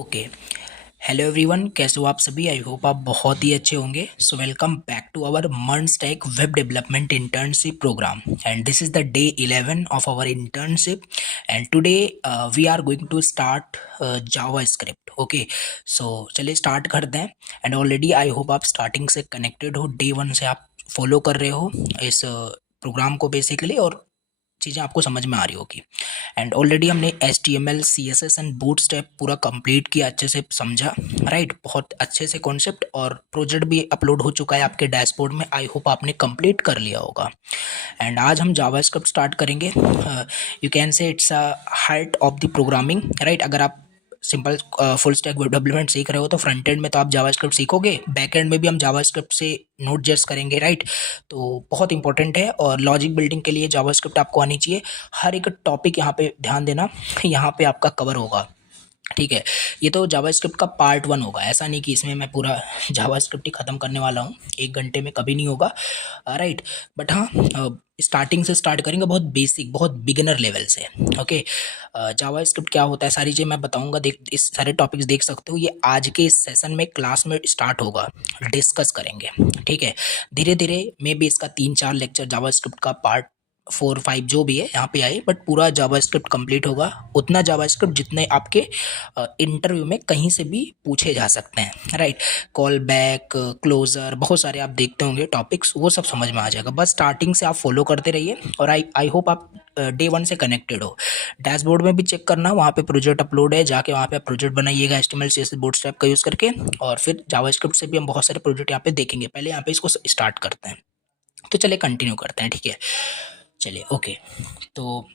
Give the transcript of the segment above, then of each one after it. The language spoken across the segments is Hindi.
ओके। हेलो एवरीवन, कैसे हो आप सभी? आई होप आप बहुत ही अच्छे होंगे। So welcome back to our MERN stack web development internship program and this is the day 11 of our internship and today we are going to start JavaScript. Okay, so चलिए स्टार्ट करते हैं। एंड ऑलरेडी आई होप आप स्टार्टिंग से कनेक्टेड हो, डे वन से आप फॉलो कर रहे हो इस प्रोग्राम को बेसिकली, और चीज़ें आपको समझ में आ रही होगी। एंड ऑलरेडी हमने HTML CSS एंड बूटस्ट्रैप पूरा कंप्लीट किया, अच्छे से समझा, राइट? बहुत अच्छे से कॉन्सेप्ट, और प्रोजेक्ट भी अपलोड हो चुका है आपके डैशबोर्ड में। आई होप आपने कंप्लीट कर लिया होगा। एंड आज हम जावास्क्रिप्ट स्टार्ट करेंगे। You can say it's a heart of the programming, right? अगर आप simple full stack web development सीख रहे हो तो फ्रंट एंड में तो आप जावास्क्रिप्ट सीखोगे, बैक एंड में भी हम जावास्क्रिप्ट से नोट जेस करेंगे, राइट? तो बहुत इंपॉर्टेंट है, और लॉजिक बिल्डिंग के लिए जावास्क्रिप्ट आपको आनी चाहिए। हर एक टॉपिक यहाँ पे ध्यान देना, यहाँ पे आपका कवर होगा, ठीक है? ये तो जावास्क्रिप्ट का पार्ट वन होगा, ऐसा नहीं कि इसमें मैं पूरा जावास्क्रिप्ट ही ख़त्म करने वाला हूँ, एक घंटे में कभी नहीं होगा, राइट? बट हाँ, स्टार्टिंग से स्टार्ट करेंगे, बहुत बेसिक, बहुत बिगिनर लेवल से। ओके, जावास्क्रिप्ट क्या होता है, सारी चीज़ मैं बताऊंगा। देख, इस सारे टॉपिक्स देख सकते हो, ये आज के इस सेशन में क्लास में स्टार्ट होगा, डिस्कस करेंगे, ठीक है? धीरे धीरे मे बी इसका 3-4 लेक्चर जावास्क्रिप्ट का पार्ट 4-5 जो भी है यहाँ पे आए, बट पूरा जावास्क्रिप्ट कंप्लीट होगा। उतना जावास्क्रिप्ट जितने आपके इंटरव्यू में कहीं से भी पूछे जा सकते हैं, राइट? कॉल बैक, क्लोजर, बहुत सारे आप देखते होंगे टॉपिक्स, वो सब समझ में आ जाएगा। बस स्टार्टिंग से आप फॉलो करते रहिए, और आई होप आप डे वन से कनेक्टेड हो। डैशबोर्ड में भी चेक करना, वहाँ पे प्रोजेक्ट अपलोड है, जाके वहाँ पे आप प्रोजेक्ट बनाइएगा HTML CSS बूटस्ट्रैप का यूज़ करके, और फिर जावास्क्रिप्ट से भी हम बहुत सारे प्रोजेक्ट यहाँ पे देखेंगे। पहले यहाँ पे इसको स्टार्ट करते हैं, तो चलिए कंटिन्यू करते हैं, ठीक है? चलिए, ओके। तो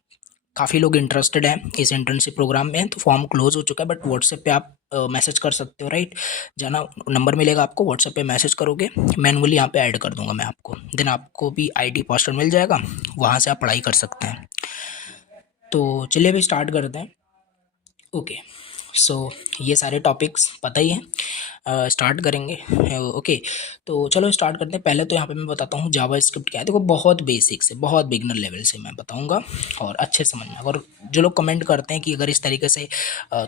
काफ़ी लोग इंटरेस्टेड हैं इस इंटर्नशिप प्रोग्राम में, तो फॉर्म क्लोज हो चुका है, बट व्हाट्सएप पे आप मैसेज कर सकते हो, राइट? जाना, नंबर मिलेगा आपको, व्हाट्सएप पे मैसेज करोगे, मैनुअली यहाँ पे ऐड कर दूंगा मैं आपको, देन आपको भी ID पासवर्ड मिल जाएगा, वहाँ से आप पढ़ाई कर सकते हैं। तो चलिए अभी स्टार्ट करते हैं। ओके, सो ये सारे टॉपिक्स पता ही है, स्टार्ट करेंगे। ओके, तो चलो स्टार्ट करते हैं। पहले तो यहाँ पे मैं बताता हूँ जावास्क्रिप्ट क्या है। देखो, बहुत बेसिक से, बहुत बिगनर लेवल से मैं बताऊँगा, और अच्छे समझना। और जो लोग कमेंट करते हैं कि अगर इस तरीके से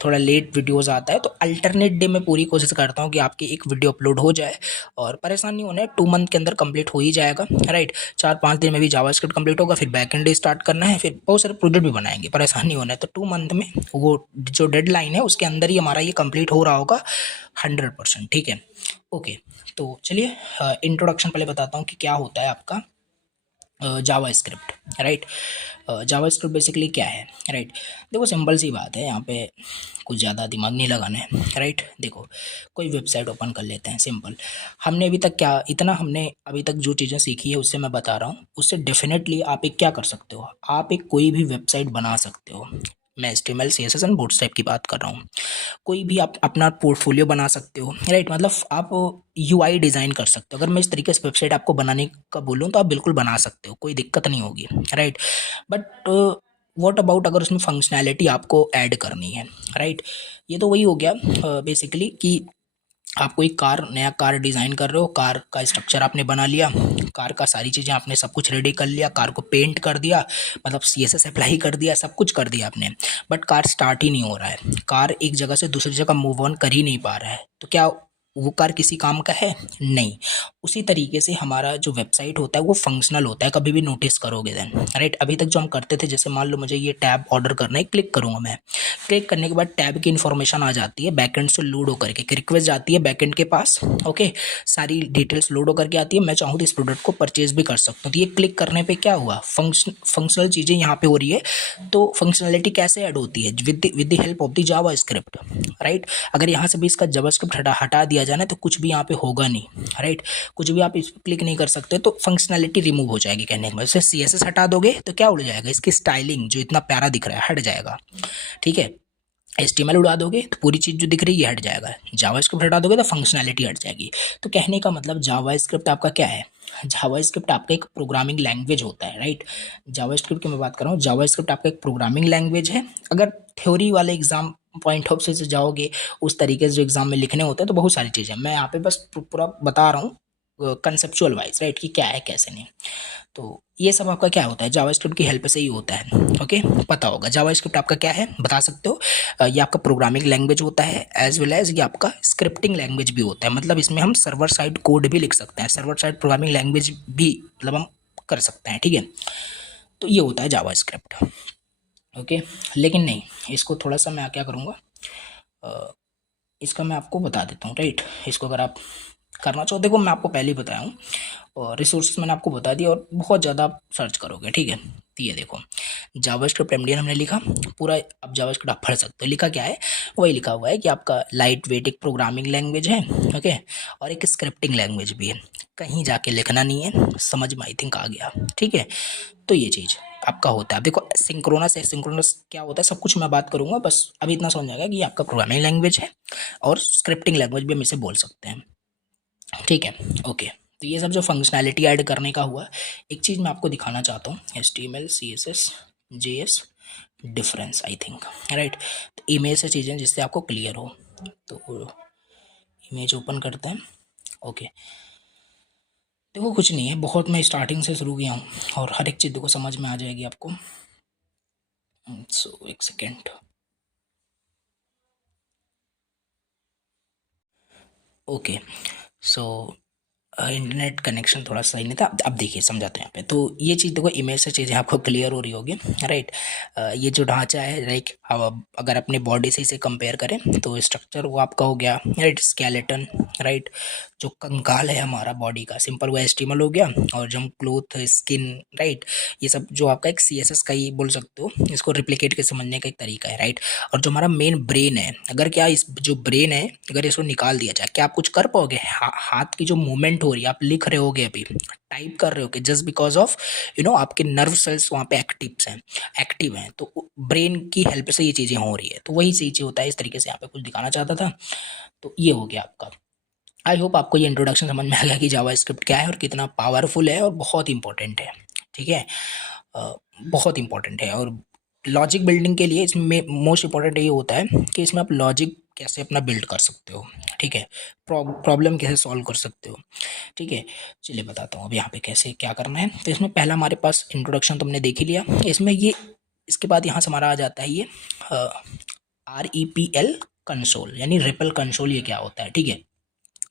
थोड़ा लेट वीडियोज़ आता है, तो अल्टरनेट डे में पूरी कोशिश करता हूँ कि आपकी एक वीडियो अपलोड हो जाए, और परेशान नहीं होना है, 2 मंथ के अंदर कंप्लीट हो ही जाएगा, राइट? 4-5 दिन में भी जावास्क्रिप्ट कंप्लीट होगा, फिर बैक एंड डे स्टार्ट करना है, फिर बहुत सारे प्रोजेक्ट भी बनाएंगे, परेशान नहीं होना है। तो 2 मंथ में वो जो डेडलाइन है उसके अंदर ही हमारा ये कंप्लीट हो रहा होगा 100%, ठीक है? ओके, तो चलिए इंट्रोडक्शन पहले बताता हूँ कि क्या होता है आपका जावा स्क्रिप्ट, राइट? जावा स्क्रिप्ट बेसिकली क्या है, राइट? देखो, सिंपल सी बात है, यहाँ पे कुछ ज़्यादा दिमाग नहीं लगाना है, राइट? देखो, कोई वेबसाइट ओपन कर लेते हैं, सिंपल। हमने अभी तक क्या, इतना हमने अभी तक जो चीज़ें सीखी है उससे मैं बता रहा हूँ, उससे डेफिनेटली आप एक क्या कर सकते हो, आप एक कोई भी वेबसाइट बना सकते हो। मैं HTML CSS एंड बूटस्ट्रैप की बात कर रहा हूँ। कोई भी आप अपना पोर्टफोलियो बना सकते हो, राइट? मतलब आप UI डिज़ाइन कर सकते हो। अगर मैं इस तरीके से वेबसाइट आपको बनाने का बोलूँ तो आप बिल्कुल बना सकते हो, कोई दिक्कत नहीं होगी, राइट? बट व्हाट अबाउट अगर उसमें फंक्शनैलिटी आपको ऐड करनी है, राइट? ये तो वही हो गया बेसिकली कि आप कोई नया कार डिज़ाइन कर रहे हो, कार का स्ट्रक्चर आपने बना लिया, कार का सारी चीज़ें आपने सब कुछ रेडी कर लिया, कार को पेंट कर दिया, मतलब CSS अप्लाई कर दिया, सब कुछ कर दिया आपने, बट कार स्टार्ट ही नहीं हो रहा है, कार एक जगह से दूसरी जगह मूव ऑन कर ही नहीं पा रहा है, तो क्या वो कार किसी काम का है? नहीं। उसी तरीके से हमारा जो वेबसाइट होता है वो फंक्शनल होता है, कभी भी नोटिस करोगे देन, राइट? अभी तक जो हम करते थे, जैसे मान लो मुझे ये टैब ऑर्डर करना है, क्लिक करूँगा मैं, क्लिक करने के बाद टैब की इन्फॉर्मेशन आ जाती है बैकएंड से लोड होकर के, रिक्वेस्ट जाती है बैकएंड के पास, ओके? सारी डिटेल्स लोड होकर के आती है, मैं चाहूँ तो इस प्रोडक्ट को परचेज भी कर सकता हूँ। तो ये क्लिक करने पे क्या हुआ, फंक्शनल चीज़ें यहाँ पे हो रही है। तो फंक्शनलिटी कैसे ऐड होती है? With the help of the Java script, right? अगर यहाँ से भी इसका जावा स्क्रिप्ट हटा दिया जाए ना, तो कुछ भी यहाँ पे होगा नहीं, राइट? कुछ भी आप इस पर क्लिक नहीं कर सकते, तो फंक्शनलिटी रिमूव हो जाएगी। कहने के बाद जैसे CSS हटा दोगे तो क्या उड़ जाएगा, इसकी स्टाइलिंग जो इतना प्यारा दिख रहा है हट जाएगा, ठीक है? HTML उड़ा दोगे तो पूरी चीज़ जो दिख रही है ये हट जाएगा, जावास्क्रिप्ट हटा दोगे तो फंक्शनैलिटी हट जाएगी। तो कहने का मतलब जावास्क्रिप्ट आपका क्या है? जावास्क्रिप्ट आपका एक प्रोग्रामिंग लैंग्वेज होता है, राइट? जावास्क्रिप्ट की मैं बात कर रहा हूँ, जावास्क्रिप्ट आपका एक प्रोग्रामिंग लैंग्वेज है। अगर थ्योरी वाले एग्जाम पॉइंट ऑफ से जाओगे, उस तरीके से जो एग्जाम में लिखने होते हैं, तो बहुत सारी चीज़ें मैं यहाँ पे बस पूरा बता रहा हूँ, कंसेप्चुअल वाइज, राइट, कि क्या है कैसे नहीं। तो ये सब आपका क्या होता है, जावास्क्रिप्ट की हेल्प से ही होता है। ओके, पता होगा जावास्क्रिप्ट आपका क्या है, बता सकते हो। ये आपका प्रोग्रामिंग लैंग्वेज होता है, एज वेल एज ये आपका स्क्रिप्टिंग लैंग्वेज भी होता है। मतलब इसमें हम सर्वर साइड कोड भी लिख सकते हैं, सर्वर साइड प्रोग्रामिंग लैंग्वेज भी मतलब हम कर सकते हैं, ठीक है। तो ये होता है जावास्क्रिप्ट। ओके, लेकिन नहीं, इसको थोड़ा सा मैं क्या करूँगा, इसका मैं आपको बता देता हूँ, राइट। इसको अगर आप करना चाहो, देखो मैं आपको पहले ही बताया हूँ, और रिसोर्सेज मैंने आपको बता दिया, और बहुत ज़्यादा आप सर्च करोगे, ठीक है। तो ये देखो, जावास्क्रिप्ट एमडीएल हमने लिखा पूरा। अब जावास्क्रिप्ट आप पढ़ सकते हो, लिखा क्या है, वही लिखा हुआ है कि आपका लाइट वेट एक प्रोग्रामिंग लैंग्वेज है, ओके, और एक स्क्रिप्टिंग लैंग्वेज भी है। कहीं जाके लिखना नहीं है, समझ में आई थिंक आ गया, ठीक है। तो ये चीज़ आपका होता है। अब देखो सिंक्रोनस एसिंक्रोनस क्या होता है, सब कुछ मैं बात करूंगा, बस अभी इतना समझ आएगा कि ये आपका प्रोग्रामिंग लैंग्वेज है, और स्क्रिप्टिंग लैंग्वेज भी हम इसे बोल सकते हैं, ठीक है। ओके, तो ये सब जो फंक्शनैलिटी ऐड करने का हुआ, एक चीज़ मैं आपको दिखाना चाहता हूँ, HTML CSS JS difference, I think, right. तो इमेज से चीज़ें जिससे आपको क्लियर हो, तो इमेज ओपन करते हैं। ओके, देखो कुछ नहीं है, बहुत मैं स्टार्टिंग से शुरू किया हूँ, और हर एक चीज़ देखो समझ में आ जाएगी आपको। सो एक second. Okay, so internet connection थोड़ा सही नहीं था। अब देखिए समझाते हैं यहाँ पे। तो ये चीज़ देखो, इमेज से चीज़ें आपको क्लियर हो रही होगी, राइट। ये जो ढांचा है, लाइक अगर अपनी बॉडी से इसे कंपेयर करें, तो स्ट्रक्चर वो आपका हो गया, राइट, स्केलेटन, राइट। जो कंकाल है हमारा बॉडी का, सिंपल वो एस्टिमल हो गया। और जो हम क्लोथ, स्किन, राइट, ये सब जो आपका एक CSS का ही बोल सकते हो, इसको रिप्लिकेट के समझने का एक तरीका है, राइट। और जो हमारा मेन ब्रेन है, अगर क्या इस जो ब्रेन है, अगर इसको निकाल दिया जाए, क्या आप कुछ कर पाओगे। हाथ की जो मूवमेंट हो रही है, आप लिख रहे होगे, अभी टाइप कर रहे होगे, जस्ट बिकॉज ऑफ आपके नर्व सेल्स वहाँ पे एक्टिव हैं, तो ब्रेन की हेल्प से ये चीज़ें हो रही है। तो वही चीज़ें होता है, इस तरीके से यहाँ पे कुछ दिखाना चाहता था। तो ये हो गया आपका। आई होप आपको ये इंट्रोडक्शन समझ में आ गया कि जावास्क्रिप्ट क्या है और कितना पावरफुल है और बहुत इंपॉर्टेंट है, ठीक है। बहुत इंपॉर्टेंट है, और लॉजिक बिल्डिंग के लिए इसमें मोस्ट इंपॉर्टेंट ये होता है कि इसमें आप लॉजिक कैसे अपना बिल्ड कर सकते हो, ठीक है, प्रॉब्लम कैसे सॉल्व कर सकते हो, ठीक है। चलिए बताता हूँ अब यहाँ पे कैसे क्या करना है। तो इसमें पहला हमारे पास इंट्रोडक्शन तुमने देख ही लिया, इसमें ये इसके बाद यहाँ से हमारा आ जाता है ये REPL कंसोल, यानी रिपल कंसोल, ये क्या होता है, ठीक है।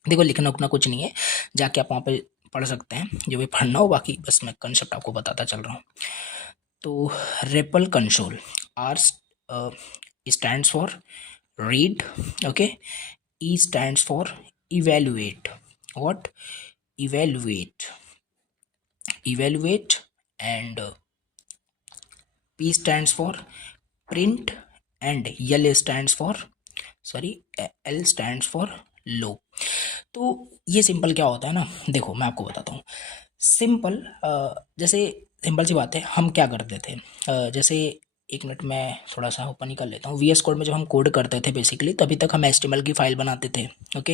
देखो लिखना उखना कुछ नहीं है, जाके आप वहाँ पे पढ़ सकते हैं जो भी पढ़ना हो, बाकी बस मैं कंसेप्ट आपको बताता चल रहा हूँ। तो REPL console, R stands for read, okay, E stands for evaluate, what, evaluate, evaluate, and P stands for print, and L stands for, sorry, L stands for low। तो ये सिंपल क्या होता है ना, देखो मैं आपको बताता हूँ। सिंपल जैसे सिंपल सी बात है, हम क्या करते थे, जैसे एक मिनट मैं थोड़ा सा ओपन ही कर लेता हूँ। VS कोड में जब हम कोड करते थे बेसिकली, तभी तक हम HTML की फाइल बनाते थे, ओके,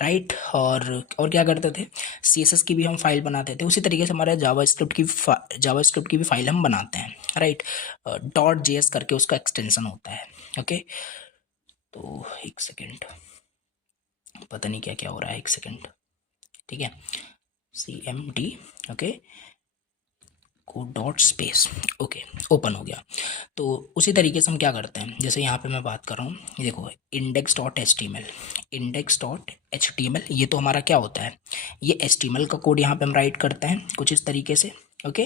राइट। और क्या करते थे, CSS की भी हम फाइल बनाते थे। उसी तरीके से हमारे जावास्क्रिप्ट की भी फाइल हम बनाते हैं, राइट। .js करके उसका एक्सटेंशन होता है, ओके। तो एक सेकेंड, पता नहीं क्या क्या हो रहा है, एक सेकेंड, ठीक है। CMD, okay, co dot space, okay, open हो गया। तो उसी तरीके से हम क्या करते हैं, जैसे यहाँ पे मैं बात कर रहा हूँ, ये देखो index.html, index.html, ये तो हमारा क्या होता है, ये HTML का कोड यहाँ पे हम राइट करते हैं कुछ इस तरीके से, ओके।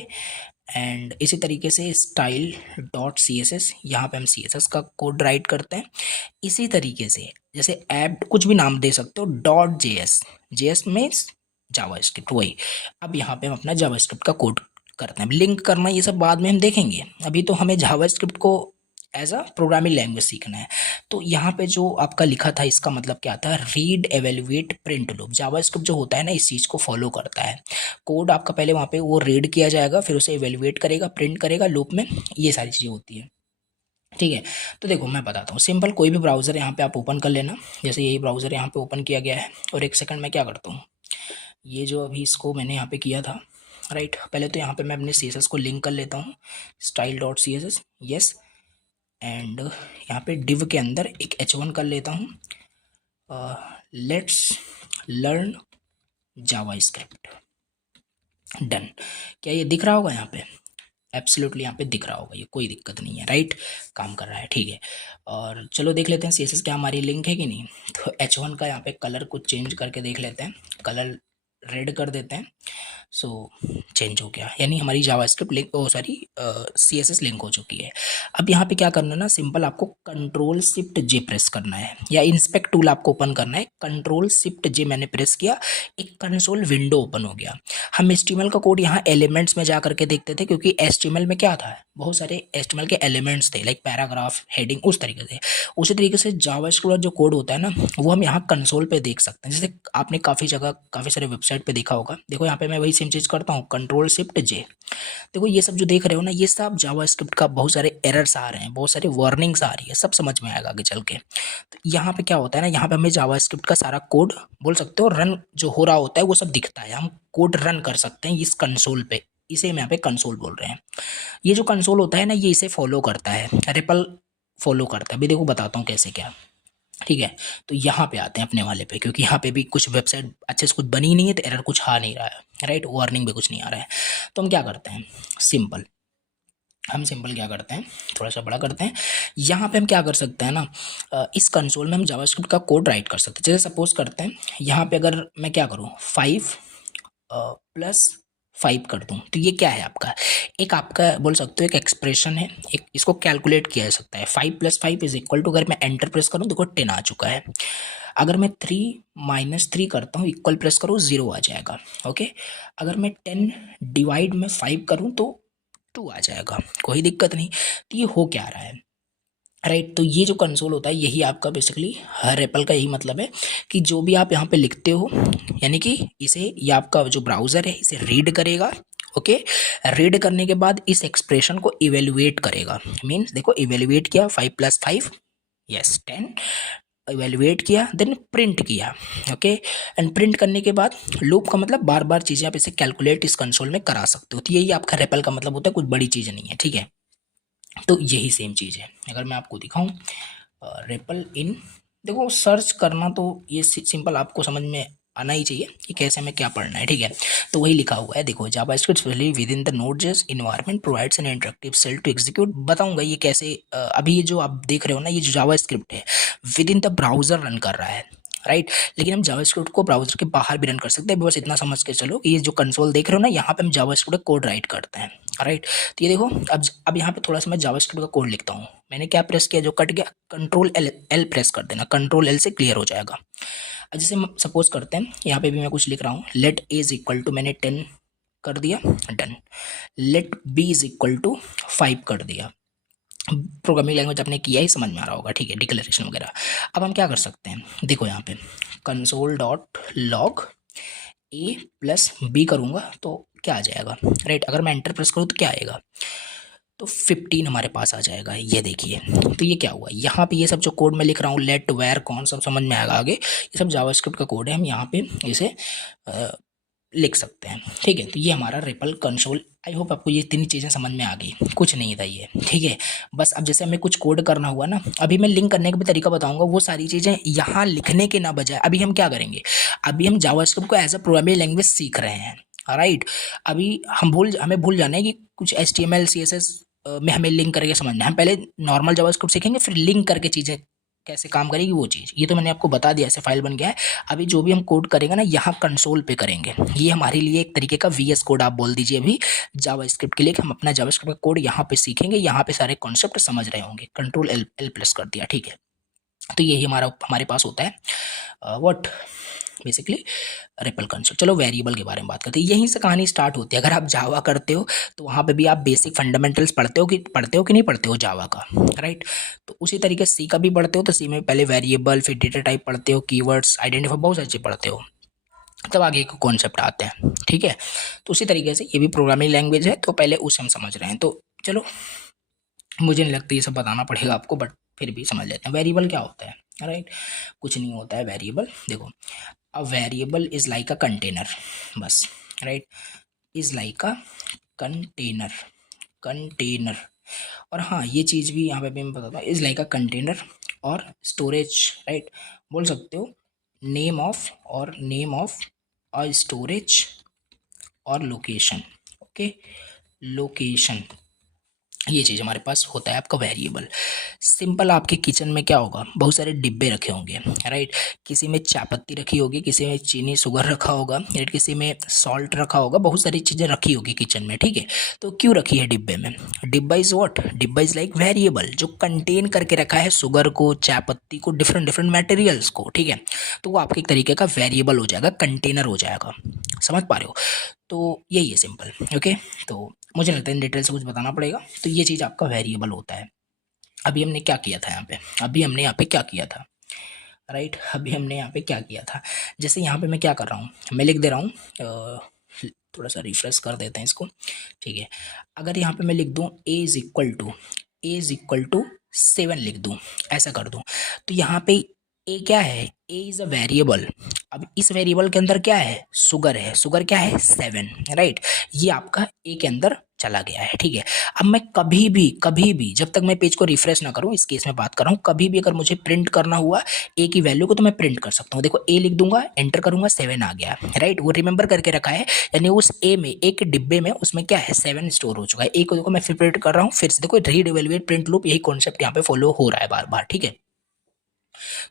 एंड इसी तरीके से style.css, यहाँ पे हम CSS का कोड राइट करते हैं। इसी तरीके से जैसे ऐप कुछ भी नाम दे सकते हो, .js, JS में जावास्क्रिप्ट, वही। अब यहाँ पे हम अपना जावास्क्रिप्ट का कोड करते हैं। लिंक करना ये सब बाद में हम देखेंगे, अभी तो हमें जावास्क्रिप्ट को एज अ प्रोग्रामिंग लैंग्वेज सीखना है। तो यहाँ पे जो आपका लिखा था, इसका मतलब क्या था, read evaluate print loop. JavaScript जो होता है ना, इस चीज़ को फॉलो करता है। कोड आपका पहले वहाँ पे वो रीड किया जाएगा, फिर उसे एवेल्युएट करेगा, प्रिंट करेगा लूप में, ये सारी चीज़ें होती है, ठीक है। तो देखो मैं बताता हूँ, सिंपल कोई भी ब्राउज़र यहाँ पे आप ओपन कर लेना। जैसे यही ब्राउज़र यहाँ पे ओपन किया गया है, और एक सेकंड में क्या करता हूँ, ये जो अभी इसको मैंने यहाँ पे किया था, राइट, पहले तो यहाँ पे मैं अपने CSS को लिंक कर लेता हूँ, style.css, यस। एंड यहाँ पे div के अंदर एक H1 कर लेता हूँ, let's learn Java script. Done. क्या ये दिख रहा होगा यहाँ पे? एब्सोल्युटली यहाँ पे दिख रहा होगा, ये कोई दिक्कत नहीं है, राइट, काम कर रहा है, ठीक है। और चलो देख लेते हैं CSS क्या हमारी लिंक है कि नहीं। तो H1 का यहाँ पे कलर कुछ चेंज करके देख लेते हैं, कलर रेड कर देते हैं। सो चेंज हो गया, यानी हमारी जावास्क्रिप्ट लिंक, ओ सॉरी, CSS लिंक हो चुकी है। अब यहाँ पे क्या करना है ना, सिंपल आपको कंट्रोल शिफ्ट जे प्रेस करना है, या इंस्पेक्ट टूल आपको ओपन करना है। कंट्रोल शिफ्ट जे मैंने प्रेस किया, एक कंसोल विंडो ओपन हो गया। हम HTML का कोड यहाँ एलिमेंट्स में जा करके देखते थे, क्योंकि HTML में क्या था, बहुत सारे HTML के एलिमेंट्स थे, लाइक पैराग्राफ, हेडिंग, उस तरीके से। उसी तरीके से जावास्क्रिप्ट जो कोड होता है ना, वो हम यहाँ कंसोल पे देख सकते हैं। जैसे आपने काफ़ी जगह, काफ़ी सारे वेबसाइट पे देखा होगा। देखो यहाँ पे मैं वही सेम चीज़ करता हूँ, कंट्रोल शिफ्ट जे। देखो ये सब जो देख रहे हो ना, ये सब जावास्क्रिप्ट का बहुत सारे एरर्स आ रहे हैं, बहुत सारे वार्निंग्स आ रही है, सब समझ में आएगा आगे चल के। तो यहाँ पे क्या होता है ना, यहाँ पे हमें जावास्क्रिप्ट का सारा कोड, बोल सकते हो, रन जो हो रहा होता है वो सब दिखता है। हम कोड रन कर सकते हैं इस कंसोल पे, इसे हम यहाँ पे कंसोल बोल रहे हैं। ये जो कंसोल होता है ना, ये इसे फॉलो करता है, रिपल फॉलो करता है। अभी देखो बताता हूँ कैसे क्या, ठीक है। तो यहाँ पे आते हैं अपने वाले पे, क्योंकि यहाँ पे भी कुछ वेबसाइट अच्छे से कुछ बनी नहीं है, तो एरर कुछ आ नहीं रहा है, राइट, वार्निंग भी कुछ नहीं आ रहा है। तो हम क्या करते हैं, सिंपल, हम सिंपल क्या करते हैं, थोड़ा सा बड़ा करते हैं। यहाँ पे हम क्या कर सकते हैं ना, इस कंसोल में हम जावास्क्रिप्ट का कोड राइट कर सकते हैं। जैसे सपोज करते हैं, यहाँ पे अगर मैं क्या करूँ, 5 + 5 कर दूँ, तो ये क्या है आपका, एक आपका बोल सकते हो एक एक्सप्रेशन है, एक इसको कैलकुलेट किया जा सकता है। 5 + 5 = अगर मैं एंटर प्रेस करूँ, देखो 10 आ चुका है। अगर मैं 3 - 3 करता हूँ, इक्वल प्रेस करूँ, 0 आ जाएगा, ओके। अगर मैं 10/5 करूँ तो 2 आ जाएगा, कोई दिक्कत नहीं। तो ये हो क्या रहा है, राइट। तो ये जो कंसोल होता है, यही आपका बेसिकली हर एप्पल का यही मतलब है, कि जो भी आप यहाँ पे लिखते हो, यानी कि इसे, ये आपका जो ब्राउज़र है इसे रीड करेगा, ओके। रीड करने के बाद इस एक्सप्रेशन को इवेल्युएट करेगा। मीन्स देखो, इवेल्युएट किया, 5 + 5, यस 10, इवेल्युएट किया, देन प्रिंट किया, ओके। एंड प्रिंट करने के बाद लूप का मतलब बार बार चीज़ें आप इसे कैलकुलेट इस कंसोल में करा सकते हो। तो यही आपका रेपल का मतलब होता है, कुछ बड़ी चीज़ नहीं है, ठीक है। तो यही सेम चीज़ है। अगर मैं आपको दिखाऊं, रेपल इन, देखो सर्च करना तो ये सिंपल आपको समझ में आना ही चाहिए कि कैसे हमें क्या पढ़ना है, ठीक है। तो वही लिखा हुआ है, देखो, JavaScript specially within the Node JS environment provides an interactive shell to execute. बताऊंगा ये कैसे। अभी ये जो आप देख रहे हो ना, ये जो जावास्क्रिप्ट है with in the browser run कर रहा है, राइट। लेकिन हम जावास्क्रिप्ट को ब्राउजर के बाहर भी रन कर सकते हैं। बस इतना समझ के चलो कि ये जो कंसोल देख रहे हो ना, यहाँ पे हम जावास्क्रिप्ट कोड राइट करते हैं, राइट। तो ये देखो, अब यहाँ पे थोड़ा सा मैं जावास्क्रिप्ट का कोड लिखता हूँ। मैंने क्या प्रेस किया, जो कट गया, कंट्रोल L प्रेस कर देना, कंट्रोल L से क्लियर हो जाएगा। अब जैसे सपोज करते हैं, यहाँ पे भी मैं कुछ लिख रहा हूँ, लेट A = मैंने 10 कर दिया, डन। लेट B = 5 कर दिया। प्रोग्रामिंग लैंग्वेज आपने किया ही, समझ में आ रहा होगा, ठीक है, डिक्लेरेशन वगैरह। अब हम क्या कर सकते हैं, देखो यहाँ पे console.log A + B करूँगा तो क्या आ जाएगा, राइट। अगर मैं एंटर प्रेस करूँ तो क्या आएगा, तो 15 हमारे पास आ जाएगा, ये देखिए। तो ये क्या हुआ, यहाँ पे ये सब जो कोड मैं लिख रहा हूँ, लेट वेयर कौन, सब समझ में आएगा आगे। ये सब जावास्क्रिप्ट का कोड है, हम यहाँ पे इसे लिख सकते हैं, ठीक है। तो ये हमारा रिपल कंसोल। आई होप आपको ये तीन चीज़ें समझ में आ गई, कुछ नहीं था ये, ठीक है। बस अब जैसे हमें कुछ कोड करना हुआ ना, अभी मैं लिंक करने का भी तरीका बताऊंगा, वो सारी चीज़ें यहाँ लिखने के ना बजाय अभी हम क्या करेंगे, अभी हम जावास्क्रिप्ट को एज अ प्रोग्रामिंग लैंग्वेज सीख रहे हैं, राइट। अभी हमें भूल जाना है कि कुछ HTML CSS में हमें लिंक करके समझना है। हम पहले नॉर्मल जावास्क्रिप्ट सीखेंगे, फिर लिंक करके चीज़ें कैसे काम करेगी वो चीज़। ये तो मैंने आपको बता दिया, ऐसे फाइल बन गया है। अभी जो भी हम कोड करेंगे ना, यहाँ कंसोल पे करेंगे। ये हमारे लिए एक तरीके का VS कोड आप बोल दीजिए अभी जावास्क्रिप्ट के लिए, कि हम अपना जावास्क्रिप्ट का कोड यहाँ पे सीखेंगे, यहाँ पे सारे कॉन्सेप्ट समझ रहे होंगे। कंट्रोल L प्रेस कर दिया, ठीक है। तो यही हमारे पास होता है व्हाट, बेसिकली रिपल कंसेप्ट। चलो वेरिएबल के बारे में बात करते हैं, यहीं से कहानी स्टार्ट होती है। अगर आप जावा करते हो तो वहाँ पे भी आप बेसिक फंडामेंटल्स पढ़ते हो कि नहीं पढ़ते हो जावा का, राइट। तो उसी तरीके से सी का भी पढ़ते हो, तो सी में पहले वेरिएबल, फिर डेटा टाइप पढ़ते हो, कीवर्ड्स, आइडेंटिफाई, बहुत सारी चीज़ पढ़ते हो, तब आगे के कॉन्सेप्ट आते हैं, ठीक है। तो उसी तरीके से ये भी प्रोग्रामिंग लैंग्वेज है, तो पहले उसे हम समझ रहे हैं। तो चलो, मुझे नहीं लगता ये सब बताना पड़ेगा आपको, बट फिर भी समझ लेते हैं। वेरिएबल क्या होता है, राइट। कुछ नहीं होता है वेरिएबल, देखो, a variable is like a container, बस, right, is like a container, container. और हाँ, ये चीज़ भी यहाँ पे भी मैं बताता हूँ, इज लाइक अ कंटेनर और स्टोरेज, राइट, बोल सकते हो नेम ऑफ, और नेम ऑफ और स्टोरेज और लोकेशन। ओके, लोकेशन, ये चीज़ हमारे पास होता है आपका वेरिएबल। सिंपल, आपके किचन में क्या होगा, बहुत सारे डिब्बे रखे होंगे, राइट। किसी में चाय पत्ती रखी होगी, किसी में चीनी शुगर रखा होगा, राइट, किसी में सॉल्ट रखा होगा, बहुत सारी चीज़ें रखी होगी किचन में, ठीक है। तो क्यों रखी है डिब्बे में? डिब्बा इज़ व्हाट, डिब्बा इज़ लाइक वेरिएबल, जो कंटेन करके रखा है शुगर को, चाय पत्ती को, डिफरेंट डिफरेंट मटेरियल्स को, ठीक है। तो वो आपके एक तरीके का वेरिएबल हो जाएगा, कंटेनर हो जाएगा। समझ पा रहे हो? तो यही है सिंपल। ओके, तो मुझे लगता है इन डिटेल से कुछ बताना पड़ेगा। तो ये चीज़ आपका वेरिएबल होता है। अभी हमने क्या किया था यहाँ पे, अभी हमने यहाँ पे क्या किया था, राइट, अभी हमने यहाँ पे क्या किया था। जैसे यहाँ पे मैं क्या कर रहा हूँ, मैं लिख दे रहा हूँ, थोड़ा सा रिफ्रेश कर देते हैं इसको, ठीक है। अगर यहाँ पे मैं लिख दूँ ए इज इक्वल टू 7 लिख दूँ, ऐसा कर दूँ, तो यहाँ पे ए क्या है, ए इज़ अ वेरिएबल। अब इस वेरिएबल के अंदर क्या है, शुगर है, शुगर क्या है 7, राइट। ये आपका ए के अंदर चला गया है, ठीक है। अब मैं कभी भी जब तक मैं पेज को रिफ्रेश ना करूं, इस केस में बात कर रहा हूं, कभी भी अगर मुझे प्रिंट करना हुआ ए की वैल्यू को, तो मैं प्रिंट कर सकता हूं। देखो ए लिख दूंगा, एंटर करूंगा, 7 आ गया, राइट। वो रिमेंबर करके रखा है, यानी उस ए में, ए के डिब्बे में, उसमें क्या है, 7 स्टोर हो चुका है। ए को देखो मैं फिर प्रिंट कर रहा हूँ, फिर से देखो रीड इवैल्यूएट प्रिंट लूप, यही कॉन्सेप्ट यहाँ पे फॉलो हो रहा है बार बार, ठीक है।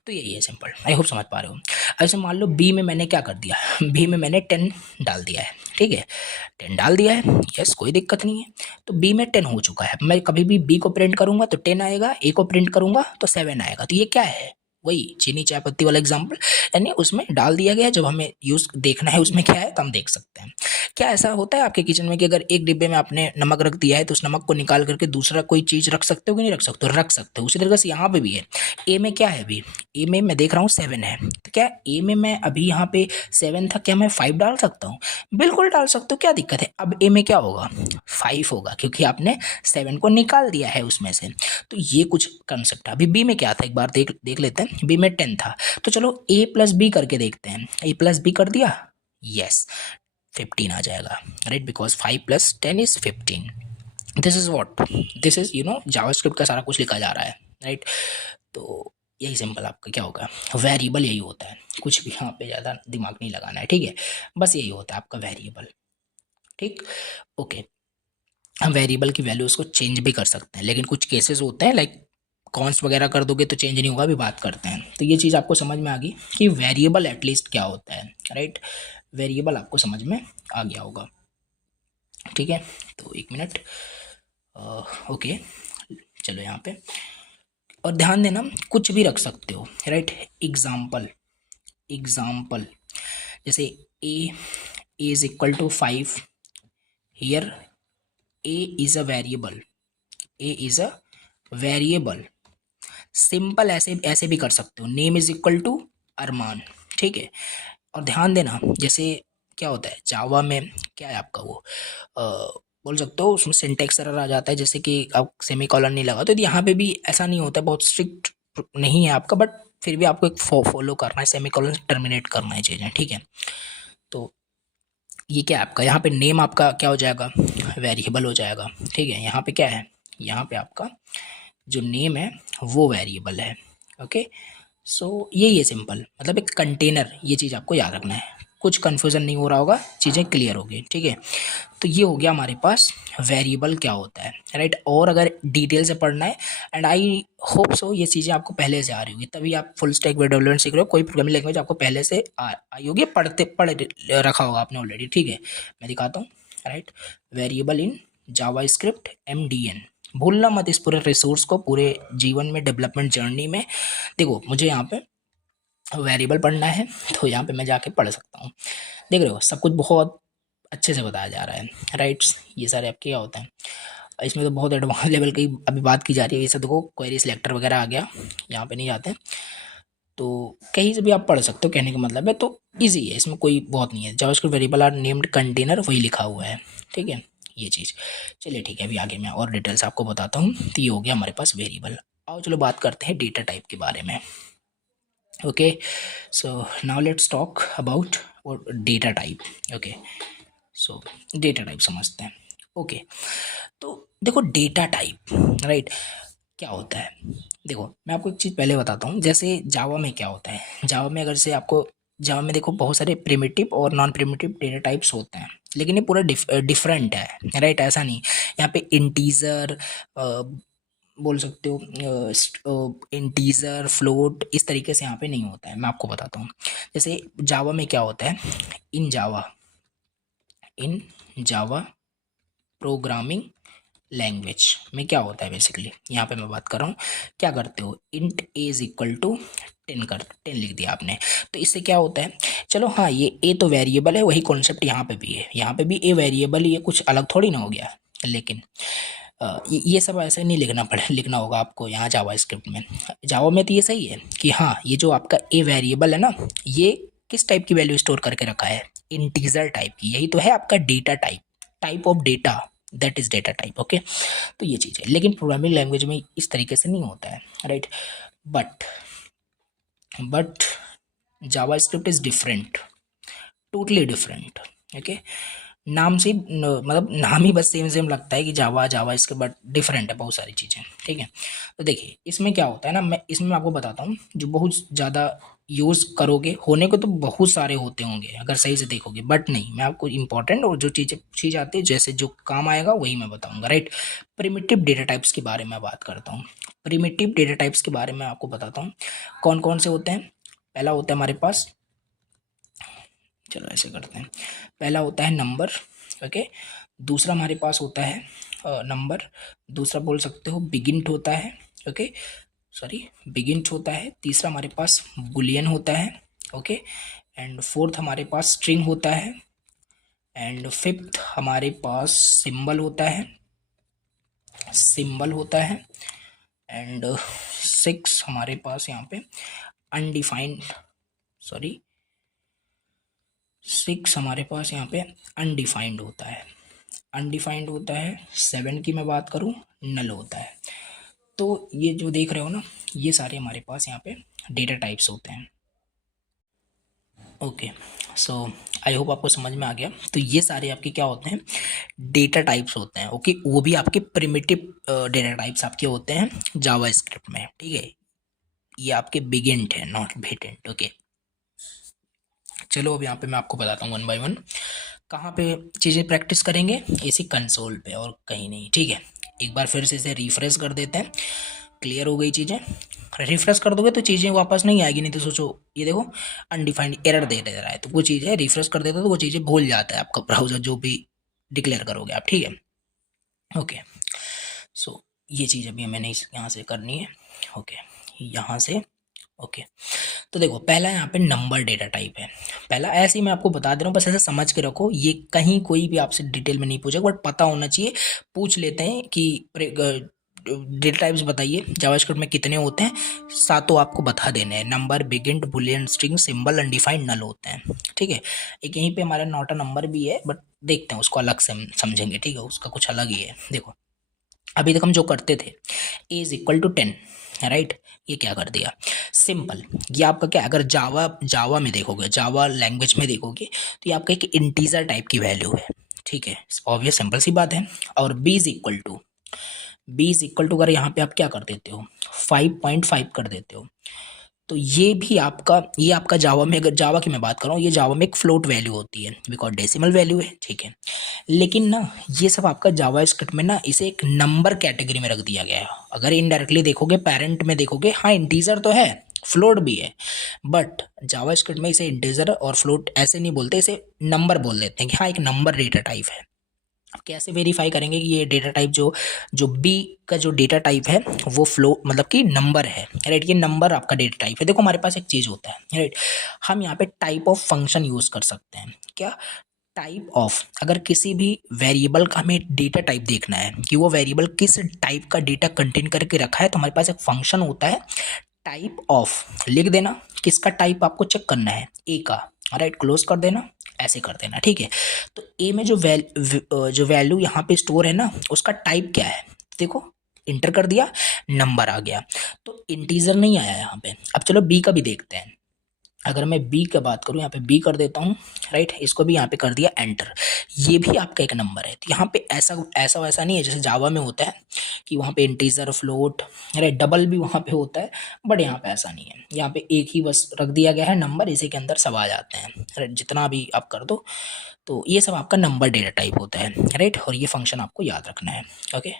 तो यही है सिंपल, आई होप समझ पा रहे हो। ऐसे मान लो बी में मैंने क्या कर दिया, बी में मैंने 10 डाल दिया है, ठीक है, 10 डाल दिया है, यस, कोई दिक्कत नहीं है। तो बी में 10 हो चुका है, मैं कभी भी बी को प्रिंट करूंगा तो 10 आएगा, ए को प्रिंट करूंगा तो 7 आएगा। तो ये क्या है, वही चीनी चाय पत्ती वाला एग्जाम्पल, यानी उसमें डाल दिया गया, जब हमें यूज देखना है उसमें क्या है तो हम देख सकते हैं। क्या ऐसा होता है आपके किचन में कि अगर एक डिब्बे में आपने नमक रख दिया है तो उस नमक को निकाल करके दूसरा कोई चीज रख सकते हो कि नहीं रख सकते हो? रख सकते हो। उसी तरीके से यहाँ पे भी है, ए में क्या है, अभी ए में मैं देख रहा हूँ 7 है, तो क्या ए में मैं अभी यहाँ पे 7 था, क्या मैं 5 डाल सकता हूँ? बिल्कुल डाल सकते हो, क्या दिक्कत है। अब ए में क्या होगा, 5 होगा, क्योंकि आपने 7 को निकाल दिया है उसमें से। तो ये कुछ कंसेप्ट है। अभी बी में क्या था, एक बार देख देख लेते हैं। बी में 10 था, तो चलो ए प्लस बी करके देखते हैं। ए प्लस बी कर दिया, यस, 15 आ जाएगा, right, because 5 plus 10 is 15। This is what, this is JavaScript का सारा कुछ लिखा जा रहा है, राइट। तो यही सिंपल आपका क्या होगा, वेरिएबल यही होता है। कुछ भी यहाँ पे ज़्यादा दिमाग नहीं लगाना है, ठीक है, बस यही होता है आपका वेरिएबल, ठीक। ओके, हम वेरिएबल की वैल्यूज़ को चेंज भी कर सकते हैं, लेकिन कुछ केसेस होते हैं, लाइक कॉन्स्ट वगैरह कर दोगे तो चेंज नहीं होगा, अभी बात करते हैं। तो ये चीज़ आपको समझ में आ गई कि वेरिएबल एटलीस्ट क्या होता है, राइट। वेरिएबल आपको समझ में आ गया होगा, ठीक है। तो एक मिनट, ओके, चलो यहाँ पे, और ध्यान देना, कुछ भी रख सकते हो, राइट। एग्जाम्पल, एग्जाम्पल, जैसे a is equal to 5, here a is a variable, a is a variable. Simple ऐसे ऐसे भी कर सकते हो, name is equal to Arman, ठीक है। और ध्यान देना, जैसे क्या होता है जावा में, क्या है आपका वो, बोल सकते हो उसमें सिंटेक्स एरर आ जाता है, जैसे कि आप सेमी कॉलन नहीं लगा, तो यहाँ पे भी ऐसा नहीं होता है, बहुत स्ट्रिक्ट नहीं है आपका, बट फिर भी आपको एक फॉलो करना है, सेमी कॉलन टर्मिनेट करना है चीज़ें, ठीक है। तो ये क्या है आपका, यहाँ पे नेम आपका क्या हो जाएगा, वेरिएबल हो जाएगा, ठीक है। यहाँ पे क्या है, यहाँ पे आपका जो नेम है वो वेरिएबल है, ओके। सो यही है सिंपल, मतलब एक कंटेनर, ये चीज़ आपको याद रखना है। कुछ कन्फ्यूज़न नहीं हो रहा होगा, चीज़ें क्लियर होगी, ठीक है। तो ये हो गया हमारे पास वेरिएबल क्या होता है, राइट। और अगर डिटेल से पढ़ना है, एंड आई होप सो ये चीज़ें आपको पहले से आ रही होगी, तभी आप फुल स्टैक वेब डेवलपमेंट सीख रहे हो। कोई प्रोग्रामिंग लैंग्वेज आपको पहले से आई होगी, पढ़ रखा होगा आपने ऑलरेडी, ठीक है। मैं दिखाता हूँ, right, variable in Java script MDN। भूलना मत इस पूरे रिसोर्स को, पूरे जीवन में, डेवलपमेंट जर्नी में। देखो मुझे यहाँ पे वेरिएबल पढ़ना है, तो यहाँ पे मैं जाके पढ़ सकता हूँ। देख रहे हो, सब कुछ बहुत अच्छे से बताया जा रहा है, राइट्स। ये सारे आपके क्या होते हैं, इसमें तो बहुत एडवांस लेवल की अभी बात की जा रही है। ये सब देखो, क्वेरी सिलेक्टर वगैरह आ गया, यहाँ पे नहीं जाते, तो कहीं से भी आप पढ़ सकते हो, कहने का मतलब है। तो इजी है, इसमें कोई बहुत नहीं है। JavaScript variable are named container, वही लिखा हुआ है, ठीक है, ये चीज़। चलिए ठीक है, अभी आगे मैं और डिटेल्स आपको बताता हूँ। तो ये हो गया हमारे पास वेरिएबल। आओ चलो बात करते हैं डेटा टाइप के बारे में। Okay, so now let's talk about data type. Okay, so data type समझते हैं। ओके, तो देखो डेटा टाइप, राइट, क्या होता है। देखो मैं आपको एक चीज़ पहले बताता हूँ, जैसे जावा में क्या होता है। जावा में अगर से आपको जावा में देखो बहुत सारे प्रिमिटिव और नॉन प्रिमिटिव डेटा टाइप्स होते हैं, लेकिन ये पूरा डिफरेंट है, राइट? ऐसा नहीं, यहाँ पे इंटीजर बोल सकते हो, इंटीजर फ्लोट इस तरीके से यहाँ पे नहीं होता है। मैं आपको बताता हूँ, जैसे जावा में क्या होता है, इन जावा प्रोग्रामिंग लैंग्वेज में क्या होता है बेसिकली, यहाँ पे मैं बात कर रहा हूँ, क्या करते हो, int a is equal to 10 लिख दिया आपने, तो इससे क्या होता है, चलो हाँ ये ए तो वेरिएबल है, वही कॉन्सेप्ट यहाँ पे भी है, यहाँ पे भी ए वेरिएबल, ये कुछ अलग थोड़ी ना हो गया, लेकिन ये सब ऐसे नहीं लिखना होगा आपको यहाँ जावा स्क्रिप्ट में। जावा में तो ये सही है कि हाँ ये जो आपका ए वेरिएबल है ना, ये किस टाइप की वैल्यू स्टोर करके रखा है, इंटीजर टाइप की, यही तो है आपका data type, type of data, that is data type, okay. तो ये चीज़ है, लेकिन प्रोग्रामिंग लैंग्वेज में इस तरीके से नहीं होता है, right? But Java script is different, totally different, okay. नाम से मतलब नाम ही बस सेम सेम लगता है कि जावा जावा, इसके बट डिफरेंट है बहुत सारी चीज़ें, ठीक है। तो देखिए इसमें क्या होता है ना, मैं आपको बताता हूँ, जो बहुत ज़्यादा यूज़ करोगे, होने को तो बहुत सारे होते होंगे अगर सही से देखोगे, बट नहीं, मैं आपको इंपॉर्टेंट और जो चीज़ आती है, जैसे जो काम आएगा वही मैं बताऊँगा, राइट? प्रिमिटिव डेटा टाइप्स के बारे में बात करता हूँ। प्रिमिटिव डेटा टाइप्स के बारे में आपको बताता हूँ कौन कौन से होते हैं। पहला होता है हमारे पास, चलो ऐसे करते हैं, पहला होता है नंबर, ओके। दूसरा हमारे पास होता है नंबर, दूसरा बोल सकते हो बिगिंट होता है, ओके, सॉरी बिगिंट होता है। तीसरा हमारे पास बुलियन होता है, ओके। एंड फोर्थ हमारे पास स्ट्रिंग होता है। एंड फिफ्थ हमारे पास सिंबल होता है। एंड सिक्स हमारे पास यहाँ पे अनडिफाइंड, सॉरी सिक्स हमारे पास यहाँ पे अनडिफाइंड होता है, सेवन की मैं बात करूँ नल होता है। तो ये जो देख रहे हो ना, ये सारे हमारे पास यहाँ पे डेटा टाइप्स होते हैं, ओके। सो आई होप आपको समझ में आ गया। तो ये सारे आपके क्या होते हैं, डेटा टाइप्स होते हैं, ओके। वो भी आपके प्रिमिटिव डेटा टाइप्स आपके होते हैं जावा स्क्रिप्ट में, ठीक है। ये आपके बिगिंट है, नॉट भेटेंट, ओके। चलो अब यहाँ पे मैं आपको बताता हूँ वन बाय वन कहाँ पे चीज़ें प्रैक्टिस करेंगे, इसी कंसोल पे और कहीं नहीं, ठीक है। एक बार फिर से इसे रिफ्रेश कर देते हैं, क्लियर हो गई चीज़ें। रिफ्रेश कर दोगे तो चीज़ें वापस नहीं आएगी, नहीं तो सोचो ये देखो अनडिफाइंड एरर दे रहा है, तो वो चीज़ें रिफ्रेश कर देते तो वो चीज़ें भूल जाता है आपका ब्राउज़र, जो भी डिक्लेयर करोगे आप, ठीक है, ओके। सो ये चीज़ अभी हमें नहीं यहाँ से करनी है, ओके, यहाँ से, ओके। तो देखो पहला यहाँ पे नंबर डेटा टाइप है, पहला ऐसे ही मैं आपको बता दे रहा हूँ, बस ऐसे समझ के रखो, ये कहीं कोई भी आपसे डिटेल में नहीं पूछेगा, बट पता होना चाहिए। पूछ लेते हैं कि डेटा टाइप्स बताइए जावास्क्रिप्ट में कितने होते हैं, सातों आपको बता देने हैं, number bigint boolean string symbol undefined null होते हैं, ठीक है। एक यहीं पे हमारा नॉट अ नंबर भी है, बट देखते हैं उसको अलग से हम समझेंगे, ठीक है, उसका कुछ अलग ही है। देखो अभी तक हम जो करते थे, ए इज इक्वल टू 10, राइट, ये क्या कर दिया, सिंपल। ये आपका क्या, अगर जावा में देखोगे, जावा लैंग्वेज में देखोगे, तो ये आपका एक इंटीजर टाइप की वैल्यू है, ठीक है, ऑब्वियस सिंपल सी बात है। और बी इज इक्वल टू अगर यहाँ पे आप क्या कर देते हो, 5.5 कर देते हो, तो ये आपका जावा में, अगर जावा की मैं बात कर रहा हूँ, ये जावा में एक फ्लोट वैल्यू होती है, बिकॉज डेसिमल वैल्यू है, ठीक है। लेकिन ना ये सब आपका जावा स्क्रिप्ट में ना इसे एक नंबर कैटेगरी में रख दिया गया है। अगर इनडायरेक्टली देखोगे, पेरेंट में देखोगे, हाँ इंटीजर तो है, फ्लोट भी है, बट जावा स्क्रिप्ट में इसे इंटीजर और फ्लोट ऐसे नहीं बोलते, इसे नंबर बोल देते हैं कि हाँ एक नंबर डेटा टाइप है। अब कैसे वेरीफाई करेंगे कि ये डेटा टाइप जो जो बी का जो डेटा टाइप है वो फ्लो मतलब कि नंबर है, राइट, ये नंबर आपका डेटा टाइप है। देखो हमारे पास एक चीज़ होता है, राइट, हम यहाँ पे टाइप ऑफ फंक्शन यूज़ कर सकते हैं, क्या, टाइप ऑफ, अगर किसी भी वेरिएबल का हमें डेटा टाइप देखना है कि वो वेरिएबल किस टाइप का डेटा कंटेन करके रखा है, तो हमारे पास एक फंक्शन होता है टाइप ऑफ, लिख देना किसका टाइप आपको चेक करना है, ए का, राइट, क्लोज कर देना, ऐसे कर देना, ठीक है। तो ए में जो वैल्यू यहाँ पे स्टोर है ना, उसका टाइप क्या है, देखो इंटर कर दिया, नंबर आ गया, तो इंटीजर नहीं आया यहाँ पे। अब चलो बी का भी देखते हैं, अगर मैं बी की बात करूँ, यहाँ पे बी कर देता हूँ, राइट, इसको भी यहाँ पे कर दिया एंटर। ये भी आपका एक नंबर है। तो यहाँ पे ऐसा ऐसा वैसा नहीं है जैसे जावा में होता है कि वहाँ पे इंटीजर, फ्लोट, राइट, डबल भी वहाँ पे होता है, बट यहाँ पे ऐसा नहीं है। यहाँ पे एक ही बस रख दिया गया है नंबर, इसी के अंदर सब आ जाते हैं, राइट, जितना भी आप कर दो। तो ये सब आपका नंबर डेटा टाइप होता है, राइट, और ये फंक्शन आपको याद रखना है। ओके,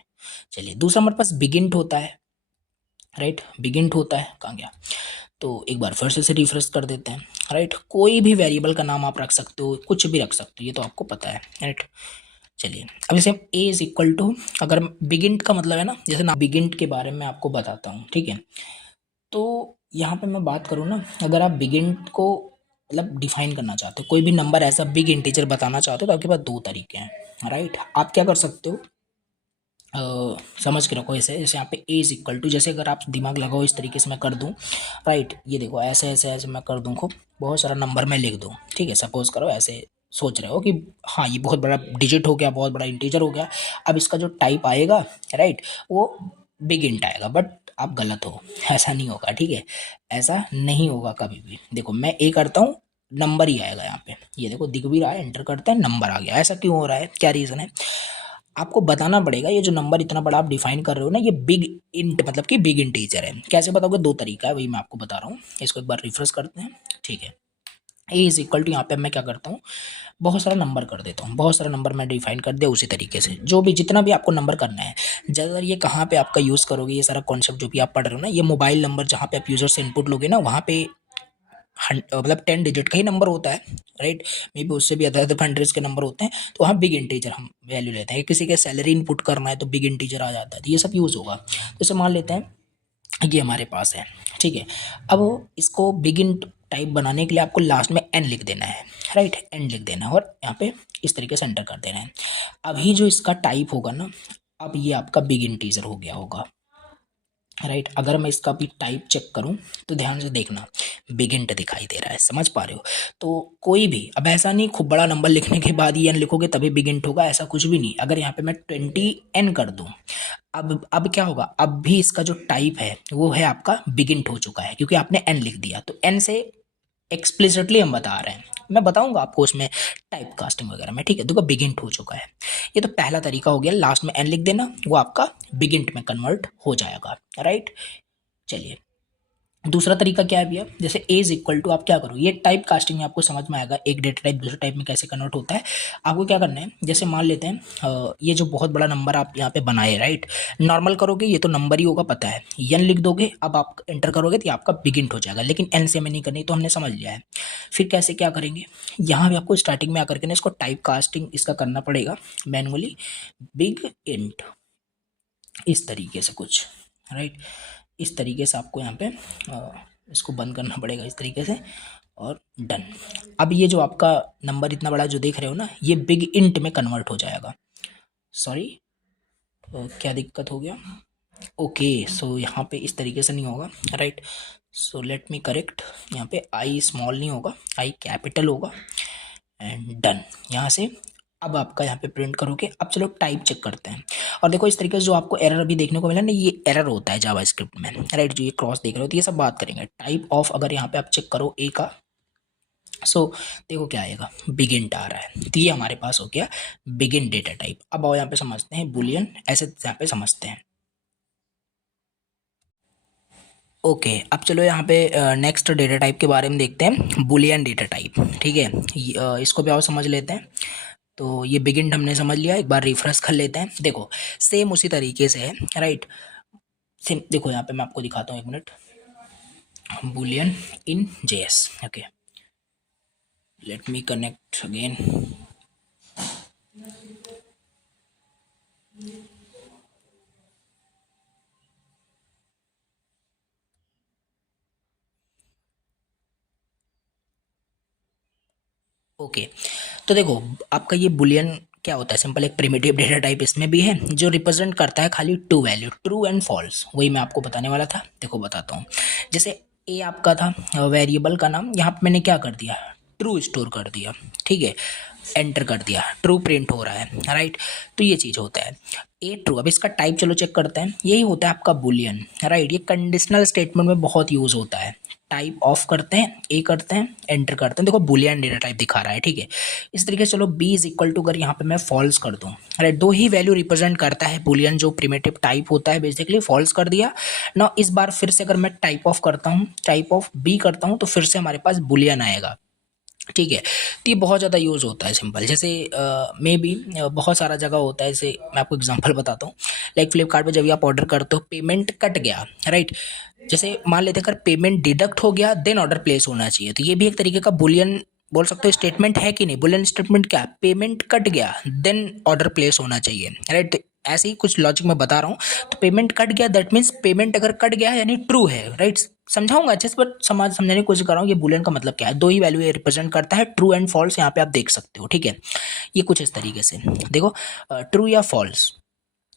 चलिए दूसरा हमारे पास बिगिंट होता है, राइट, बिगिंट होता है, कहाँ गया? तो एक बार फिर से रिफ्रेश कर देते हैं, राइट। कोई भी वेरिएबल का नाम आप रख सकते हो, कुछ भी रख सकते हो, ये तो आपको पता है, राइट। चलिए अब जैसे ए इज इक्वल टू, अगर बिगिंट का मतलब है ना, जैसे ना बिगिंट के बारे में आपको बताता हूँ, ठीक है। तो यहाँ पे मैं बात करूँ ना, अगर आप बिगिंट को मतलब डिफाइन करना चाहते हो, कोई भी नंबर ऐसा बिग इंटीजर बताना चाहते हो, तो आपके पास दो तरीके हैं, राइट। आप क्या कर सकते हो, समझ के रखो ऐसे, जैसे यहाँ पे ए इज इक्वल टू, जैसे अगर आप दिमाग लगाओ इस तरीके से मैं कर दूँ, राइट, ये देखो ऐसे ऐसे ऐसे मैं कर दूँ, खूब बहुत सारा नंबर मैं लिख दूँ, ठीक है। सपोज करो ऐसे सोच रहे हो कि हाँ ये बहुत बड़ा डिजिट हो गया, बहुत बड़ा इंटीजर हो गया, अब इसका जो टाइप आएगा, राइट, वो बिग इंट आएगा, बट आप गलत हो, ऐसा नहीं होगा, ठीक है। ऐसा नहीं होगा कभी भी। देखो मैं ए करता हूँ, नंबर ही आएगा यहाँ पे, ये देखो दिख भी रहा है, एंटर करते हैं नंबर आ गया। ऐसा क्यों हो रहा है, क्या रीज़न है, आपको बताना पड़ेगा। ये जो नंबर इतना बड़ा आप डिफाइन कर रहे हो ना, ये बिग इंट मतलब कि बिग इंटीजर है। कैसे बताओगे, दो तरीका है, वही मैं आपको बता रहा हूँ। इसको एक बार रिफ्रेश करते हैं, ठीक है। ए इज इक्वल टू, यहाँ पे मैं क्या करता हूँ, बहुत सारा नंबर कर देता हूँ, बहुत सारा नंबर मैं डिफाइन कर दिया। उसी तरीके से जो भी जितना भी आपको नंबर करना है, ज़्यादातर ये कहाँ पे आपका यूज़ करोगे, ये सारा कॉन्सेप्ट जो भी आप पढ़ रहे हो ना, ये मोबाइल नंबर जहाँ पे आप यूजर से इनपुट लोगे ना, वहाँ पे मतलब 10 डिजिट का ही नंबर होता है, राइट। मे बी उससे भी अदर हंड्रेड्स के नंबर होते हैं, तो वहाँ बिग इंटीजर हम वैल्यू लेते हैं। किसी के सैलरी इनपुट करना है तो बिग इंटीजर आ जाता है, तो ये सब यूज़ होगा। तो इसे मान लेते हैं ये हमारे पास है, ठीक है। अब इसको बिग इंट टाइप बनाने के लिए आपको लास्ट में एन लिख देना है, राइट, एन लिख देना है, और यहाँ पे इस तरीके से एंटर कर देना है। अभी जो इसका टाइप होगा ना, अब ये आपका बिग इंटीजर हो गया होगा, राइट। अगर मैं इसका भी टाइप चेक करूं तो ध्यान से देखना, बिगिंट दिखाई दे रहा है, समझ पा रहे हो। तो कोई भी, अब ऐसा नहीं खूब बड़ा नंबर लिखने के बाद ही एन लिखोगे तभी बिगिंट होगा, ऐसा कुछ भी नहीं। अगर यहाँ पे मैं 20 n कर दूं, अब क्या होगा, अब भी इसका जो टाइप है वो है आपका बिगिंट हो चुका है, क्योंकि आपने एन लिख दिया। तो एन से एक्सप्लिसिटली हम बता रहे हैं, मैं बताऊंगा आपको उसमें टाइप कास्टिंग वगैरह में, ठीक है। देखो बिगिंट हो चुका है, ये तो पहला तरीका हो गया, लास्ट में एन लिख देना, वो आपका बिगिंट में कन्वर्ट हो जाएगा, राइट। चलिए दूसरा तरीका क्या है भैया, जैसे ए इज इक्वल टू, आप क्या करो, ये टाइप कास्टिंग आपको समझ में आएगा, एक डेटा टाइप दूसरे टाइप में कैसे कन्वर्ट होता है। आपको क्या करना है, जैसे मान लेते हैं ये जो बहुत बड़ा नंबर आप यहाँ पे बनाए, राइट, नॉर्मल करोगे ये तो नंबर ही होगा, पता है, एन लिख दोगे, अब आप एंटर करोगे तो ये आपका बिगिंट हो जाएगा, लेकिन एन से हमें नहीं करनी, तो हमने समझ लिया है। फिर कैसे क्या करेंगे, यहाँ भी आपको स्टार्टिंग में आकर के ना इसको टाइप कास्टिंग इसका करना पड़ेगा मैनुअली, बिग इंट, इस तरीके से कुछ, राइट, इस तरीके से आपको यहाँ पे इसको बंद करना पड़ेगा इस तरीके से, और डन। अब ये जो आपका नंबर इतना बड़ा जो देख रहे हो ना, ये बिग इंट में कन्वर्ट हो जाएगा। सॉरी, क्या दिक्कत हो गया, ओके, सो यहाँ पे इस तरीके से नहीं होगा, right. So let me correct, यहाँ पे आई स्मॉल नहीं होगा, आई कैपिटल होगा, एंड डन। यहाँ से अब आपका यहाँ पे प्रिंट करोगे। अब चलो टाइप चेक करते हैं, और देखो इस तरीके से जो आपको एरर अभी देखने को मिला ना, ये एरर होता है जावास्क्रिप्ट में, राइट, जो ये क्रॉस देख रहे हो, तो ये सब बात करेंगे। टाइप ऑफ अगर यहाँ पे आप चेक करो ए का, सो देखो क्या आएगा, बिगिन आ रहा है, तो ये हमारे पास हो गया बिगिन डेटा टाइप। अब आओ यहाँ पे समझते हैं बुलियन, ऐसे यहाँ पे समझते हैं। ओके अब चलो यहाँ पे नेक्स्ट डेटा टाइप के बारे में देखते हैं, बुलियन डेटा टाइप, ठीक है। इसको भी आओ समझ लेते हैं। तो ये बिगिन हमने समझ लिया, एक बार रिफ्रेश कर लेते हैं। देखो सेम उसी तरीके से है, राइट, सेम। देखो यहाँ पे मैं आपको दिखाता हूँ, एक minute, boolean in JS, okay, let me connect again. Okay तो देखो आपका ये बुलियन क्या होता है, सिंपल एक प्रिमिटिव डेटा टाइप इसमें भी है, जो रिप्रेजेंट करता है खाली two value, true and false. वही मैं आपको बताने वाला था, देखो बताता हूँ। जैसे ए आपका था वेरिएबल का नाम, यहाँ पे मैंने क्या कर दिया, ट्रू स्टोर कर दिया, ठीक है, एंटर कर दिया, ट्रू प्रिंट हो रहा है, राइट। तो ये चीज़ होता है ए ट्रू। अब इसका टाइप चलो चेक करते हैं, यही होता है आपका बुलियन, राइट। ये कंडीशनल स्टेटमेंट में बहुत यूज़ होता है, टाइप ऑफ करते हैं, ए करते हैं, एंटर करते हैं, देखो बुलियन डेटा टाइप दिखा रहा है, ठीक है। इस तरीके से चलो बी इज इक्वल टू, अगर यहाँ पे मैं फॉल्स कर दूँ, राइट, दो ही वैल्यू रिप्रेजेंट करता है बुलियन, जो प्रिमिटिव टाइप होता है, बेसिकली फॉल्स कर दिया ना। इस बार फिर से अगर मैं टाइप ऑफ करता हूँ, टाइप ऑफ बी करता हूँ, तो फिर से हमारे पास बुलियन आएगा, ठीक है। तो ये बहुत ज़्यादा यूज़ होता है सिंपल, जैसे मे बी बहुत सारा जगह होता है। जैसे मैं आपको एग्जांपल बताता हूँ, लाइक फ्लिपकार्ट पे जब भी आप ऑर्डर करते हो, पेमेंट कट गया, राइट, जैसे मान लेते हैं अगर पेमेंट डिडक्ट हो गया देन ऑर्डर प्लेस होना चाहिए, तो ये भी एक तरीके का बुलियन बोल सकते हो स्टेटमेंट है कि नहीं। बुलियन स्टेटमेंट क्या है, पेमेंट कट गया देन ऑर्डर प्लेस होना चाहिए, राइट। ऐसे ही कुछ लॉजिक मैं बता रहा हूँ। तो पेमेंट कट गया दैट मीन्स पेमेंट अगर कट गया यानी ट्रू है, राइट। समझाऊंगा अच्छे से, बट समझाने की कोशिश कर रहा हूँ ये बुलियन का मतलब क्या है। दो ही वैल्यू ये रिप्रेजेंट करता है, ट्रू एंड फॉल्स, यहाँ पे आप देख सकते हो, ठीक है। ये कुछ इस तरीके से देखो, ट्रू या फॉल्स,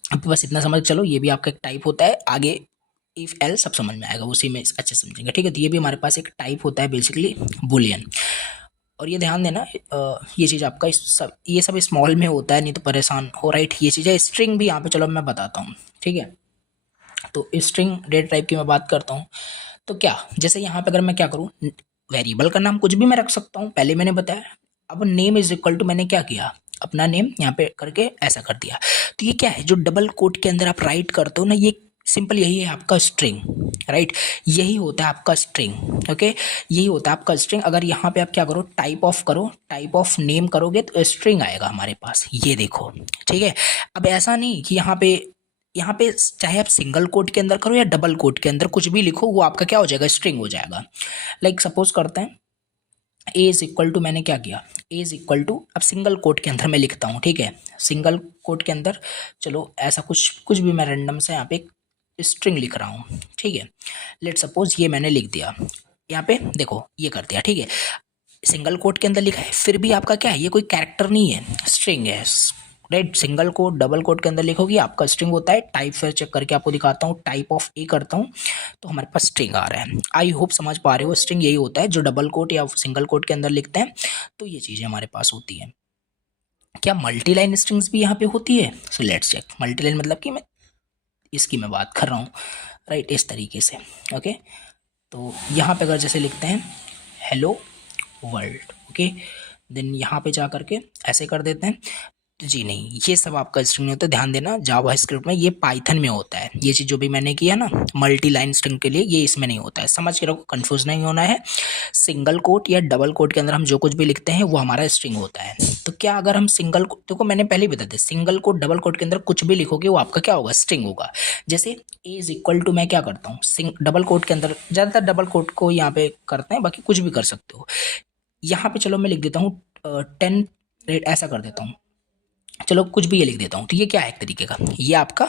अब बस इतना समझ चलो। ये भी आपका एक टाइप होता है, आगे इफ एल सब समझ में आएगा, उसी में अच्छे से समझेंगे, ठीक है। तो ये भी हमारे पास एक टाइप होता है बेसिकली बुलियन। और ये ध्यान देना, ये चीज़ आपका ये सब स्मॉल में होता है, नहीं तो परेशान हो, राइट। ये चीज़ें स्ट्रिंग भी यहाँ पे चलो मैं बताता हूँ, ठीक है। तो स्ट्रिंग डेटा टाइप की मैं बात करता हूँ, तो क्या, जैसे यहाँ पे अगर मैं क्या करूँ, वेरिएबल का नाम कुछ भी मैं रख सकता हूँ, पहले मैंने बताया। अब नेम इज इक्वल टू, मैंने क्या किया, अपना नेम यहाँ पे करके ऐसा कर दिया। तो ये क्या है, जो डबल कोट के अंदर आप राइट करते हो ना, ये सिंपल यही है आपका स्ट्रिंग, राइट। यही होता है आपका स्ट्रिंग, ओके, यही होता है आपका स्ट्रिंग। अगर यहाँ पे आप क्या करो, टाइप ऑफ करो, टाइप ऑफ नेम करोगे तो स्ट्रिंग आएगा हमारे पास, ये देखो, ठीक है। अब ऐसा नहीं कि यहाँ पे चाहे आप सिंगल कोट के अंदर करो या डबल कोट के अंदर कुछ भी लिखो, वो आपका क्या हो जाएगा, स्ट्रिंग हो जाएगा। लाइक सपोज करते हैं ए इज इक्वल टू, मैंने क्या किया, ए इज इक्वल टू, अब सिंगल कोट के अंदर मैं लिखता हूँ, ठीक है। सिंगल कोट के अंदर चलो ऐसा कुछ भी मैं रैंडम से यहाँ पे स्ट्रिंग लिख रहा हूँ, ठीक है। लेट सपोज ये मैंने लिख दिया, यहाँ पे देखो ये कर दिया, ठीक है। सिंगल कोट के अंदर लिखा है, फिर भी आपका क्या है, ये कोई कैरेक्टर नहीं है, स्ट्रिंग है, right. Single quote double quote के अंदर लिखोगे आपका स्ट्रिंग होता है। टाइप फिर चेक करके आपको दिखाता हूँ, टाइप ऑफ ए करता हूँ तो हमारे पास स्ट्रिंग आ रहा है। आई होप समझ पा रहे हो, स्ट्रिंग यही होता है जो डबल कोट या सिंगल कोट के अंदर लिखते हैं, तो ये चीज़ें हमारे पास होती है। क्या मल्टी लाइन स्ट्रिंग्स भी यहाँ पे होती है, so let's check. Multi line मतलब कि मैं इसकी मैं बात कर रहा हूँ, राइट, इस तरीके से, ओके। तो यहाँ पे अगर जैसे लिखते हैं हेलो वर्ल्ड, ओके, देन यहाँ पे जा करके ऐसे कर देते हैं, तो जी नहीं, ये सब आपका स्ट्रिंग नहीं होता, ध्यान देना। जावा स्क्रिप्ट में, ये पाइथन में होता है। ये चीज़ जो भी मैंने किया ना मल्टी लाइन स्ट्रिंग के लिए, ये इसमें नहीं होता है, समझ के रखो, कंफ्यूज नहीं होना है। सिंगल कोट या डबल कोट के अंदर हम जो कुछ भी लिखते हैं वो हमारा स्ट्रिंग होता है। तो क्या अगर हम सिंगल, देखो मैंने पहले ही बता दिया, सिंगल कोट डबल कोट के अंदर कुछ भी लिखोगे वो आपका क्या होगा, स्ट्रिंग होगा। जैसे ए इज इक्वल टू, मैं क्या करता हूँ, डबल कोट के अंदर, ज़्यादातर डबल कोट को यहाँ पे करते हैं, बाकी कुछ भी कर सकते हो। यहाँ पे चलो मैं लिख देता हूँ 10, ऐसा कर देता हूँ, चलो कुछ भी ये लिख देता हूँ। तो ये क्या है, एक तरीके का, ये आपका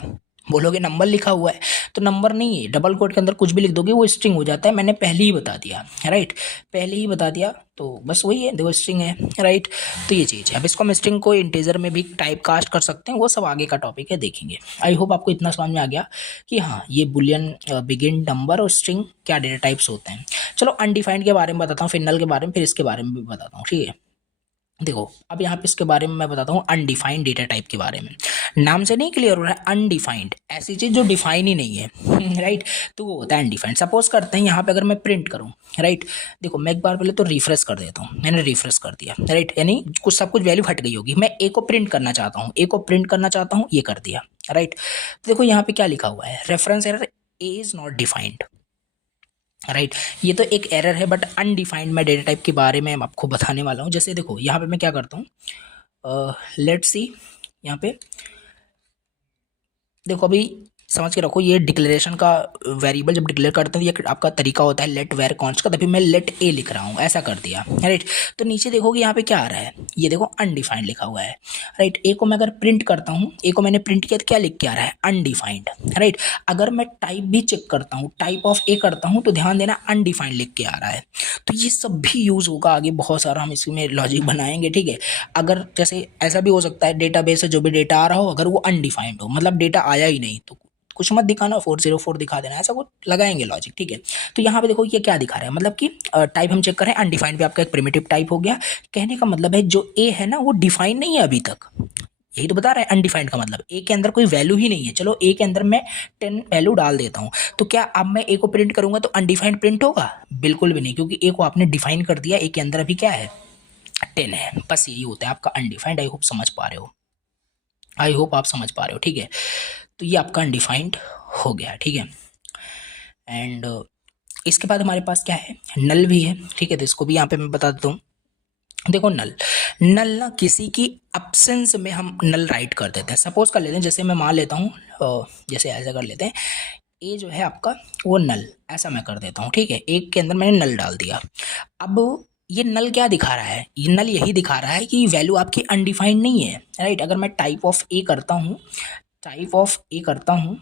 बोलोगे नंबर लिखा हुआ है, तो नंबर नहीं है, डबल कोट के अंदर कुछ भी लिख दोगे वो स्ट्रिंग हो जाता है। मैंने पहले ही बता दिया, राइट, पहले ही बता दिया, तो बस वही है, देखो स्ट्रिंग है, राइट। तो ये चीज़ है। अब इसको हम स्ट्रिंग को इंटीजर में भी टाइप कास्ट कर सकते हैं, वो सब आगे का टॉपिक है, देखेंगे। आई होप आपको इतना समझ में आ गया कि हाँ, ये बुलियन, बिगिन, नंबर और स्ट्रिंग क्या डेटा टाइप्स होते हैं। चलो अनडिफाइंड के बारे में बताता हूँ, फिर नल के बारे में, फिर इसके बारे में भी बताता हूँ, ठीक है। देखो अब यहाँ पे इसके बारे में मैं बताता हूँ, अनडिफाइंड डेटा टाइप के बारे में। नाम से नहीं क्लियर हो रहा है, अनडिफाइंड, ऐसी चीज़ जो डिफाइन ही नहीं है राइट, तो वो होता है अनडिफाइंड। सपोज करते हैं यहाँ पे अगर मैं प्रिंट करूँ, राइट, देखो मैं एक बार पहले तो रिफ्रेश कर देता हूँ, मैंने रिफ्रेश कर दिया, राइट, यानी कुछ सब कुछ वैल्यू हट गई होगी। मैं ए को प्रिंट करना चाहता हूँ, ए को प्रिंट करना चाहता हूँ, ये कर दिया, राइट। तो देखो यहाँ पे क्या लिखा हुआ है, reference error, A is not defined, right. ये तो एक एरर है, बट अनडिफाइंड मैं डेटा टाइप के बारे में आपको बताने वाला हूँ। जैसे देखो यहाँ पे मैं क्या करता हूँ, लेट्स सी, यहाँ पे देखो अभी समझ के रखो, ये डिक्लेरेशन का वेरिएबल जब डिक्लेयर करते हैं ये आपका तरीका होता है लेट वेर कॉन्स्ट का, तभी मैं लेट ए लिख रहा हूँ, ऐसा कर दिया, राइट। तो नीचे देखोगे यहाँ पे क्या आ रहा है, ये देखो अनडिफाइंड लिखा हुआ है, राइट। ए को मैं अगर प्रिंट करता हूँ, ए को मैंने प्रिंट किया तो क्या लिख के आ रहा है, अनडिफाइंड, राइट। अगर मैं टाइप भी चेक करता हूँ, टाइप ऑफ ए करता हूँ, तो ध्यान देना अनडिफाइंड लिख के आ रहा है। तो ये सब भी यूज़ होगा आगे, बहुत सारा हम इसमें लॉजिक बनाएंगे, ठीक है। अगर जैसे ऐसा भी हो सकता है डेटाबेस से जो भी डेटा आ रहा हो, अगर वो अनडिफाइंड हो, मतलब डेटा आया ही नहीं, तो कुछ मत दिखाना, 404 दिखा देना, ऐसा कुछ लगाएंगे लॉजिक, ठीक है। तो यहाँ पे देखो ये क्या दिखा रहा है, मतलब कि टाइप हम चेक करें, अनडिफाइंड भी आपका एक प्रिमिटिव टाइप हो गया। कहने का मतलब है जो ए है ना वो डिफाइन नहीं है अभी तक, यही तो बता रहा है अनडिफाइंड का मतलब ए के अंदर कोई वैल्यू ही नहीं है। चलो ए के अंदर मैं 10 वैल्यू डाल देता हूँ, तो क्या अब मैं ए को प्रिंट करूंगा तो अनडिफाइंड प्रिंट होगा? बिल्कुल भी नहीं, क्योंकि ए को आपने डिफाइन कर दिया, ए के अंदर अभी क्या है 10 है। बस यही होता है आपका अनडिफाइंड। आई होप समझ पा रहे हो, आई होप आप समझ पा रहे हो, ठीक है। तो ये आपका अनडिफाइंड हो गया, ठीक है। एंड इसके बाद हमारे पास क्या है, नल भी है, ठीक है। तो इसको भी यहाँ पे मैं बता देता हूँ। देखो नल, नल ना किसी की अब्सेंस में हम नल राइट कर देते हैं। सपोज कर लेते हैं, जैसे मैं मान लेता हूँ जैसे ऐसा कर लेते हैं, ए जो है आपका वो नल, ऐसा मैं कर देता हूँ, ठीक है। एक के अंदर मैंने नल डाल दिया। अब ये नल क्या दिखा रहा है, ये नल यही दिखा रहा है कि वैल्यू आपकी अनडिफाइंड नहीं है, राइट। अगर मैं टाइप ऑफ ए करता हूँ, टाइप ऑफ ए करता हूँ,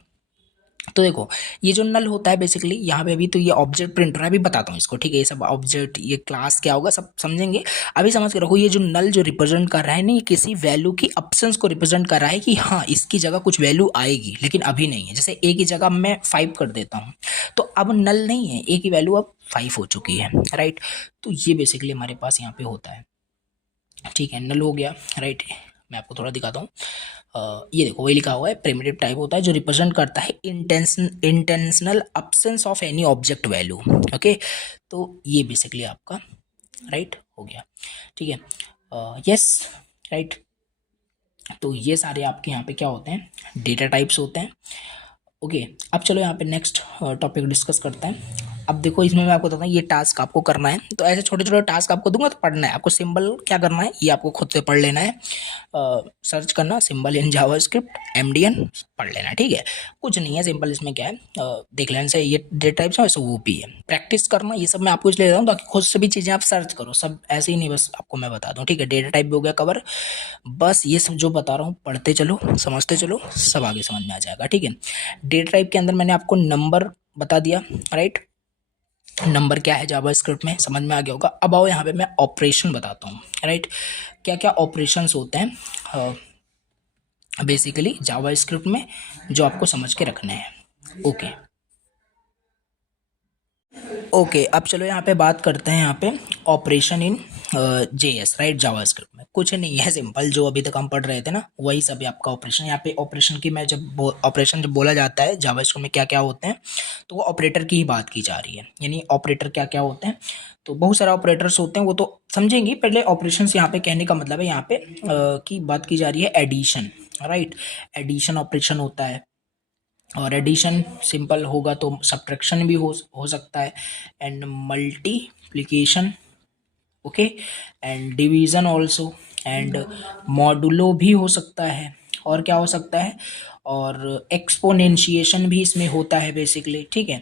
तो देखो ये जो नल होता है बेसिकली यहाँ पे, अभी तो ये ऑब्जेक्ट प्रिंट हो रहा है, अभी बताता हूँ इसको, ठीक है। ये सब ऑब्जेक्ट, ये क्लास क्या होगा सब समझेंगे। अभी समझ के रखो, ये जो नल जो रिप्रेजेंट कर रहा है ना, ये किसी वैल्यू की अब्सेंस को रिप्रेजेंट कर रहा है कि हाँ इसकी जगह कुछ वैल्यू आएगी, लेकिन अभी नहीं है। जैसे ए की जगह मैं 5 कर देता हूँ, तो अब नल नहीं है, ए की वैल्यू अब 5 हो चुकी है, राइट। तो ये बेसिकली हमारे पास यहाँ पे होता है, ठीक है। नल हो गया, राइट। मैं आपको थोड़ा दिखाता हूँ। ये देखो वही लिखा हुआ है, प्रिमिटिव टाइप होता है जो रिप्रेजेंट करता है intentional absence of any object value, okay. तो ये बेसिकली आपका राइट हो गया, ठीक है। Yes, right. तो ये सारे आपके यहाँ पे क्या होते हैं, डेटा टाइप्स होते हैं, ओके। अब चलो यहाँ पे नेक्स्ट टॉपिक डिस्कस करते हैं। अब देखो इसमें मैं आपको बताता हूँ, ये टास्क आपको करना है, तो ऐसे छोटे छोटे टास्क आपको दूंगा तो पढ़ना है आपको। सिंबल क्या करना है, ये आपको खुद से पढ़ लेना है, सर्च करना सिंबल इन जावास्क्रिप्ट एमडीएन, पढ़ लेना है, ठीक है। कुछ नहीं है, सिंपल इसमें क्या है, देख लेने से ये डेटा टाइप्स है, वैसे वो भी है। प्रैक्टिस करना, ये सब मैं आपको इसलिए देता हूँ ताकि खुद से भी चीज़ें आप सर्च करो, सब ऐसे ही नहीं बस आपको मैं बता दूँ, ठीक है। डेटा टाइप भी हो गया कवर, बस ये सब जो बता रहा हूँ पढ़ते चलो, समझते चलो, सब आगे समझ में आ जाएगा, ठीक है। डेटा टाइप के अंदर मैंने आपको नंबर बता दिया, राइट। नंबर क्या है जावास्क्रिप्ट में समझ में आ गया होगा। अब आओ यहाँ पे मैं ऑपरेशन बताता हूँ, राइट। क्या क्या ऑपरेशंस होते हैं बेसिकली जावास्क्रिप्ट में, जो आपको समझ के रखने हैं, ओके। ओके, अब चलो यहाँ पे बात करते हैं, यहाँ पे operation in JS, right. JavaScript में कुछ नहीं है, सिंपल जो अभी तक हम पढ़ रहे थे ना, वही सब आपका ऑपरेशन। यहाँ पे ऑपरेशन की मैं जब ऑपरेशन जब बोला जाता है जावास्क्रिप्ट में क्या क्या होते हैं, तो वो ऑपरेटर की ही बात की जा रही है, यानी ऑपरेटर क्या क्या होते हैं। तो बहुत सारे ऑपरेटर्स होते हैं, वो तो समझेंगे। पहले ऑपरेशन यहाँ पे कहने का मतलब है, यहाँ पे की बात की जा रही है एडिशन, राइट। एडिशन ऑपरेशन होता है, और एडिशन सिंपल होगा तो सब्ट्रैक्शन भी हो सकता है, and multiplication, okay, and division also, and modulo भी हो सकता है, और क्या हो सकता है, और एक्सपोनेंशिएशन भी इसमें होता है बेसिकली, ठीक है।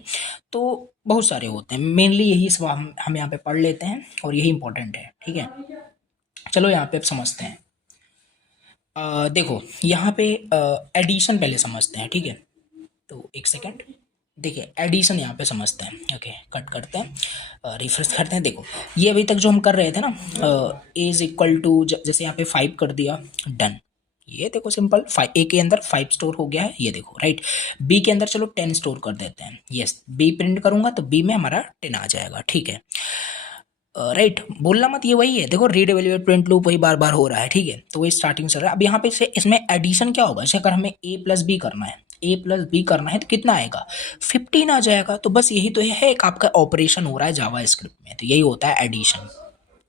तो बहुत सारे होते हैं, मेनली यही सब हम यहाँ पे पढ़ लेते हैं, और यही इंपॉर्टेंट है, ठीक है। चलो यहाँ पे अब समझते हैं। देखो यहाँ पे एडिशन पहले समझते हैं, ठीक है। तो एक सेकेंड, देखिए एडिशन यहाँ पे समझते हैं, ओके। कट करते हैं, रिफ्रेश करते हैं। देखो ये अभी तक जो हम कर रहे थे ना, ए इज इक्वल टू, जैसे यहाँ पे 5 कर दिया, डन। ये देखो सिंपल, 5 ए के अंदर 5 स्टोर हो गया है, ये देखो, राइट। बी के अंदर चलो 10 स्टोर कर देते हैं, यस। बी प्रिंट करूंगा तो बी में हमारा 10 आ जाएगा, ठीक है, राइट। बोलना मत, ये वही है, देखो रीड एवेल्यूएट प्रिंट लूप वही बार बार हो रहा है, ठीक है। तो वही स्टार्टिंग से रहा है। अब यहाँ पे से इसमें एडिशन क्या होगा, जैसे अगर हमें ए प्लस बी करना है, ए प्लस बी करना है तो कितना आएगा, 15 आ जाएगा। तो बस यही तो है, एक आपका ऑपरेशन हो रहा है जावास्क्रिप्ट में, तो यही होता है एडिशन,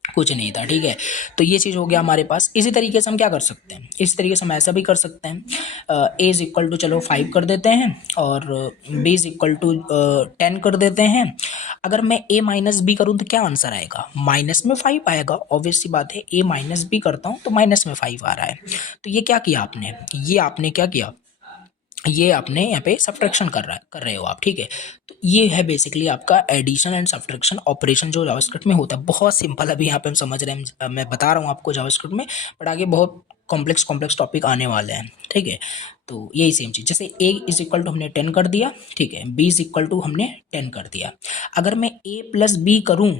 कुछ नहीं था, ठीक है। तो ये चीज़ हो गया हमारे पास। इसी तरीके से हम क्या कर सकते हैं, इस तरीके से हम ऐसा भी कर सकते हैं, ए इज इक्वल टू चलो 5 कर देते हैं, और बी इज इक्वल टू 10 कर देते हैं। अगर मैं ए माइनस बी करूँ तो क्या आंसर आएगा, माइनस में 5 आएगा, ऑब्वियस सी बात है। ए माइनस बी करता हूँ तो माइनस में 5 आ रहा है। तो ये क्या किया आपने, ये आपने क्या किया, ये आपने यहाँ पे सब्ट्रैक्शन कर रहे हो आप, ठीक है। तो ये है बेसिकली आपका एडिशन एंड सब्ट्रैक्शन ऑपरेशन जो जावास्क्रिप्ट में होता है। बहुत सिंपल, अभी यहाँ पे हम समझ रहे हैं, मैं बता रहा हूँ आपको जावास्क्रिप्ट में, बट आगे बहुत कॉम्प्लेक्स टॉपिक आने वाले हैं, ठीक है। तो यही सेम चीज़, जैसे ए इज इक्वल टू हमने 10 कर दिया, ठीक है, बी इज इक्वल टू हमने 10 कर दिया। अगर मैं ए प्लस बी करूँ,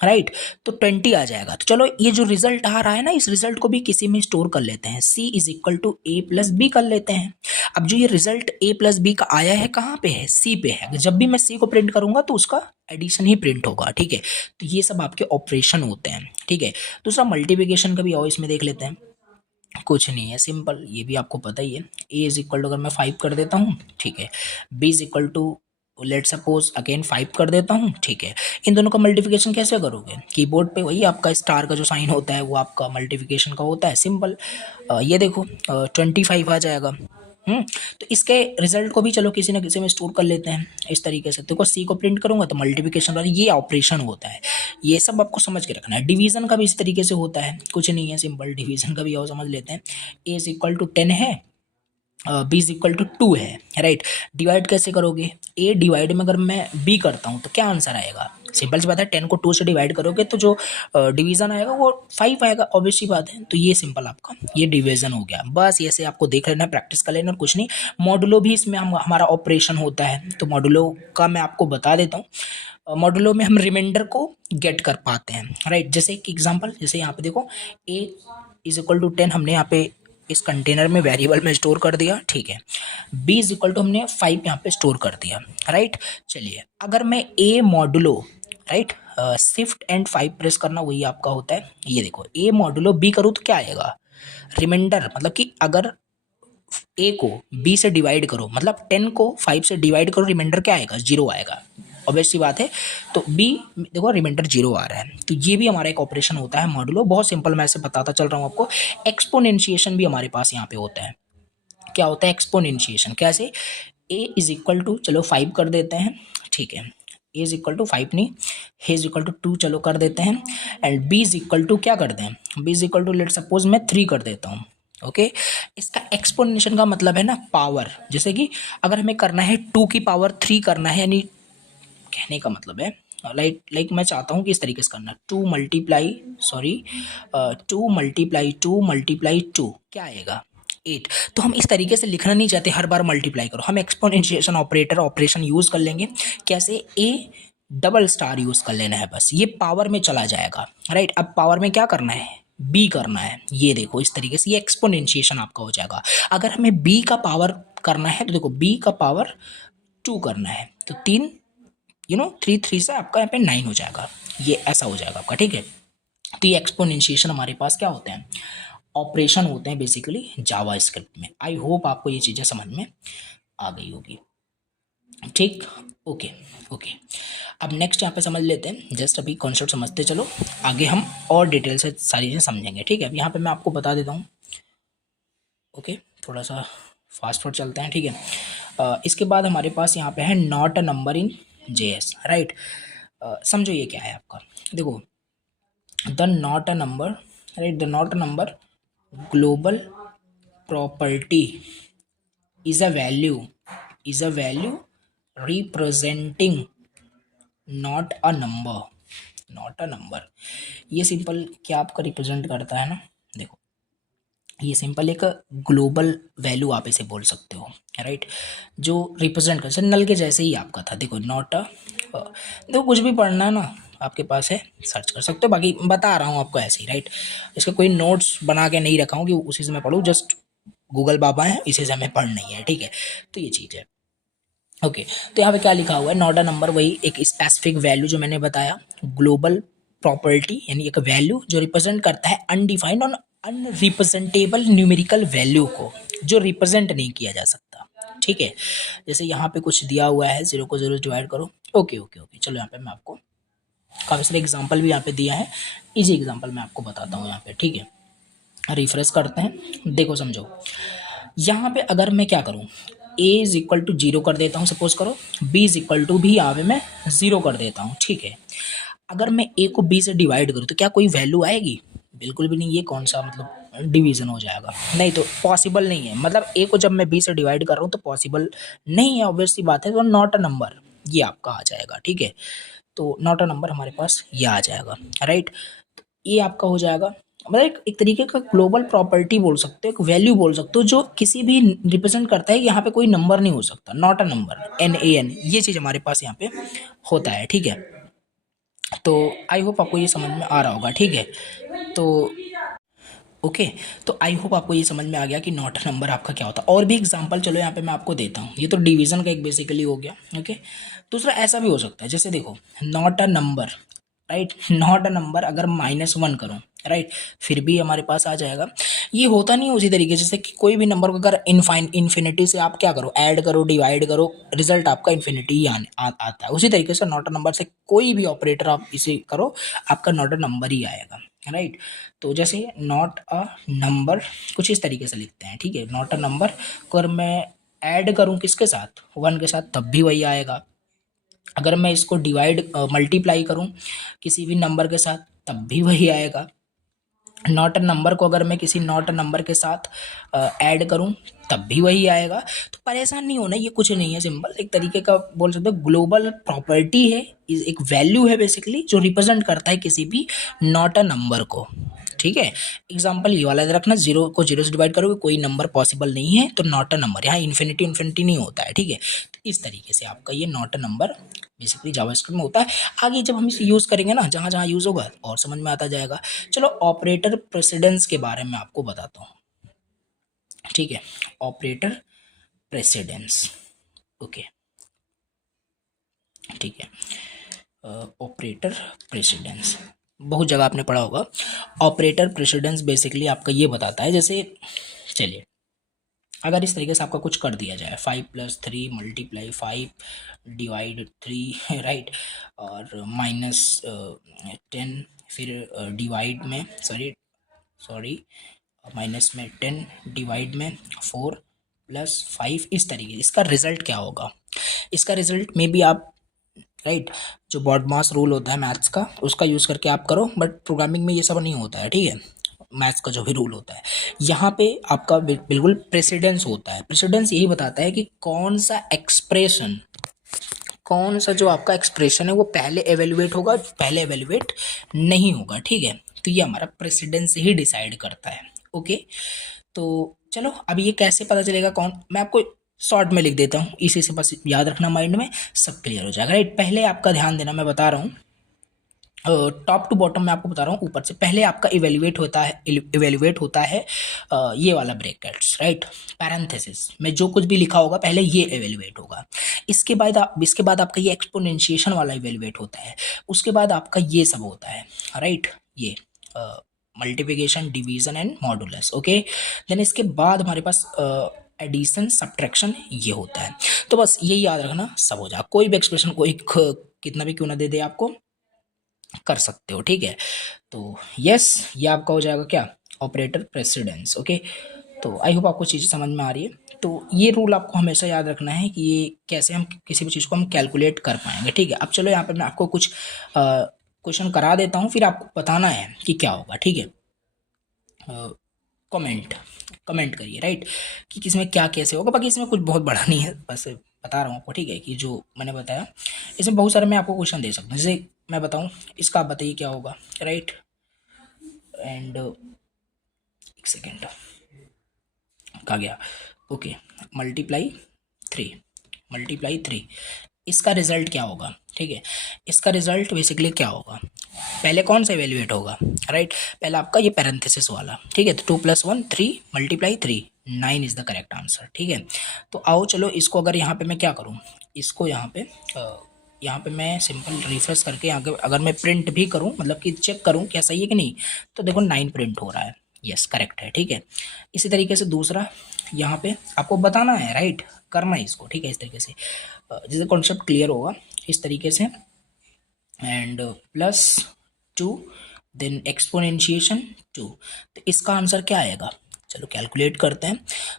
राइट, तो 20 आ जाएगा। तो चलो ये जो रिजल्ट आ रहा है ना, इस रिजल्ट को भी किसी में स्टोर कर लेते हैं, c is equal to a plus b कर लेते हैं। अब जो ये रिजल्ट ए प्लस बी का आया है कहाँ पे है, सी पे है। जब भी मैं सी को प्रिंट करूंगा तो उसका एडिशन ही प्रिंट होगा, ठीक है। तो ये सब आपके ऑपरेशन होते हैं, ठीक है। दूसरा मल्टीप्लिकेशन का भी आओ इसमें देख लेते हैं। कुछ नहीं है, सिंपल, ये भी आपको पता ही है। ए इज इक्वल टू अगर मैं 5 कर देता हूँ, ठीक है, B is equal to let suppose again 5 कर देता हूँ, ठीक है। इन दोनों का मल्टीप्लिकेशन कैसे करोगे? कीबोर्ड पे वही आपका स्टार का जो साइन होता है वो आपका मल्टीप्लिकेशन का होता है, सिंपल। ये देखो 25 आ जाएगा। तो इसके रिजल्ट को भी चलो किसी ना किसी में स्टोर कर लेते हैं इस तरीके से। देखो सी को प्रिंट करूंगा तो मल्टीप्लिकेशन वाला ये ऑपरेशन होता है, ये सब आपको समझ के रखना है। डिवीजन का भी इस तरीके से होता है, कुछ नहीं है, सिंपल डिवीजन का भी और समझ लेते हैं। ए इज इक्वल टू 10 है, बी इज इक्वल टू 2 है, राइट। डिवाइड कैसे करोगे? ए डिवाइड में अगर मैं बी करता हूँ तो क्या आंसर आएगा? सिंपल सी बात है, 10 को 2 से डिवाइड करोगे तो जो डिवीजन आएगा वो 5 आएगा, ऑब्वियस सी बात है। तो ये सिंपल आपका ये डिवीजन हो गया। बस ऐसे आपको देख लेना, प्रैक्टिस कर लेना और कुछ नहीं। मॉडुलो भी इसमें हमारा ऑपरेशन होता है, तो मॉडुलो का मैं आपको बता देता हूँ। मॉडुलो में हम रिमाइंडर को गेट कर पाते हैं, राइट। जैसे एक एग्जांपल, जैसे यहाँ पे देखो ए इज इक्वल टू 10 हमने यहाँ पे इस कंटेनर में वेरिएबल में स्टोर कर दिया, ठीक है। बी इज इक्वल टू हमने 5 यहाँ पे स्टोर कर दिया, राइट। चलिए अगर मैं a modulo, right, shift and 5 press करना वही आपका होता है। ये देखो ए मॉडुलो बी करूँ तो क्या आएगा? रिमाइंडर, मतलब कि अगर ए को बी से डिवाइड करो, मतलब 10 को 5 से डिवाइड करो, रिमाइंडर क्या आएगा? 0 आएगा, ऑब्वियस सी बात है। तो बी देखो रिमाइंडर 0 आ रहा है, तो ये भी हमारा एक ऑपरेशन होता है मॉडुलो। बहुत सिंपल, मैं ऐसे बताता चल रहा हूँ आपको। एक्सपोनेंशिएशन भी हमारे पास यहाँ पे होता है। क्या होता है एक्सपोनेंशिएशन? कैसे? ए इज इक्वल टू, चलो 5 कर देते हैं, ठीक है। ए इज इक्वल टू 5 नहीं, ए इज इक्वल टू 2 चलो कर देते हैं, and B is equal to क्या करते हैं? B is equal to let suppose मैं 3 कर देता हूँ, ओके। इसका एक्सपोनेंशियल का मतलब है ना पावर। जैसे कि अगर हमें करना है 2 की पावर 3 करना है, यानी कहने का मतलब है लाइक मैं चाहता हूँ कि इस तरीके से करना, 2 मल्टीप्लाई 2 क्या आएगा? 8। तो हम इस तरीके से लिखना नहीं चाहते हर बार मल्टीप्लाई करो, हम एक्सपोनेंशिएशन ऑपरेशन यूज कर लेंगे। कैसे? ए डबल स्टार यूज कर लेना है, बस ये पावर में चला जाएगा, राइट। अब पावर में क्या करना है? बी करना है। ये देखो इस तरीके से ये एक्सपोनेंशिएशन आपका हो जाएगा। अगर हमें बी का पावर करना है तो देखो बी का पावर 2 करना है, तो 3 3 3 से आपका यहाँ पे 9 हो जाएगा, ये ऐसा हो जाएगा आपका, ठीक है। तो ये एक्सपोनेंशिएशन हमारे पास क्या होते हैं? ऑपरेशन होते हैं बेसिकली जावा स्क्रिप्ट में। आई होप आपको ये चीज़ें समझ में आ गई होगी, ठीक। ओके ओके, अब नेक्स्ट यहाँ पे समझ लेते हैं। जस्ट अभी कॉन्सेप्ट समझते चलो, आगे हम और डिटेल से सारी चीज़ें समझेंगे, ठीक है। अब यहाँ पे मैं आपको बता देता हूँ, ओके, थोड़ा सा फास्ट फॉरवर्ड चलते हैं, ठीक है। इसके बाद हमारे पास यहाँ पे है not a number in JS, right. समझो ये क्या है आपका, देखो the not a number, right, the not a number global property is a value representing not a number. ये सिंपल क्या आपका रिप्रेजेंट करता है ना, देखो ये सिंपल एक ग्लोबल वैल्यू आप इसे बोल सकते हो, राइट, जो रिप्रेजेंट कर, नल के जैसे ही आपका था। देखो नॉट देखो कुछ भी पढ़ना है ना आपके पास है, सर्च कर सकते हो, बाकी बता रहा हूँ आपको ऐसे ही, राइट। इसके कोई नोट्स बना के नहीं रखा हूँ कि उसी से मैं पढ़ूँ, जस्ट गूगल बाबा है, इसी से हमें पढ़ना ही है, ठीक है। तो ये चीज़ है, ओके। तो यहाँ पे क्या लिखा हुआ है? नॉट अ नंबर, वही एक स्पेसिफिक वैल्यू जो मैंने बताया, ग्लोबल प्रॉपर्टी यानी एक वैल्यू जो रिप्रेजेंट करता है अनडिफाइंड और अनरिप्रेजेंटेबल न्यूमेरिकल वैल्यू को, जो रिप्रेजेंट नहीं किया जा सकता, ठीक है। जैसे यहाँ पे कुछ दिया हुआ है, 0 को 0 डिवाइड करो, ओके ओके ओके। चलो यहाँ पे मैं आपको काफ़ी सारे एग्जाम्पल भी यहाँ पे दिया है, इजी एग्जाम्पल मैं आपको बताता हूँ यहाँ पे, ठीक है। रिफ्रेश करते हैं, देखो समझो यहाँ पे अगर मैं क्या करूँ, ए इज इक्वल टू 0 कर देता हूँ, सपोज करो बी इज इक्वल टू भी यहाँ पे मैं 0 कर देता हूँ, ठीक है। अगर मैं ए को बी से डिवाइड करूँ तो क्या कोई वैल्यू आएगी? बिल्कुल भी नहीं। ये कौन सा मतलब डिवीजन हो जाएगा? नहीं, तो पॉसिबल नहीं है। मतलब ए को जब मैं बी से डिवाइड कर रहा हूँ तो पॉसिबल नहीं है, ऑब्वियस सी बात है। तो नॉट अ नंबर ये आपका आ जाएगा, ठीक है। तो नॉट अ नंबर हमारे पास ये आ जाएगा, राइट। ये आपका हो जाएगा, मतलब एक तरीके का ग्लोबल प्रॉपर्टी बोल सकते हो, एक वैल्यू बोल सकते हो, जो किसी भी रिप्रेजेंट करता है कि यहाँ पे कोई नंबर नहीं हो सकता, नॉट अ नंबर, NaN, ये चीज़ हमारे पास यहाँ पे होता है, ठीक है। तो आई होप आपको ये समझ में आ रहा होगा, ठीक है। तो ओके, तो आई होप आपको ये समझ में आ गया कि नॉट अ नंबर आपका क्या होता है। और भी एग्जांपल चलो यहाँ पे मैं आपको देता हूँ। ये तो डिवीजन का एक बेसिकली हो गया, ओके। दूसरा ऐसा भी हो सकता है, जैसे देखो not a number, right, not a number अगर -1 करूँ, राइट, फिर भी हमारे पास आ जाएगा। ये होता नहीं है उसी तरीके से, जैसे कि कोई भी नंबर को अगर इन्फिनिटी से आप क्या करो, ऐड करो, डिवाइड करो, रिजल्ट आपका इन्फिनिटी ही आता है। उसी तरीके से नॉट अ नंबर से कोई भी ऑपरेटर आप इसे करो, आपका नॉट अ नंबर ही आएगा। राइट, तो जैसे नॉट अ नंबर कुछ इस तरीके से लिखते हैं, ठीक है। नॉट अ नंबर को अगर मैं ऐड करूँ किसके साथ, 1 के साथ, तब भी वही आएगा। अगर मैं इसको डिवाइड मल्टीप्लाई करूँ किसी भी नंबर के साथ, तब भी वही आएगा। नॉट नंबर को अगर मैं किसी नॉट नंबर के साथ ऐड करूं, तब भी वही आएगा। तो परेशान नहीं होना, ये कुछ नहीं है, सिंपल एक तरीके का बोल सकते हो ग्लोबल प्रॉपर्टी है, एक वैल्यू है बेसिकली, जो रिप्रेजेंट करता है किसी भी नॉट अ नंबर को। ठीक है, एग्जाम्पल ये वाला याद रखना, जीरो को जीरो से डिवाइड करोगे कोई नंबर पॉसिबल नहीं है, तो नॉट अ नंबर, यहाँ इन्फिनिटी इन्फिनिटी नहीं होता है। ठीक है, तो इस तरीके से आपका ये not a number basically JavaScript में होता है। आगे जब हम इसे यूज़ करेंगे ना, जहाँ जहाँ यूज़ होगा और समझ में आता जाएगा। चलो ऑपरेटर प्रेसिडेंस के बारे में आपको बताता हूँ। ठीक है, ऑपरेटर प्रेसिडेंस, ओके, ठीक है। ऑपरेटर प्रेसिडेंस बहुत जगह आपने पढ़ा होगा। ऑपरेटर प्रेसिडेंस बेसिकली आपका ये बताता है, जैसे चलिए अगर इस तरीके से आपका कुछ कर दिया जाए, 5+3 मल्टीप्लाई 5 डिवाइड 3 राइट, और -10, फिर डिवाइड में सॉरी माइनस में 10 डिवाइड में 4+5, इस तरीके, इसका रिजल्ट क्या होगा? इसका रिजल्ट में भी आप राइट जो बॉडमास रूल होता है मैथ्स का, उसका यूज़ करके आप करो, बट प्रोग्रामिंग में ये सब नहीं होता है। ठीक है, मैथ्स का जो भी रूल होता है, यहाँ पे आपका बिल्कुल प्रेसिडेंस होता है। प्रेसिडेंस यही बताता है कि कौन सा एक्सप्रेशन, कौन सा जो आपका एक्सप्रेशन है वो पहले एवेल्युएट होगा, पहले एवेल्युएट नहीं होगा। ठीक है, तो ये हमारा प्रेसिडेंस ही डिसाइड करता है। ओके, तो चलो अब ये कैसे पता चलेगा कौन, मैं आपको शॉर्ट में लिख देता हूँ, इसी से बस याद रखना, माइंड में सब क्लियर हो जाएगा। राइट, पहले आपका ध्यान देना, मैं बता रहा हूँ टॉप टू बॉटम, मैं आपको बता रहा हूँ ऊपर से। पहले आपका इवेल्युएट होता है ये वाला ब्रैकेट्स, राइट, पैरेंथेसिस में जो कुछ भी लिखा होगा पहले ये इवेल्युएट होगा। इसके बाद आपका ये एक्सपोनेंशिएशन वाला इवेल्युएट होता है। उसके बाद आपका ये सब होता है, राइट, ये multiplication, division and modulus. Okay, then इसके बाद हमारे पास एडिशन, सब्ट्रैक्शन, ये होता है। तो बस यही याद रखना, सब हो जाए। कोई भी एक्सप्रेशन कोई कितना भी क्यों ना दे दे, आपको कर सकते हो। ठीक है, तो यस, ये आपका हो जाएगा क्या, ऑपरेटर प्रेसिडेंस। ओके, तो आई होप आपको चीज़ें समझ में आ रही है। तो ये रूल आपको हमेशा याद रखना है कि ये कैसे हम किसी भी चीज़ को हम कैलकुलेट कर पाएंगे। ठीक है, अब चलो यहाँ पे मैं आपको कुछ क्वेश्चन करा देता हूँ, फिर आपको बताना है कि क्या होगा। ठीक है, कमेंट करिए, राइट, कि किसमें क्या कैसे होगा। बाकी इसमें कुछ बहुत बड़ा नहीं है, बस बता रहा हूँ आपको। ठीक है, कि जो मैंने बताया इसमें बहुत सारे मैं आपको क्वेश्चन दे सकता हूँ। जैसे मैं बताऊँ, इसका आप बताइए क्या होगा, राइट, एंड एक सेकेंड कहा गया, ओके, मल्टीप्लाई थ्री, इसका रिजल्ट क्या होगा? ठीक है, इसका रिजल्ट बेसिकली क्या होगा, पहले कौन सा इवेल्युएट होगा, राइट, पहले आपका ये पैरेंथेसिस वाला। ठीक है, तो 2+1 3 multiply 3 9 is the correct answer. ठीक है, तो आओ चलो इसको अगर यहाँ पे मैं क्या करूँ, इसको यहाँ पे मैं सिंपल रिफ्रेश करके यहाँ अगर मैं प्रिंट भी करूँ, मतलब कि चेक करूँ क्या सही है कि नहीं, तो देखो 9 प्रिंट हो रहा है, यस करेक्ट है। ठीक है, इसी तरीके से दूसरा यहाँ पे आपको बताना है, राइट, करना है इसको। ठीक है, इस तरीके से जिससे कॉन्सेप्ट क्लियर होगा, इस तरीके से, एंड +2 देन एक्सपोनेंशिएशन 2, तो इसका आंसर क्या आएगा, चलो कैलकुलेट करते हैं।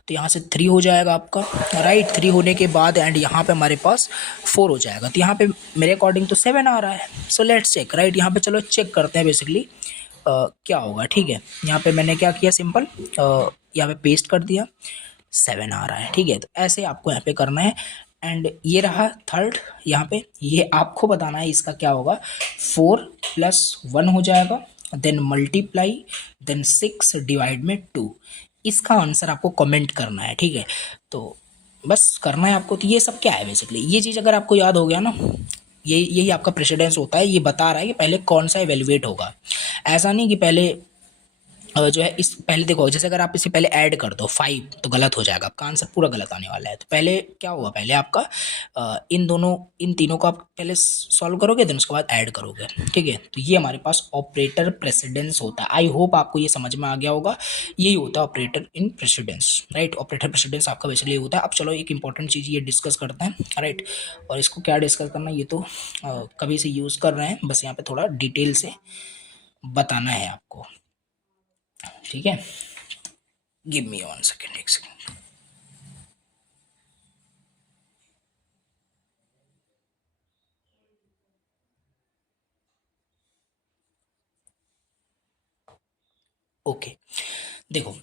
तो यहाँ से 3 हो जाएगा आपका, राइट, 3 होने के बाद एंड यहाँ पे हमारे पास 4 हो जाएगा। तो यहाँ पे मेरे अकॉर्डिंग तो 7 आ रहा है, सो लेट्स चेक, राइट, यहाँ पे चलो चेक करते हैं बेसिकली क्या होगा। ठीक है, यहाँ पे मैंने क्या किया, सिंपल यहाँ पे पेस्ट कर दिया, 7 आ रहा है। ठीक है, तो ऐसे आपको यहाँ पे करना है। एंड ये रहा थर्ड, यहाँ पे ये आपको बताना है इसका क्या होगा, 4+1 हो जाएगा, देन मल्टीप्लाई, देन 6 डिवाइड में 2, इसका आंसर आपको कमेंट करना है। ठीक है, तो बस करना है आपको। तो ये सब क्या है बेसिकली, ये चीज़ अगर आपको याद हो गया ना, यही आपका प्रेसिडेंस होता है। ये बता रहा है कि पहले कौन सा इवेल्युएट होगा, ऐसा नहीं कि पहले जो है इस पहले देखो, जैसे अगर आप इसे पहले ऐड कर दो 5 तो गलत हो जाएगा, आपका आंसर पूरा गलत आने वाला है। तो पहले क्या होगा, पहले आपका इन तीनों को आप पहले सॉल्व करोगे, देन उसके बाद ऐड करोगे, ठीक है। तो ये हमारे पास ऑपरेटर प्रेसिडेंस होता है। आई होप आपको ये समझ में आ गया होगा, यही होता है ऑपरेटर इन प्रेसिडेंस, राइट। ऑपरेटर प्रेसिडेंस आपका वैसे ये होता है। अब चलो एक इंपॉर्टेंट चीज़ ये डिस्कस करते हैं, राइट। और इसको क्या डिस्कस करना, ये तो कभी से यूज़ कर रहे हैं, बस यहाँ पे थोड़ा डिटेल से बताना है आपको, ठीक है। Give me 1 second, 1 second. Okay, देखो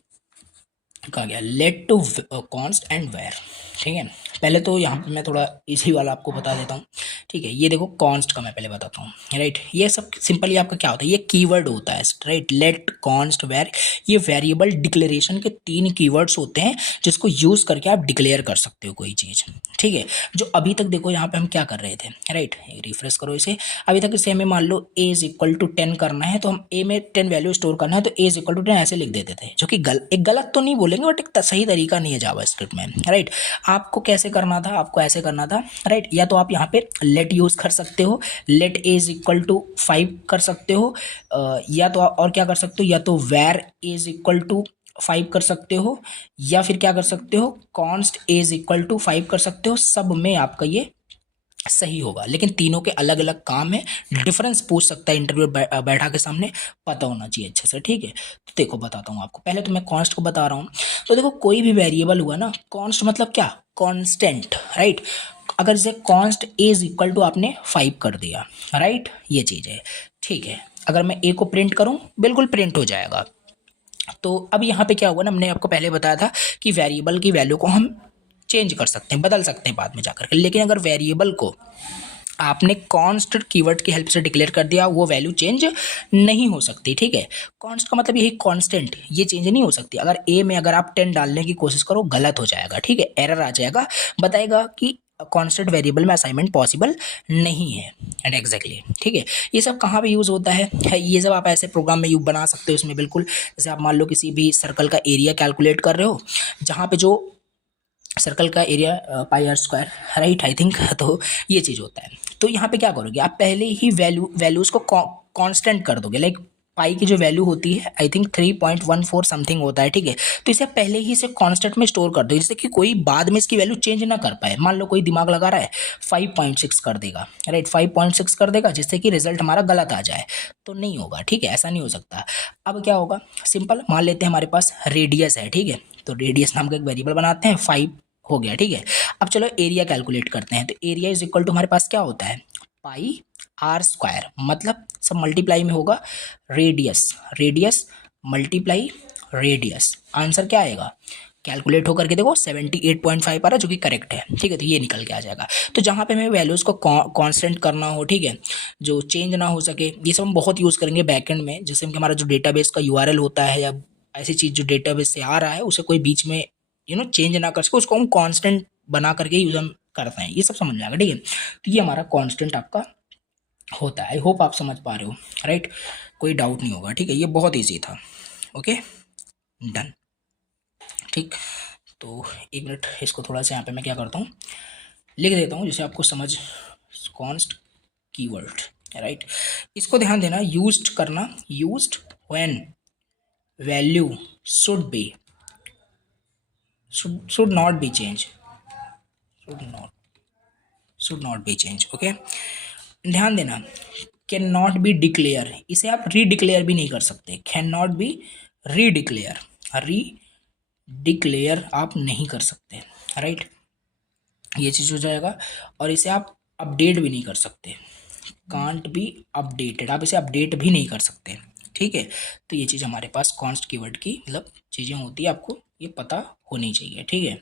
कहा गया let to const and var, ठीक है। पहले तो यहाँ पे मैं थोड़ा इजी वाला आपको बता देता हूँ, ठीक है। ये देखो कॉन्स्ट का मैं पहले बताता हूँ, राइट। ये सब सिंपली आपका क्या होता है, ये कीवर्ड होता है, राइट। लेट, कॉन्स्ट, वेयर, ये वेरिएबल डिक्लेरेशन के 3 कीवर्ड्स होते हैं जिसको यूज करके आप डिक्लेयर कर सकते हो कोई चीज़, ठीक है। जो अभी तक देखो यहाँ पे हम क्या कर रहे थे, राइट, रिफ्रेश करो इसे। अभी तक इसे हमें मान लो ए इज इक्वल टू 10 करना है, तो हम ए में 10 वैल्यू स्टोर करना है, तो ए इज इक्वल टू 10 ऐसे लिख देते थे, जो कि एक गलत तो नहीं बोलेंगे, बट एक सही तरीका नहीं है जावास्क्रिप्ट में, राइट। आपको कैसे करना था, आपको ऐसे करना था, राइट। या तो आप यहाँ पे लेट यूज कर सकते हो, let a is equal to 5 कर सकते हो, या तो और क्या कर सकते हो, या तो वेर इज इक्वल टू 5 कर सकते हो, या फिर क्या कर सकते हो, कॉन्स्ट इज इक्वल टू 5 कर सकते हो। सब में आपका ये सही होगा, लेकिन तीनों के अलग अलग काम है, डिफरेंस पूछ सकता है इंटरव्यू बैठा के सामने, पता होना चाहिए अच्छे से, ठीक है। तो देखो बताता हूँ आपको, पहले तो मैं कॉन्स्ट को बता रहा हूँ। तो देखो कोई भी वेरिएबल हुआ ना, कॉन्स्ट मतलब क्या, कांस्टेंट, राइट। अगर जैसे कॉन्स्ट इज इक्वल टू आपने 5 कर दिया, राइट, ये चीज़ है, ठीक है। अगर मैं ए को प्रिंट करूँ, बिल्कुल प्रिंट हो जाएगा। तो अब यहाँ पे क्या होगा ना, हमने आपको पहले बताया था कि वेरिएबल की वैल्यू को हम चेंज कर सकते हैं, बदल सकते हैं बाद में जाकर के, लेकिन अगर वेरिएबल को आपने कॉन्स्ट कीवर्ड की हेल्प से डिक्लेयर कर दिया, वो वैल्यू चेंज नहीं हो सकती, ठीक है। कॉन्स्ट का मतलब यही कांस्टेंट, ये चेंज नहीं हो सकती। अगर ए में अगर आप 10 डालने की कोशिश करो, गलत हो जाएगा, ठीक है, एरर आ जाएगा, बताएगा कि कांस्टेंट वेरिएबल में असाइनमेंट पॉसिबल नहीं है, एंड एग्जैक्टली, ठीक है। ये सब कहाँ पे यूज़ होता है, ये सब आप ऐसे प्रोग्राम में यूज बना सकते हो इसमें, बिल्कुल। जैसे आप मान लो किसी भी सर्कल का एरिया कैलकुलेट कर रहे हो, जहाँ पे जो सर्कल का area pi r square, right, I think, तो ये चीज़ होता है। तो यहाँ पे क्या करोगे, आप पहले ही वैल्यूज़ को कांस्टेंट कर दोगे, लाइक पाई की जो वैल्यू होती है आई थिंक 3.14 समथिंग होता है, ठीक है। तो इसे पहले ही इसे कांस्टेंट में स्टोर कर दो, जिससे कि कोई बाद में इसकी वैल्यू चेंज ना कर पाए। मान लो कोई दिमाग लगा रहा है, 5.6 कर देगा, राइट, 5.6 कर देगा, जिससे कि रिजल्ट हमारा गलत आ जाए, तो नहीं होगा, ठीक है, ऐसा नहीं हो सकता। अब क्या होगा, सिंपल मान लेते हैं हमारे पास रेडियस है, ठीक है। तो रेडियस नाम का एक वेरिएबल बनाते हैं, 5 हो गया, ठीक है। अब चलो एरिया कैलकुलेट करते हैं। तो एरिया इज इक्वल टू हमारे पास क्या होता है, पाई आर स्क्वायर, मतलब सब मल्टीप्लाई में होगा, radius radius multiply radius, answer क्या आएगा, कैलकुलेट होकर के देखो 78.5 आ रहा है, जो कि करेक्ट है, ठीक है। तो ये निकल के आ जाएगा। तो जहाँ पे हमें वैल्यूज़ को कांस्टेंट करना हो, ठीक है, जो चेंज ना हो सके, ये सब हम बहुत यूज़ करेंगे बैकएंड में। जैसे कि हमारा जो डेटाबेस का यूआरएल होता है, या ऐसी चीज़ जो डेटाबेस से आ रहा है, उसे कोई बीच में चेंज ना कर सके, उसको हम कांस्टेंट बना करके यूज हम करते हैं, ये सब समझ में आएगा, ठीक है। तो ये हमारा कांस्टेंट आपका होता है। आई होप आप समझ पा रहे हो, राइट, कोई डाउट नहीं होगा, ठीक है। ये बहुत ईजी था, ओके, डन, ठीक। तो एक मिनट, इसको थोड़ा सा यहाँ पे मैं क्या करता हूँ, लिख देता हूँ, जिसे आपको समझ, कॉन्स्ट कीवर्ड, राइट। इसको ध्यान देना, यूज्ड करना, used when value should be, should not be change, should not, should not be change, okay. ध्यान देना, कैन नॉट बी डिक्लेयर, इसे आप री डिक्लेयर भी नहीं कर सकते, कैन नॉट बी री डिक्लेयर, री डिक्लेयर आप नहीं कर सकते, राइट, ये चीज़ हो जाएगा। और इसे आप अपडेट भी नहीं कर सकते, कांट बी अपडेटेड, आप इसे अपडेट भी नहीं कर सकते, ठीक है। तो ये चीज़ हमारे पास कॉन्स्ट कीवर्ड की मतलब चीज़ें होती है, आपको ये पता होनी चाहिए, ठीक है,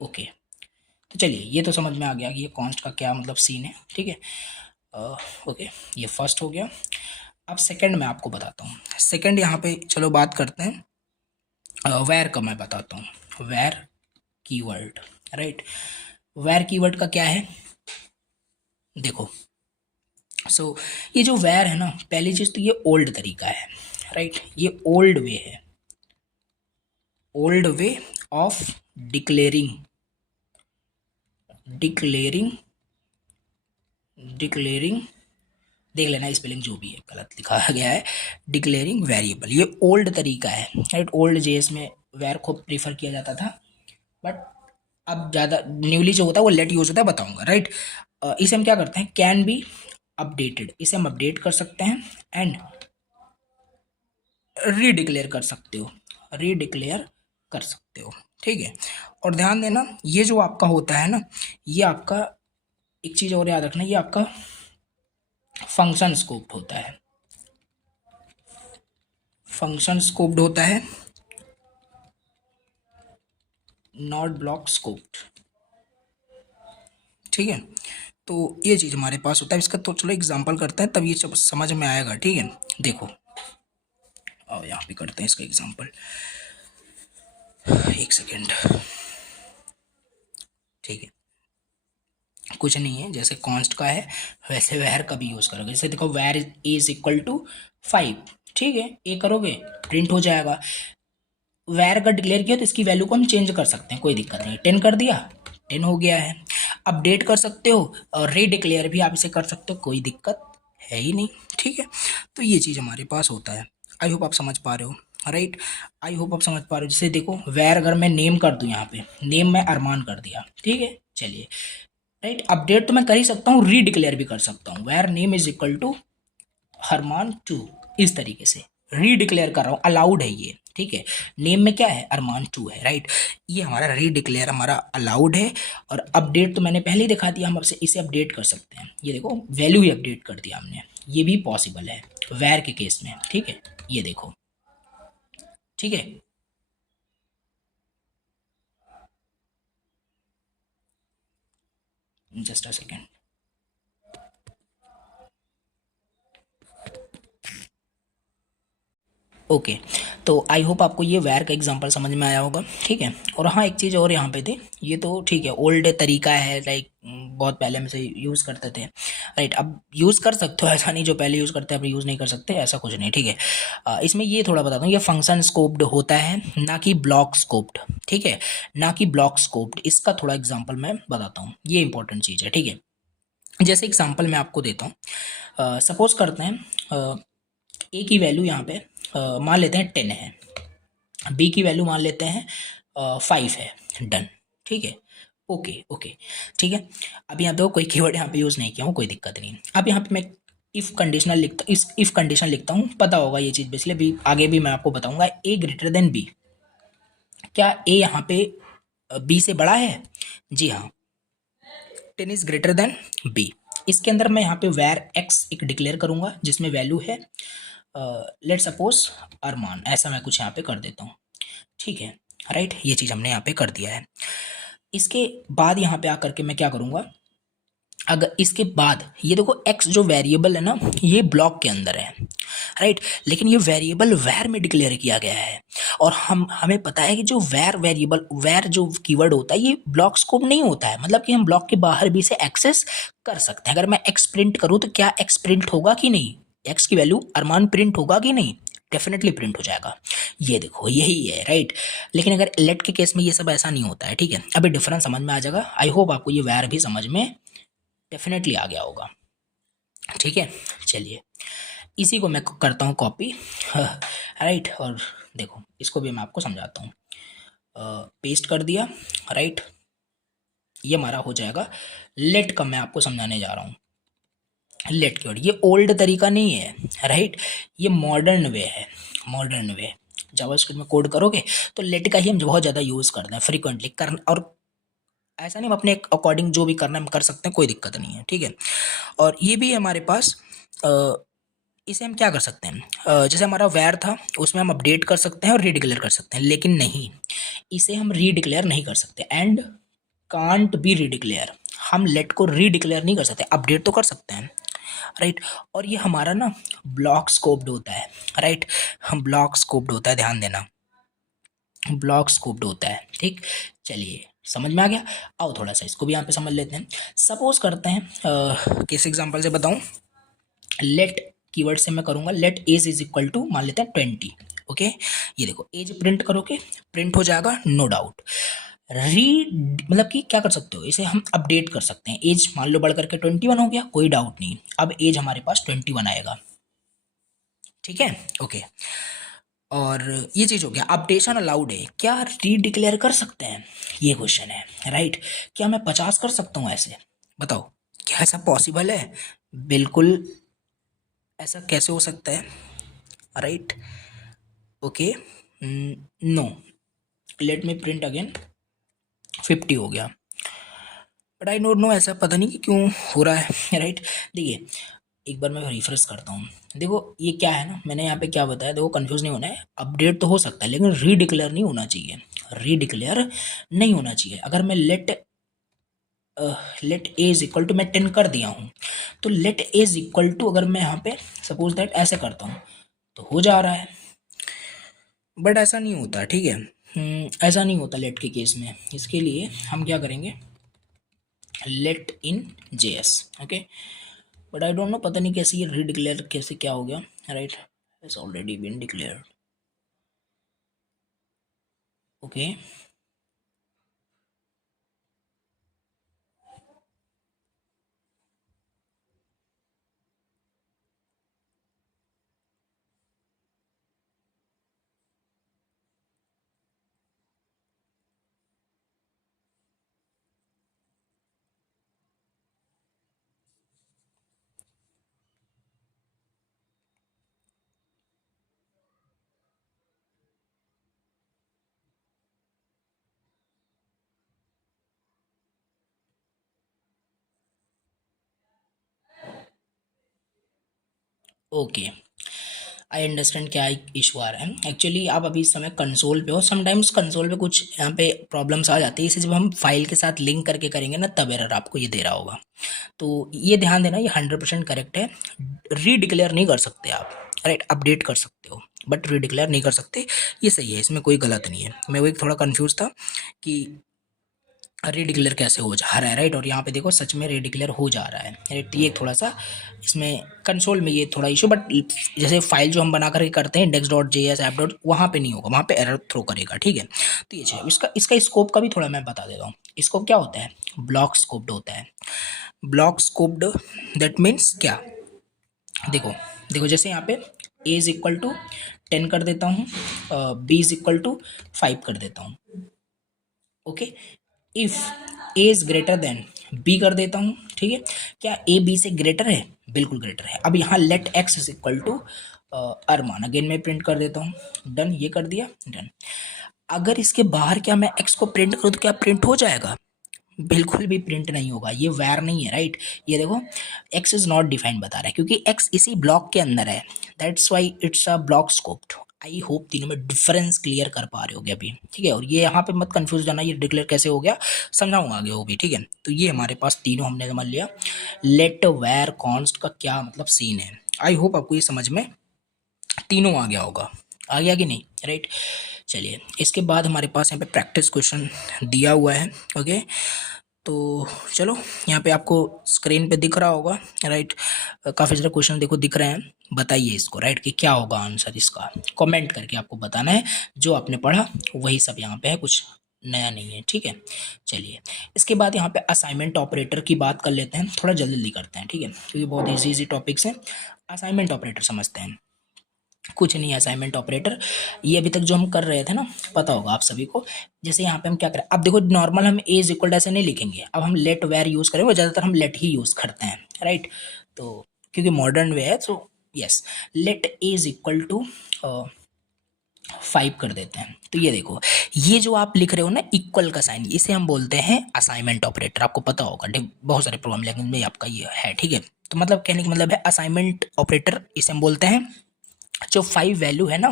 ओके। तो चलिए, ये तो समझ में आ गया कि ये कॉन्स्ट का क्या मतलब सीन है, ठीक है, ओके। ये फर्स्ट हो गया। अब सेकंड मैं आपको बताता हूँ। सेकंड यहाँ पे चलो बात करते हैं वेर का, मैं बताता हूँ var keyword, right. Var keyword का क्या है, देखो, सो ये जो वेर है ना, पहली चीज़ तो ये ओल्ड तरीका है, राइट। ये ओल्ड वे है, old way of declaring, declaring, declaring, देख लेना स्पेलिंग जो भी है गलत लिखा गया है, डिक्लेयरिंग वेरिएबल। ये ओल्ड तरीका है, राइट। ओल्ड जेएस में वेर को प्रीफर किया जाता था, बट अब ज़्यादा न्यूली जो होता है वो लेट यूज होता है, बताऊंगा, राइट। इसे हम क्या करते हैं, कैन बी अपडेटेड, इसे हम अपडेट कर सकते हैं एंड रीडिक्लेयर कर सकते हो, रीडिक्लेयर कर सकते हो, ठीक है। और ध्यान देना ये जो आपका होता है ना, ये आपका एक चीज़ और याद रखना, ये आपका फंक्शन स्कोप्ड होता है, फंक्शन स्कोप्ड होता है, नॉट ब्लॉक स्कोप्ड, ठीक है। तो ये चीज़ हमारे पास होता है, इसका तो चलो एग्जांपल करते हैं तब ये सब समझ में आएगा, ठीक है। देखो और यहाँ पे करते हैं इसका एग्जांपल, एक सेकेंड, ठीक है। कुछ नहीं है, जैसे कॉन्स्ट का है वैसे वेर का भी यूज़ करोगे। जैसे देखो वेर इज इक्वल टू 5, ठीक है, ये करोगे प्रिंट हो जाएगा। वेर का डिक्लेयर किया तो इसकी वैल्यू को हम चेंज कर सकते हैं, कोई दिक्कत नहीं। 10 कर दिया, 10 हो गया है। अपडेट कर सकते हो और रीडिक्लेयर भी आप इसे कर सकते हो, कोई दिक्कत है ही नहीं, ठीक है। तो ये चीज़ हमारे पास होता है। आई होप आप समझ पा रहे हो, राइट। आई होप आप समझ पा रहे हो। जैसे देखो वेर अगर मैं नेम कर दूँ, यहाँ पे नेम मैं अरमान कर दिया, ठीक है, चलिए, राइट। अपडेट तो मैं कर ही सकता हूँ, रीडिक्लेयर भी कर सकता हूँ। Var name is equal to Harman 2, इस तरीके से रीडिक्लेयर कर रहा हूँ, अलाउड है ये, ठीक है। नेम में क्या है, अरमान 2 है, राइट। ये हमारा रीडिक्लेयर हमारा अलाउड है। और अपडेट तो मैंने पहले ही दिखा दिया, हम अब से इसे अपडेट कर सकते हैं। ये देखो वैल्यू ही अपडेट कर दिया हमने, ये भी पॉसिबल है वेर के केस में, ठीक है। ये देखो, ठीक है। Just a second, okay. तो आई होप आपको ये वेर का एग्जांपल समझ में आया होगा, ठीक है। और हाँ एक चीज़ और यहाँ पे थी, ये तो ठीक है ओल्ड तरीका है, लाइक बहुत पहले हम इसे यूज़ करते थे, राइट। अब यूज़ कर सकते हो, ऐसा नहीं जो पहले यूज़ करते हैं अब यूज़ नहीं कर सकते, ऐसा कुछ नहीं, ठीक है। इसमें ये थोड़ा बताता हूँ, ये फंक्शन स्कोप्ड होता है ना कि ब्लॉक स्कोप्ड, ठीक है, ना कि ब्लॉक स्कोप्ड। इसका थोड़ा एग्जाम्पल मैं बताता हूँ, ये इंपॉर्टेंट चीज़ है, ठीक है। जैसे एग्जाम्पल मैं आपको देता हूँ, सपोज करते हैं ए की वैल्यू यहाँ पे मान लेते हैं 10 है, बी की वैल्यू मान लेते हैं 5 है, डन, ठीक है, ओके ओके, ठीक है। अब यहाँ पे कोई कीवर्ड यहाँ पे यूज़ नहीं किया हूँ, कोई दिक्कत नहीं। अब यहाँ पे मैं इफ़ कंडीशनल लिखता, इस इफ़ कंडीशन लिखता हूँ, पता होगा ये चीज़ बेसिकली, अभी आगे भी मैं आपको बताऊंगा। ए ग्रेटर देन बी, क्या ए यहाँ पे बी से बड़ा है, जी हाँ, 10 इज ग्रेटर देन बी। इसके अंदर मैं यहाँ पे वेर एक्स एक डिक्लेयर करूंगा जिसमें वैल्यू है लेट सपोज अरमान, ऐसा मैं कुछ यहाँ पे कर देता हूँ, ठीक है, राइट। ये चीज़ हमने यहाँ पे कर दिया है। इसके बाद यहाँ पे आकर के मैं क्या करूँगा, अगर इसके बाद ये देखो एक्स जो वेरिएबल है ना, ये ब्लॉक के अंदर है, राइट, लेकिन ये वेरिएबल वेर में डिक्लेयर किया गया है। और हमें पता है कि जो वेर वेरिएबल, वेर जो कीवर्ड होता है, ये ब्लॉक स्कोप नहीं होता है, मतलब कि हम ब्लॉक के बाहर भी इसे एक्सेस कर सकते हैं। अगर मैं एक्स प्रिंट करूँ तो क्या एक्स प्रिंट होगा कि नहीं, एक्स की वैल्यू अरमान प्रिंट होगा कि नहीं, डेफिनेटली प्रिंट हो जाएगा। ये देखो यही है, राइट। लेकिन अगर लेट के केस में ये सब ऐसा नहीं होता है, ठीक है। अभी डिफरेंस समझ में आ जाएगा। आई होप आपको ये वेर भी समझ में डेफिनेटली आ गया होगा, ठीक है। चलिए इसी को मैं करता हूँ कॉपी, राइट। और देखो इसको भी मैं आपको समझाता हूँ, पेस्ट कर दिया, राइट। ये हमारा हो जाएगा लेट का, मैं आपको समझाने जा रहा हूँ लेट कीवर्ड। ये ओल्ड तरीका नहीं है, राइट, ये मॉडर्न वे है, मॉडर्न वे। जावास्क्रिप्ट में कोड करोगे तो लेट का ही हम बहुत ज़्यादा यूज़ करते हैं फ्रीक्वेंटली कर, और ऐसा नहीं, हम अपने अकॉर्डिंग जो भी करना है हम कर सकते हैं, कोई दिक्कत नहीं है, ठीक है। और ये भी हमारे पास इसे हम क्या कर सकते हैं, जैसे हमारा वेर था उसमें हम अपडेट कर सकते हैं और रीडिक्लेयर कर सकते हैं, लेकिन नहीं, इसे हम रीडिक्लेयर नहीं कर सकते, एंड कांट बी रीडिक्लेयर। हम लेट को रीडिक्लेयर नहीं कर सकते, अपडेट तो कर सकते हैं, राइट। और ये हमारा ना ब्लॉक स्कोप्ड होता है, राइट, हम ब्लॉक स्कोप्ड होता है, ध्यान देना, ब्लॉक स्कोप्ड होता है, ठीक। चलिए समझ में आ गया। आओ थोड़ा सा इसको भी यहाँ पे समझ लेते हैं। सपोज करते हैं किस एग्जांपल से बताऊं, लेट कीवर्ड से मैं करूँगा let age is equal to मान लेते हैं 20। ओके, ये देखो एज प्रिंट करोगे, प्रिंट हो जाएगा नो डाउट। रीड मतलब कि क्या कर सकते हो, इसे हम अपडेट कर सकते हैं। एज मान लो बढ़ करके 21 हो गया, कोई डाउट नहीं, अब एज हमारे पास 21 आएगा। ठीक है, ओके। और ये चीज़ हो गया, अपडेशन अलाउड है, क्या रीडिक्लेयर कर सकते हैं, ये क्वेश्चन है राइट। क्या मैं 50 कर सकता हूँ ऐसे, बताओ क्या ऐसा पॉसिबल है? बिल्कुल, ऐसा कैसे हो सकता है, right. Okay, no, let me print again, 50 हो गया, बट आई डोंट नो ऐसा पता नहीं कि क्यों हो रहा है राइट। देखिए एक बार मैं रिफ्रेश करता हूँ, देखो ये क्या है ना, मैंने यहाँ पे क्या बताया, देखो कंफ्यूज नहीं होना है, अपडेट तो हो सकता है लेकिन रीडिक्लेयर नहीं होना चाहिए, रीडिक्लेयर नहीं होना चाहिए। अगर मैं लेट एज इक्वल टू मैं 10 कर दिया हूँ, तो लेट एज इक्वल टू अगर मैं यहाँ पे सपोज दैट ऐसे करता हूँ तो हो जा रहा है, बट ऐसा नहीं होता, ठीक है। ऐसा नहीं होता लेट के केस में, इसके लिए हम क्या करेंगे, let in JS, okay. But I don't know, पता नहीं कैसे ये रीडिक्लेयर कैसे क्या हो गया, right, it's already been declared, okay. Okay, I understand क्या इशू आ रहा है। एक्चुअली आप अभी इस समय कंसोल पे हो, समटाइम्स कंसोल पे कुछ यहाँ पे प्रॉब्लम्स आ जाती है, इसे जब हम फाइल के साथ लिंक करके करेंगे ना तब एरर आपको ये दे रहा होगा। तो ये ध्यान देना, ये 100% करेक्ट है, रीडिक्लेयर नहीं कर सकते आप, राइट, अपडेट कर सकते हो बट रीडिक्लेयर नहीं कर सकते, ये सही है, इसमें कोई गलत नहीं है। मैं वही थोड़ा कंफ्यूज था कि रीडिक्लेयर कैसे हो जा रहा है, राइट, और यहाँ पे देखो सच में रीडिक्लेयर हो जा रहा है, राइट। ये थोड़ा सा इसमें कंसोल में ये थोड़ा इशू, बट जैसे फाइल जो हम बना करके करते हैं index.js ऐप डॉट, वहाँ पे नहीं होगा, वहाँ पे एरर थ्रो करेगा, ठीक है। तो ये चीज़, इसका इसका स्कोप का भी थोड़ा मैं बता देता हूँ। स्कोप क्या होता है, ब्लॉक स्कोप्ड होता है। ब्लॉक स्कोप्ड दैट मीन्स क्या, देखो देखो जैसे यहाँ पे a इज इक्वल टू 10 कर देता हूँ, b इज इक्वल टू 5 कर देता हूँ, okay. If a is greater than B कर देता हूँ, ठीक है। क्या ए बी से ग्रेटर है, बिल्कुल ग्रेटर है। अब यहाँ let x is equal to Arman, again मैं प्रिंट कर देता हूँ, डन, ये कर दिया, डन। अगर इसके बाहर क्या मैं एक्स को प्रिंट करूँ तो क्या प्रिंट हो जाएगा, बिल्कुल भी प्रिंट नहीं होगा, ये वैर नहीं है, राइट। ये देखो एक्स इज नॉट डिफाइंड बता रहा है क्योंकि एक्स इसी ब्लॉक के अंदर है, that's why it's a block scoped. I hope तीनों में डिफरेंस क्लियर कर पा रहे होगे अभी, ठीक है। और ये यहाँ पे मत कंफ्यूज जाना, ये डिक्लेयर कैसे हो गया समझाऊंगा आगे वो भी, ठीक है। तो ये हमारे पास तीनों हमने समझ लिया, लेट वेर कॉन्स्ट का क्या मतलब सीन है। आई होप आपको ये समझ में तीनों आ गया होगा, आ गया कि नहीं, राइट। चलिए इसके बाद हमारे पास यहाँ पे प्रैक्टिस क्वेश्चन दिया हुआ है, ओके। तो चलो यहाँ पे आपको स्क्रीन पे दिख रहा होगा, राइट, काफ़ी सारे क्वेश्चन देखो दिख रहे हैं, बताइए इसको, राइट, कि क्या होगा आंसर इसका, कमेंट करके आपको बताना है, जो आपने पढ़ा वही सब यहाँ पे है, कुछ नया नहीं है, ठीक है। चलिए इसके बाद यहाँ पे असाइनमेंट ऑपरेटर की बात कर लेते हैं, थोड़ा जल्दी जल्दी करते हैं, ठीक है, क्योंकि बहुत ईजी टॉपिक्स हैं। असाइनमेंट ऑपरेटर समझते हैं, कुछ नहीं है असाइनमेंट ऑपरेटर, ये अभी तक जो हम कर रहे थे ना, पता होगा आप सभी को। जैसे यहाँ पे हम क्या करें, अब देखो नॉर्मल हम ए इज इक्वल ऐसे नहीं लिखेंगे, अब हम लेट वेयर यूज़ करेंगे, ज़्यादातर हम लेट ही यूज़ करते हैं, राइट। तो क्योंकि मॉडर्न वे है, तो yes, let a is equal to 5 कर देते हैं। तो ये देखो, ये जो आप लिख रहे हो ना इक्वल का साइन, इसे हम बोलते हैं असाइनमेंट ऑपरेटर, आपको पता होगा, बहुत सारे प्रोग्राम लैंग्वेज में आपका ये है, ठीक है। तो मतलब कहने का मतलब है असाइनमेंट ऑपरेटर इसे हम बोलते हैं। जो 5 वैल्यू है ना,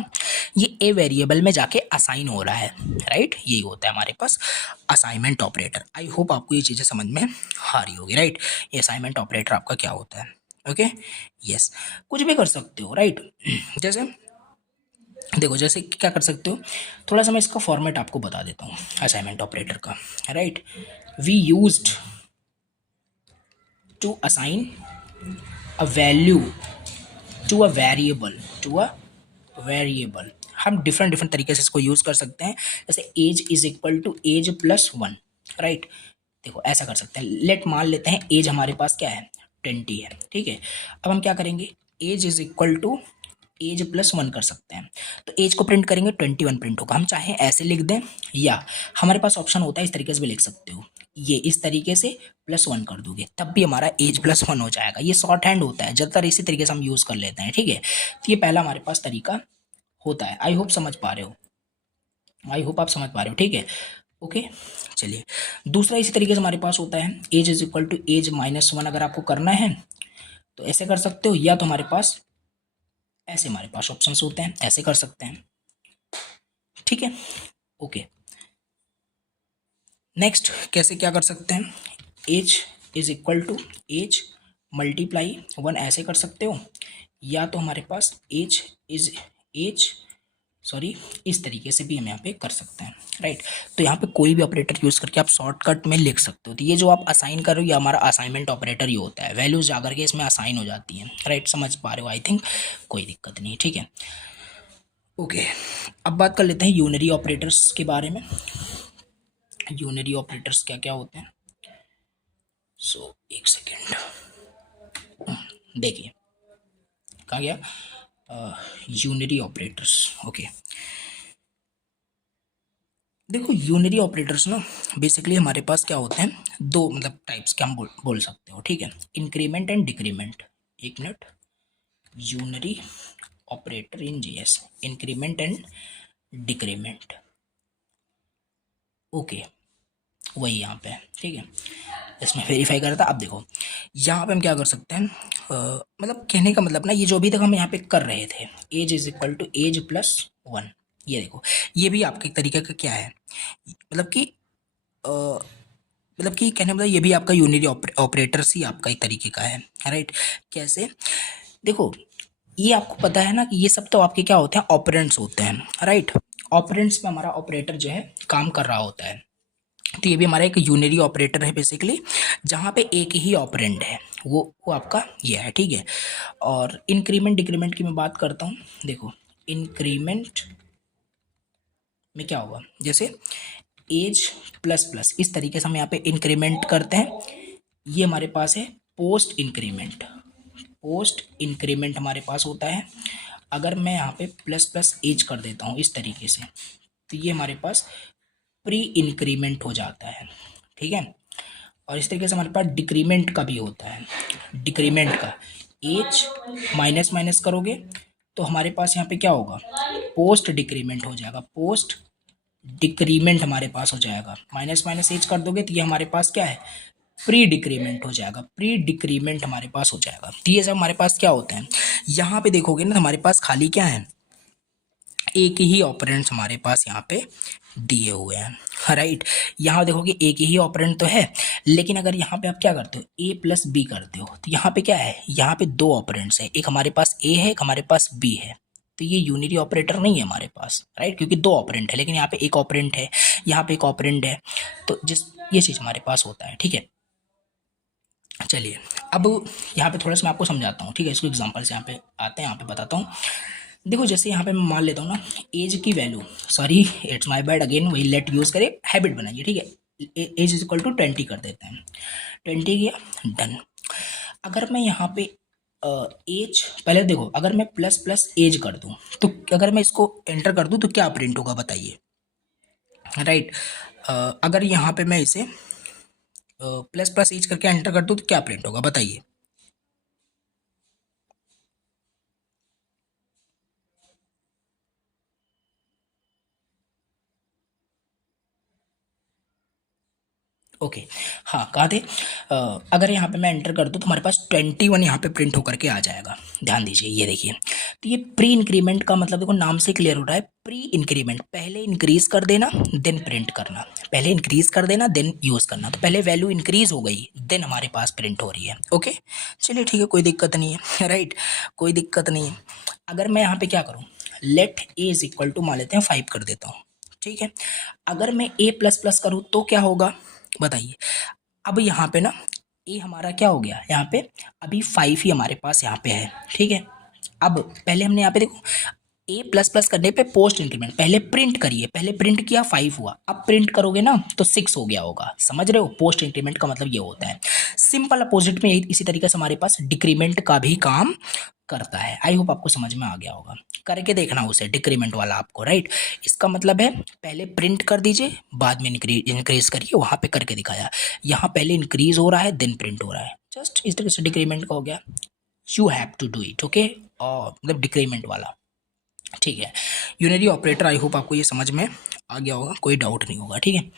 ये ए वेरिएबल में जाके असाइन हो रहा है, राइट, यही होता है हमारे पास असाइनमेंट ऑपरेटर। आई होप आपको ये चीज़ें समझ में आ रही होगी, राइट। ये असाइनमेंट ऑपरेटर आपका क्या होता है, ओके, यस। कुछ भी कर सकते हो, राइट। जैसे देखो, जैसे क्या कर सकते हो, थोड़ा सा मैं इसका फॉर्मेट आपको बता देता हूँ असाइनमेंट ऑपरेटर का, right. We used to assign a value to a variable हम डिफरेंट डिफरेंट तरीके से इसको यूज़ कर सकते हैं। जैसे age is equal to age plus one, right. देखो ऐसा कर सकते हैं, लेट मान लेते हैं एज हमारे पास क्या है 20 है, ठीक है। अब हम क्या करेंगे, age is equal to age plus one कर सकते हैं। तो एज को प्रिंट करेंगे 21 प्रिंट होगा। हम चाहे ऐसे लिख दें या हमारे पास ऑप्शन होता है इस तरीके से भी लिख सकते हो, ये इस तरीके से प्लस वन कर दोगे तब भी हमारा एज प्लस वन हो जाएगा। ये शॉर्ट हैंड होता है, ज़्यादातर इसी तरीके से हम यूज़ कर लेते हैं, ठीक है। तो ये पहला हमारे पास तरीका होता है। आई होप समझ पा रहे हो, आई होप आप समझ पा रहे हो, ठीक है। ओके चलिए, दूसरा इसी तरीके से हमारे पास होता है age is equal to age minus one. अगर आपको करना है तो ऐसे कर सकते हो, या तो हमारे पास ऐसे हमारे पास ऑप्शंस होते हैं, ऐसे कर सकते हैं, ठीक है। ओके नेक्स्ट कैसे क्या कर सकते हैं, age is equal to age multiply one ऐसे कर सकते हो, या तो हमारे पास एज इज एज सॉरी इस तरीके से भी हम यहाँ पे कर सकते हैं, राइट। तो यहाँ पे कोई भी ऑपरेटर यूज़ करके आप शॉर्टकट में लिख सकते हो। तो ये जो आप असाइन कर रहे हो ये हमारा असाइनमेंट ऑपरेटर ही होता है, वैल्यूज जाकर के इसमें असाइन हो जाती हैं, राइट। समझ पा रहे हो आई थिंक, कोई दिक्कत नहीं, ठीक है। ओके अब बात कर लेते हैं यूनरी ऑपरेटर्स के बारे में। यूनरी ऑपरेटर्स क्या क्या होते हैं, सो एक सेकेंड, देखिए कहाँ गया, यूनरी ऑपरेटर्स। ओके देखो यूनरी ऑपरेटर्स ना बेसिकली हमारे पास क्या होते हैं, दो मतलब टाइप्स के हम बोल सकते हो, ठीक है। Increment and decrement. एक मिनट, unary operator in JS, increment and decrement. Okay वही यहाँ पे है, ठीक है। इसमें वेरीफाई कर रहा था। अब देखो यहाँ पे हम क्या कर सकते हैं, मतलब कहने का मतलब ना, ये जो अभी तक हम यहाँ पे कर रहे थे age is equal to age plus one, ये देखो ये भी आपके तरीके का क्या है, मतलब कि कहने मतलब ये भी आपका यूनिटी ऑपरेटर्स ही आपका एक तरीके का है, राइट। कैसे, देखो ये आपको पता है ना कि ये सब तो आपके क्या होते हैं, ऑपरेंड्स होते हैं, राइट। ऑपरेंड्स में हमारा ऑपरेटर जो है काम कर रहा होता है। तो ये भी हमारा एक यूनरी ऑपरेटर है बेसिकली, जहाँ पे एक ही ऑपरेंड है, वो आपका ये है, ठीक है। और इंक्रीमेंट डिक्रीमेंट की मैं बात करता हूँ। देखो इंक्रीमेंट में क्या होगा, जैसे एज प्लस प्लस इस तरीके से हम यहाँ पे इंक्रीमेंट करते हैं। ये हमारे पास है पोस्ट इंक्रीमेंट। पोस्ट इंक्रीमेंट हमारे पास होता है, अगर मैं यहाँ पे प्लस प्लस एज कर देता हूँ इस तरीके से, तो ये हमारे पास प्री इंक्रीमेंट हो जाता है, ठीक है। और इस तरीके से हमारे पास डिक्रीमेंट का भी होता है। डिक्रीमेंट का एज माइनस माइनस करोगे तो हमारे पास यहाँ पे क्या होगा, पोस्ट डिक्रीमेंट हो जाएगा। पोस्ट डिक्रीमेंट हमारे पास हो जाएगा, माइनस माइनस एज कर दोगे तो ये हमारे पास क्या है, प्री डिक्रीमेंट हो जाएगा। प्री डिक्रीमेंट हमारे पास हो जाएगा। तो ये सब हमारे पास क्या होते हैं, यहाँ पे देखोगे ना हमारे पास खाली क्या है, एक ही ऑपरेंट्स हमारे पास यहाँ पे दिए हुए हैं, राइट। यहाँ देखोगे एक ही ऑपरेंट तो है, लेकिन अगर यहाँ पे आप क्या करते हो ए प्लस बी करते हो, तो यहाँ पे क्या है, यहाँ पे दो ऑपरेंट्स है, एक हमारे पास ए है एक हमारे पास बी है। तो ये यूनिटी ऑपरेटर नहीं है हमारे पास, राइट, क्योंकि दो ऑपरेंट है, लेकिन यहाँ पे एक ऑपरेंट है, यहाँ पे एक ऑपरेंट है। तो जिस ये चीज़ हमारे पास होता है, ठीक है। चलिए अब यहाँ पे थोड़ा सा मैं आपको समझाता हूँ, ठीक है। इसको एग्जांपल से यहाँ पे आते हैं, यहाँ पे बताता हूँ। देखो जैसे यहाँ पे मैं मान लेता हूँ ना एज की value, sorry it's my bad again, वही लेट यूज़ करे, हैबिट बनाइए, ठीक है। एज इज इक्वल टू 20 कर देते हैं, 20 किया डन। अगर मैं यहाँ पे एज पहले देखो, अगर मैं प्लस प्लस एज कर दूँ तो अगर मैं इसको एंटर कर दूँ तो क्या प्रिंट होगा बताइए, राइट। अगर यहाँ पे मैं इसे प्लस प्लस एज करके एंटर कर दूँ तो क्या प्रिंट होगा बताइए। ओके हाँ कहाँ थे, अगर यहाँ पे मैं एंटर कर दूँ तो हमारे पास 21 यहाँ पे प्रिंट होकर के आ जाएगा। ध्यान दीजिए ये देखिए, तो ये प्री इंक्रीमेंट का मतलब देखो नाम से क्लियर हो रहा है। प्री इंक्रीमेंट, पहले इंक्रीज कर देना देन प्रिंट करना, पहले इंक्रीज कर देना देन यूज़ करना। तो पहले वैल्यू इंक्रीज हो गई देन हमारे पास प्रिंट हो रही है। ओके चलिए ठीक है, कोई दिक्कत नहीं है, राइट, कोई दिक्कत नहीं है। अगर मैं यहाँ पे क्या करूँ, let a is equal to मान लेते हैं 5 कर देता हूँ, ठीक है। अगर मैं ए प्लस प्लस करूँ तो क्या होगा बताइए। अब यहाँ पे ना ए हमारा क्या हो गया, यहाँ पे अभी 5 ही हमारे पास यहाँ पे है, ठीक है। अब पहले हमने यहाँ पे देखो ए प्लस प्लस करने पे पोस्ट इंक्रीमेंट पहले प्रिंट करिए, पहले प्रिंट किया 5 हुआ, अब प्रिंट करोगे ना तो 6 हो गया होगा, समझ रहे हो? पोस्ट इंक्रीमेंट का मतलब ये होता है। सिंपल अपोजिट में इसी तरीके से हमारे पास डिक्रीमेंट का भी काम करता है। आई होप आपको समझ में आ गया होगा, करके देखना उसे डिक्रीमेंट वाला आपको, राइट। इसका मतलब है पहले प्रिंट कर दीजिए, बाद में इंक्रीज करिए, वहां पे करके दिखाया। यहाँ पहले इंक्रीज हो रहा है देन प्रिंट हो रहा है, जस्ट इस तरीके से डिक्रीमेंट का हो गया। You have to do it, okay, मतलब डिक्रीमेंट वाला, ठीक है। यूनरी ऑपरेटर, आई होप आपको ये समझ में आ गया होगा, कोई डाउट नहीं होगा, ठीक है।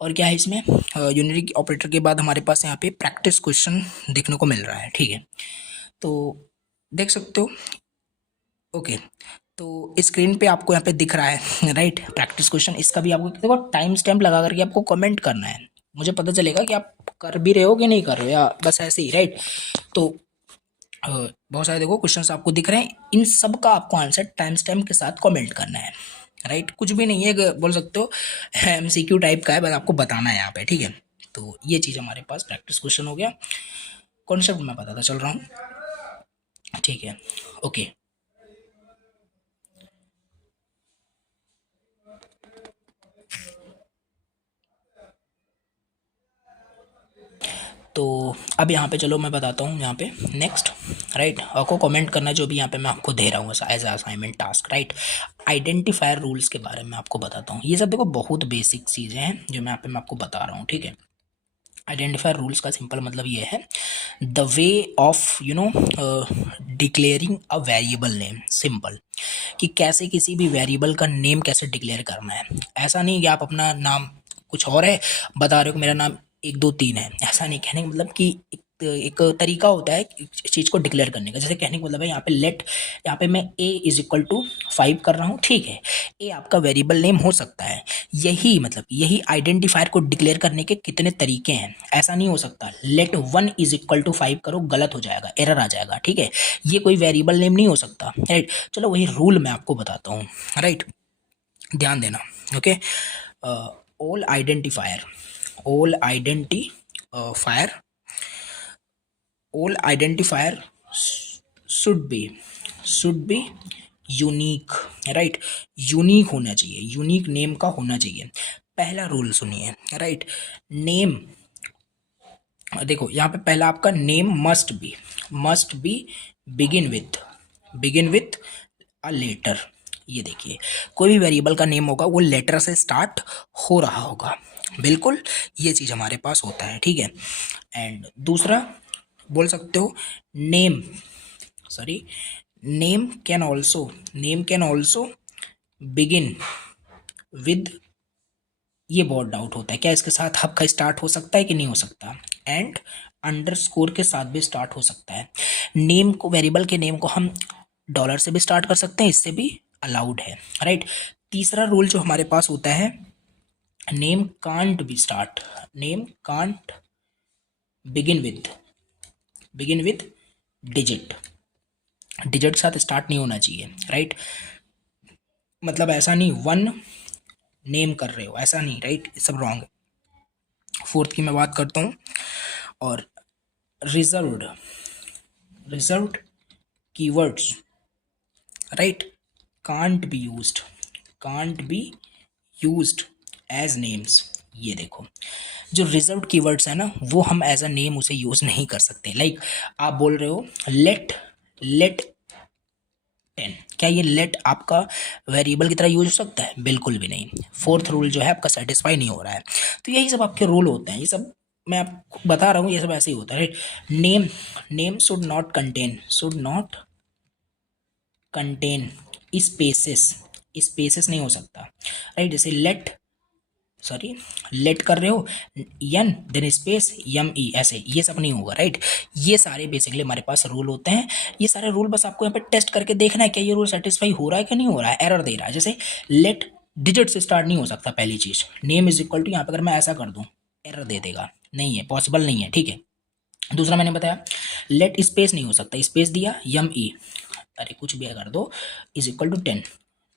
और क्या है इसमें, यूनरी ऑपरेटर के बाद हमारे पास यहाँ पे प्रैक्टिस क्वेश्चन देखने को मिल रहा है, ठीक है। तो देख सकते हो, ओके। तो स्क्रीन पे आपको यहाँ पे दिख रहा है राइट, प्रैक्टिस क्वेश्चन। इसका भी आपको देखो टाइम स्टैम्प लगा करके आपको कमेंट करना है, मुझे पता चलेगा कि आप कर भी रहे हो कि नहीं कर रहे हो, या बस ऐसे ही, राइट। तो बहुत सारे देखो क्वेश्चंस आपको दिख रहे हैं, इन सब का आपको आंसर टाइम स्टैम्प के साथ कमेंट करना है, राइट। कुछ भी नहीं है, बोल सकते हो एमसीक्यू टाइप का है, बस आपको बताना है यहाँ पे, ठीक है। तो ये चीज़ हमारे पास प्रैक्टिस क्वेश्चन हो गया, कॉन्सेप्ट मैं बताता चल रहा हूँ, ठीक है, ओके। तो अब यहाँ पे चलो मैं बताता हूँ यहाँ पे नेक्स्ट, राइट। आपको कमेंट करना है जो भी यहाँ पे मैं आपको दे रहा हूँ as assignment task, right. Identifier rules के बारे में आपको बताता हूँ, ये सब देखो बहुत बेसिक चीज़ें हैं जो मैं यहाँ पे मैं आपको बता रहा हूँ, ठीक है। आइडेंटिफायर रूल्स का सिंपल मतलब ये है, the way of declaring a variable name, simple, कि कैसे किसी भी वेरिएबल का नेम कैसे डिक्लेयर करना है। ऐसा नहीं कि आप अपना नाम कुछ और है बता रहे हो कि मेरा नाम 1 2 3 है, ऐसा नहीं। कहने का मतलब कि एक तरीका होता है इस चीज़ को डिक्लेयर करने का। जैसे कहने का मतलब है यहाँ पे लेट, यहाँ पे मैं a इज इक्वल टू 5 कर रहा हूँ, ठीक है। a आपका वेरिएबल नेम हो सकता है, यही मतलब यही आइडेंटिफायर को डिक्लेयर करने के कितने तरीके हैं। ऐसा नहीं हो सकता लेट 1 इज इक्वल टू 5 करो, गलत हो जाएगा, एरर आ जाएगा, ठीक है। ये कोई वेरिएबल नेम नहीं हो सकता, राइट। चलो वही रूल मैं आपको बताता हूँ, राइट, ध्यान देना, okay. All identifier, all identifier, all identifier should be unique, right. Unique होना चाहिए, यूनिक नेम का होना चाहिए, पहला रूल सुनिए, राइट। नेम, देखो यहाँ पे पहला आपका name must be begin with a letter. ये देखिए कोई भी वेरिएबल का नेम होगा वो लेटर से स्टार्ट हो रहा होगा, बिल्कुल ये चीज़ हमारे पास होता है, ठीक है। एंड दूसरा बोल सकते हो name, sorry, name can also begin with, ये बहुत डाउट होता है क्या इसके साथ आपका स्टार्ट हो सकता है कि नहीं हो सकता, एंड अंडरस्कोर के साथ भी स्टार्ट हो सकता है। नेम को, वेरिएबल के नेम को हम डॉलर से भी स्टार्ट कर सकते हैं, इससे भी अलाउड है, राइट। तीसरा रूल जो हमारे पास होता है, name can't begin with digit साथ स्टार्ट नहीं होना चाहिए, राइट। मतलब ऐसा नहीं वन नेम कर रहे हो, ऐसा नहीं, राइट, ये सब रॉन्ग है। फोर्थ की मैं बात करता हूँ, और reserved keywords, right, can't be used as names. ये देखो जो रिजर्व्ड कीवर्ड्स है ना वो हम एज अ नेम उसे यूज नहीं कर सकते। लाइक आप बोल रहे हो लेट 10, क्या ये लेट आपका वेरिएबल की तरह यूज हो सकता है? बिल्कुल भी नहीं। फोर्थ रूल जो है आपका सेटिस्फाई नहीं हो रहा है। तो यही सब आपके रूल होते हैं, ये सब मैं आपको बता रहा हूँ, ये सब ऐसे ही होता है, right. Name should not contain spaces नहीं हो सकता, राइट। जैसे लेट कर रहे हो एन देन स्पेस यम ई, ऐसे ये सब नहीं होगा, राइट। ये सारे बेसिकली हमारे पास रूल होते हैं। ये सारे रूल बस आपको यहाँ पे टेस्ट करके देखना है क्या ये रूल सेटिस्फाई हो रहा है कि नहीं हो रहा है, एरर दे रहा है। जैसे लेट डिजिट से स्टार्ट नहीं हो सकता, पहली चीज। नेम इज इक्वल टू, यहाँ पे अगर मैं ऐसा कर दूं एरर दे देगा, नहीं है, पॉसिबल नहीं है, ठीक है। दूसरा मैंने बताया लेट स्पेस नहीं हो सकता, स्पेस दिया यम ई, अरे कुछ भी कर दो, इज इक्वल टू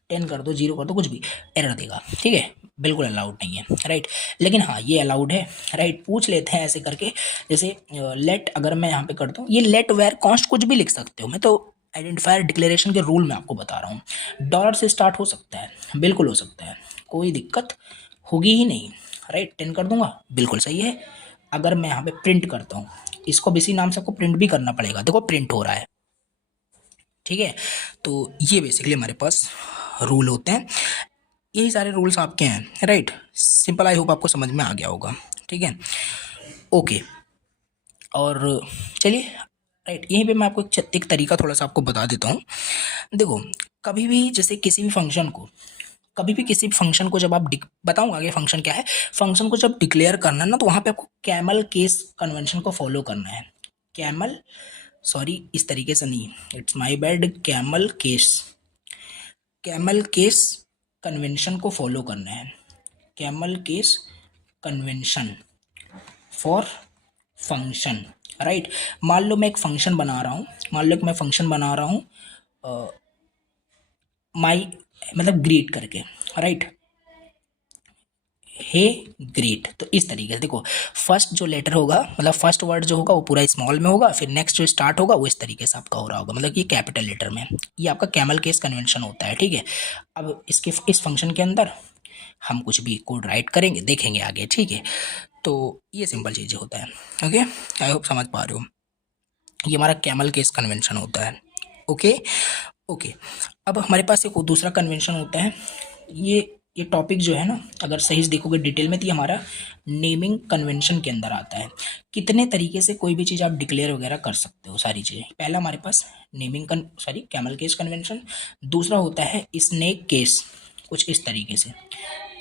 10 कर दो, 0 कर दो, कुछ भी एरर देगा, ठीक है, बिल्कुल अलाउड नहीं है, राइट। लेकिन हाँ ये अलाउड है, राइट। पूछ लेते हैं ऐसे करके, जैसे लेट अगर मैं यहाँ पे कर दूँ, ये लेट वेयर कॉन्स्ट कुछ भी लिख सकते हो, मैं तो आइडेंटिफायर डिक्लेरेशन के रूल मैं आपको बता रहा हूँ। डॉलर से स्टार्ट हो सकता है, बिल्कुल हो सकता है, कोई दिक्कत होगी ही नहीं। राइट, 10 कर दूंगा, बिल्कुल सही है। अगर मैं यहाँ पे प्रिंट करता हूँ, इसको भी इसी नाम से आपको प्रिंट भी करना पड़ेगा, देखो प्रिंट हो रहा है, ठीक है। तो ये बेसिकली हमारे पास रूल होते हैं, यही सारे रूल्स आपके हैं। राइट, सिंपल, आई होप आपको समझ में आ गया होगा, ठीक है, ओके। और चलिए, राइट, यहीं पे मैं आपको एक तरीका थोड़ा सा आपको बता देता हूँ। देखो, कभी भी जैसे किसी भी फंक्शन को, कभी भी किसी भी फंक्शन को जब आप बताऊंगा आगे फंक्शन क्या है, फंक्शन को जब डिक्लेयर करना है ना, तो वहाँ पे आपको कैमल केस कन्वेंशन को फॉलो करना है। कैमल, सॉरी इस तरीके से नहीं, it's my bad, camel case convention को फॉलो करना है। Camel case convention for function. Right, मान लो मैं एक फंक्शन बना रहा हूँ, मान लो कि मैं फंक्शन बना रहा हूँ माई मतलब ग्रीट करके, राइट, हे ग्रेट। तो इस तरीके से देखो, फर्स्ट जो लेटर होगा, मतलब फर्स्ट वर्ड जो होगा वो पूरा स्मॉल में होगा, फिर नेक्स्ट जो स्टार्ट होगा वो इस तरीके से आपका हो रहा होगा, मतलब ये कैपिटल लेटर में। ये आपका कैमल केस कन्वेंशन होता है, ठीक है। अब इसके इस फंक्शन के अंदर हम कुछ भी कोड राइट करेंगे, देखेंगे आगे, ठीक है। तो ये सिंपल चीज़ें होता है, ओके, आई होप समझ पा रहे हो। ये हमारा कैमल केस कन्वेंशन होता है, ओके ओके। अब हमारे पास एक दूसरा कन्वेंशन होता है, ये टॉपिक जो है ना, अगर सही से देखोगे डिटेल में, तो ये हमारा नेमिंग कन्वेंशन के अंदर आता है। कितने तरीके से कोई भी चीज़ आप डिक्लेयर वगैरह कर सकते हो, सारी चीज़ें। पहला हमारे पास कैमल केस कन्वेंशन। दूसरा होता है स्नेक केस, कुछ इस तरीके से,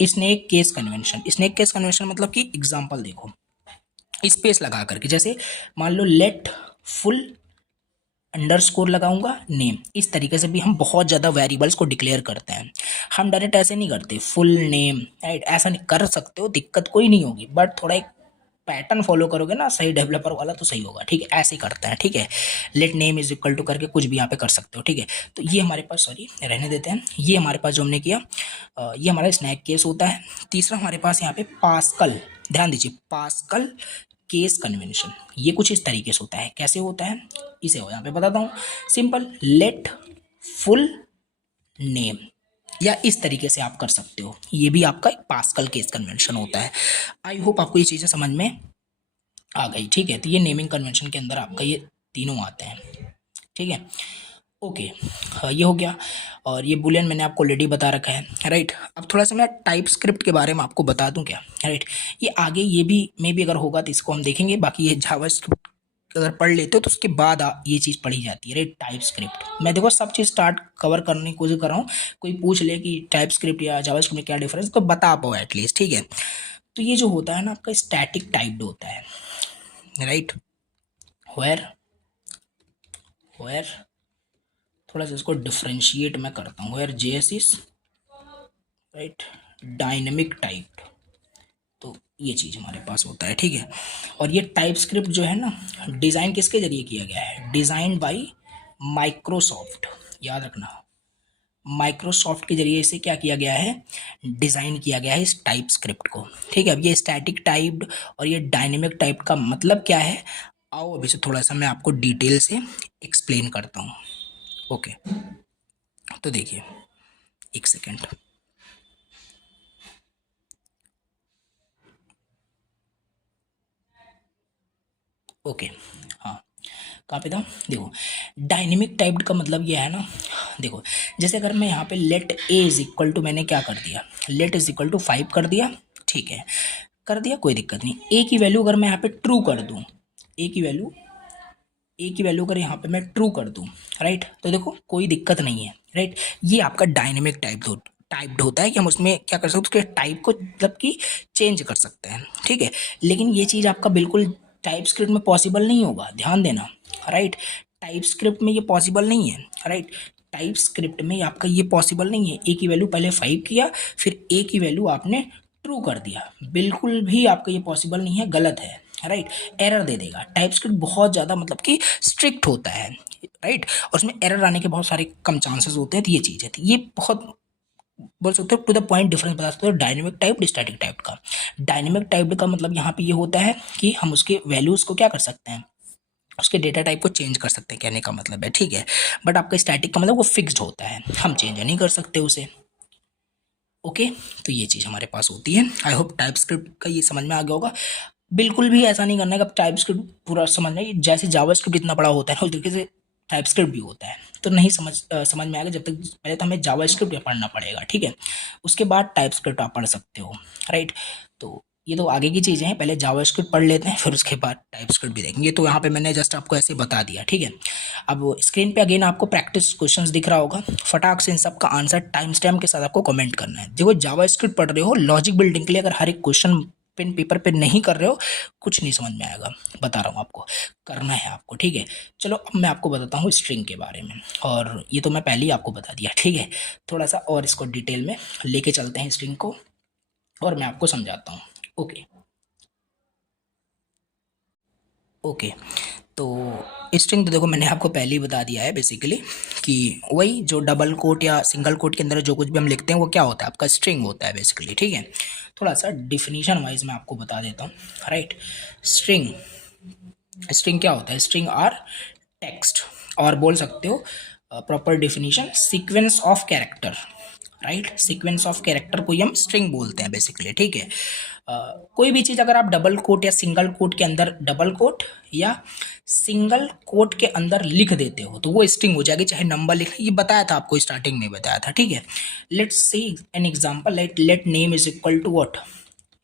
snake case convention. Snake case convention मतलब कि एग्जाम्पल देखो, स्पेस लगा करके, जैसे मान लो लेट फुल अंडरस्कोर लगाऊंगा नेम, इस तरीके से भी हम बहुत ज़्यादा वेरिएबल्स को डिक्लेयर करते हैं। हम डायरेक्ट ऐसे नहीं करते फुल नेम, राइट, ऐसा नहीं कर सकते हो, दिक्कत कोई नहीं होगी, बट थोड़ा एक पैटर्न फॉलो करोगे ना सही डेवलपर वाला, तो सही होगा, ठीक है, ऐसे ही करते हैं, ठीक है। Let name is equal to करके कुछ भी यहाँ पे कर सकते हो, ठीक है। तो ये हमारे पास, सॉरी रहने देते हैं, ये हमारे पास जो हमने किया, ये हमारा स्नैक केस होता है। तीसरा हमारे पास यहाँ पे पास्कल, ध्यान दीजिए, पास्कल केस कन्वेंशन, ये कुछ इस तरीके से होता है। कैसे होता है, इसे हो यहाँ पे बताता हूँ, सिंपल, लेट फुल नेम, या इस तरीके से आप कर सकते हो, ये भी आपका एक पास्कल केस कन्वेंशन होता है। आई होप आपको ये चीज़ें समझ में आ गई, ठीक है। तो ये नेमिंग कन्वेंशन के अंदर आपका ये तीनों आते हैं, ठीक है, ओके। ये हो गया, और ये बुलियन मैंने आपको ऑलरेडी बता रखा है, राइट। अब थोड़ा सा मैं टाइप स्क्रिप्ट के बारे में आपको बता दूं क्या, राइट। ये आगे ये भी मे भी अगर होगा तो इसको हम देखेंगे, बाकी ये जावा स्क्रिप्ट अगर पढ़ लेते हो तो उसके बाद ये चीज़ पढ़ी जाती है, राइट। टाइप स्क्रिप्ट मैं देखो सब चीज़ स्टार्ट कवर करने की कोशिश कर रहा हूँ, कोई पूछ ले कि टाइप स्क्रिप्ट या जावा स्क्रिप्ट में क्या डिफरेंस, तो बता पाओ एटलीस्ट, ठीक है। तो ये जो होता है ना आपका स्टैटिक टाइप्ड होता है, राइट, वेयर वेयर थोड़ा सा इसको डिफ्रेंशिएट मैं करता हूँ, where JS is, right, dynamic type. तो ये चीज़ हमारे पास होता है, ठीक है। और ये टाइप स्क्रिप्ट जो है ना, डिज़ाइन किसके जरिए किया गया है, डिज़ाइन बाय माइक्रोसॉफ्ट, याद रखना, माइक्रोसॉफ्ट के जरिए इसे क्या किया गया है, डिज़ाइन किया गया है इस टाइप स्क्रिप्ट को, ठीक है। अब ये स्टैटिक टाइप्ड और ये डायनेमिक टाइप का मतलब क्या है, आओ अभी से थोड़ा सा मैं आपको डिटेल से एक्सप्लेन करता हूँ, ओके। तो देखिए, एक सेकेंड, ओके, हाँ, कहाँ पे था, देखो, डायनेमिक टाइप्ड का मतलब ये है ना, देखो, जैसे अगर मैं यहाँ पे let a is equal to, मैंने क्या कर दिया, लेट इज इक्वल टू 5 कर दिया, ठीक है, कर दिया, कोई दिक्कत नहीं। ए की वैल्यू अगर मैं यहाँ पे ट्रू कर दूँ, ए की वैल्यू, ए की वैल्यू अगर यहाँ पे मैं ट्रू कर दूँ, राइट, तो देखो कोई दिक्कत नहीं है, राइट। ये आपका डायनेमिक टाइप्ड होता है कि हम उसमें क्या कर सकते हैं, उसके टाइप को मतलब कि चेंज कर सकते हैं, ठीक है। लेकिन ये चीज़ आपका बिल्कुल टाइप स्क्रिप्ट में पॉसिबल नहीं होगा, ध्यान देना, राइट। टाइप स्क्रिप्ट में ये पॉसिबल नहीं है, राइट। टाइप स्क्रिप्ट में आपका ये पॉसिबल नहीं है, ए की वैल्यू पहले 5 किया, फिर ए की वैल्यू आपने ट्रू कर दिया, बिल्कुल भी आपका ये पॉसिबल नहीं है, गलत है, राइट। एरर दे देगा, टाइप स्क्रिप्ट बहुत ज़्यादा मतलब कि स्ट्रिक्ट होता है, राइट, और उसमें एरर आने के बहुत सारे कम चांसेस होते हैं। तो ये चीज़ है, तो ये बहुत बोल सकते हो टू द पॉइंट डिफरेंस बता सकते हो डायनेमिक टाइप स्टैटिक टाइप का। डायनेमिक टाइप का मतलब यहाँ पे ये होता है कि हम उसके वैल्यूज़ को क्या कर सकते हैं, उसके डेटा टाइप को चेंज कर सकते हैं, कहने का मतलब है, ठीक है। बट आपका स्टैटिक का मतलब वो फिक्स्ड होता है, हम चेंज नहीं कर सकते उसे। ओके, तो ये चीज़ हमारे पास होती है। आई होप टाइप स्क्रिप्ट का ये समझ में आ गया होगा। बिल्कुल भी ऐसा नहीं करना है कि टाइप स्क्रिप्ट पूरा समझना है, जैसे जावा स्क्रिप्ट इतना बड़ा होता है ना उस तरीके से टाइप स्क्रिप्ट भी होता है, तो नहीं समझ में आएगा जब तक पहले तो हमें जावा स्क्रिप्ट पढ़ना पड़ेगा, ठीक है। उसके बाद टाइप स्क्रिप्ट आप पढ़ सकते हो, राइट। तो ये तो आगे की चीज़ें हैं, पहले जावा स्क्रिप्ट पढ़ लेते हैं, फिर उसके बाद टाइप स्क्रिप्ट भी देखेंगे। तो यहाँ पे मैंने जस्ट आपको ऐसे बता दिया, ठीक है। अब स्क्रीन पे अगेन आपको प्रैक्टिस क्वेश्चंस दिख रहा होगा, फटाक से इन सब का आंसर टाइम स्टैम्प के साथ आपको कमेंट करना है। देखो जावा स्क्रिप्ट पढ़ रहे हो, लॉजिक बिल्डिंग के लिए अगर हर एक क्वेश्चन पेन पेपर पे नहीं कर रहे हो, कुछ नहीं समझ में आएगा, बता रहा हूँ आपको, करना है आपको, ठीक है। चलो अब मैं आपको बताता हूँ स्ट्रिंग के बारे में, और ये तो मैं पहले ही आपको बता दिया, ठीक है। थोड़ा सा और इसको डिटेल में लेके चलते हैं स्ट्रिंग को, और मैं आपको समझाता हूँ। ओके ओके, तो स्ट्रिंग तो देखो मैंने आपको पहले ही बता दिया है बेसिकली, कि वही जो डबल कोट या सिंगल कोट के अंदर जो कुछ भी हम लिखते हैं वो क्या होता है, आपका स्ट्रिंग होता है बेसिकली, ठीक है। थोड़ा सा डिफिनीशन वाइज मैं आपको बता देता हूँ, राइट। स्ट्रिंग स्ट्रिंग क्या होता है, स्ट्रिंग आर टेक्स्ट, और बोल सकते हो proper definition, sequence of character, right. Sequence of character को ही हम स्ट्रिंग बोलते हैं बेसिकली, ठीक है। कोई भी चीज़ अगर आप डबल कोट या सिंगल कोट के अंदर, डबल कोट या सिंगल कोट के अंदर लिख देते हो तो वो स्ट्रिंग हो जाएगी, चाहे नंबर लिख, ये बताया था आपको, स्टार्टिंग में बताया था, ठीक है। Let's see an example, let name is equal to what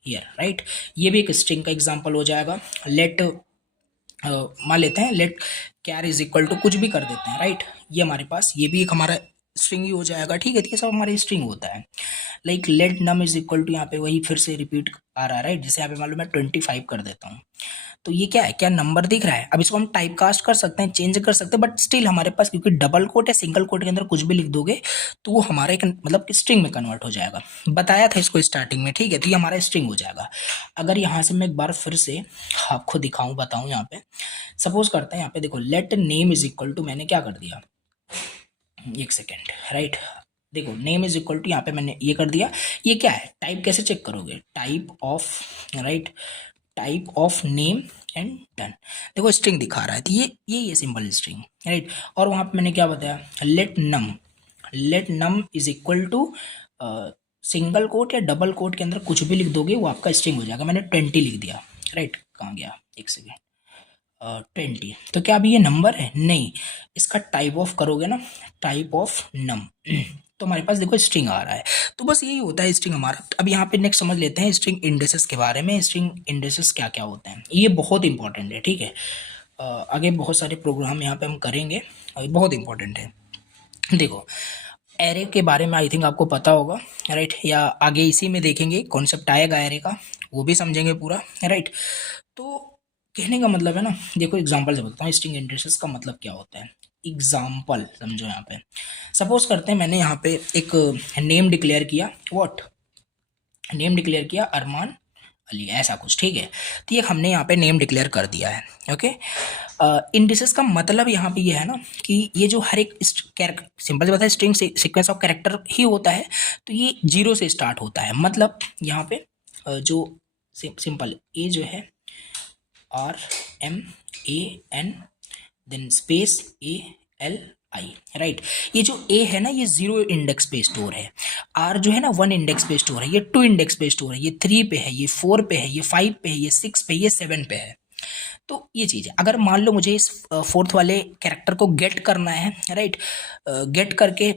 here, right. ये भी एक स्ट्रिंग का एग्जांपल हो जाएगा। लेट मान लेते हैं let car is equal to कुछ भी कर देते हैं, राइट। ये हमारे पास ये भी एक हमारा स्ट्रिंग ही हो जाएगा, ठीक है। तो ये सब हमारी स्ट्रिंग होता है। Like let num is equal to, यहाँ पे वही फिर से रिपीट आ रहा है, राइट। जैसे यहाँ पे मान लो मैं 25 कर देता हूँ, तो ये क्या है, क्या नंबर दिख रहा है। अब इसको हम टाइप कास्ट कर सकते हैं, चेंज कर सकते हैं, बट स्टिल हमारे पास, क्योंकि डबल कोट या सिंगल कोट के अंदर कुछ भी लिख दोगे तो वो हमारा एक मतलब स्ट्रिंग में कन्वर्ट हो जाएगा। बताया था इसको स्टार्टिंग में, ठीक है। तो ये हमारा स्ट्रिंग हो जाएगा। अगर यहाँ से मैं एक बार फिर से आपको दिखाऊं, बताऊं, यहाँ पे सपोज करते हैं, यहाँ पे देखो let name is equal to, मैंने क्या कर दिया, एक सेकेंड, राइट। देखो नेम इज इक्वल टू, यहाँ पे मैंने ये कर दिया। ये क्या है, टाइप कैसे चेक करोगे, type of, right, type of name and done. देखो स्ट्रिंग दिखा रहा है, तो ये सिंपल स्ट्रिंग, राइट। और वहाँ पे मैंने क्या बताया, let num is equal to single quote या डबल कोट के अंदर कुछ भी लिख दोगे वो आपका स्ट्रिंग हो जाएगा। मैंने 20 लिख दिया, राइट। कहाँ गया, एक सेकेंड, 20। तो क्या अभी ये नंबर है, नहीं। इसका टाइप ऑफ करोगे ना, टाइप ऑफ नम, तो हमारे पास देखो स्ट्रिंग आ रहा है। तो बस यही होता है स्ट्रिंग हमारा। अब यहाँ पे नेक्स्ट समझ लेते हैं स्ट्रिंग इंडेसेस के बारे में। स्ट्रिंग इंडेसेस क्या क्या होते हैं, ये बहुत इंपॉर्टेंट है, ठीक है। आगे बहुत सारे प्रोग्राम यहाँ पे हम करेंगे और ये बहुत इंपॉर्टेंट है। देखो एरे के बारे में आई थिंक आपको पता होगा, राइट, या आगे इसी में देखेंगे कॉन्सेप्ट आएगा एरे का, वो भी समझेंगे पूरा, राइट। तो कहने का मतलब है ना, देखो एग्जांपल से बताता हूँ स्ट्रिंग इंडेसेस का मतलब क्या होता है। एग्जांपल समझो, यहाँ पे सपोज करते हैं मैंने यहाँ पे एक नेम डिक्लेयर किया, व्हाट नेम डिक्लेयर किया, अरमान अली, ऐसा कुछ, ठीक है। तो ये हमने यहाँ पे नेम डिक्लेयर कर दिया है, ओके। इंडिसेस का मतलब यहाँ पे ये है ना कि ये जो हर एक सिंपल से बताया, स्ट्रिंग सीक्वेंस ऑफ कैरेक्टर ही होता है, तो ये 0 से स्टार्ट होता है। मतलब यहाँ पे जो सिंपल ए जो है, RMAN then space ALI, right. ये जो ए है ना, ये 0 इंडेक्स पे स्टोर है। आर जो है ना 1 इंडेक्स पे स्टोर है, ये 2 इंडेक्स पे स्टोर है, ये 3 पे है, ये 4 पे है, ये 5 पे है, ये 6 पे, ये 7 पे है। तो ये चीज़ है। अगर मान लो मुझे इस फोर्थ वाले कैरेक्टर को गेट करना है, राइट, गेट करके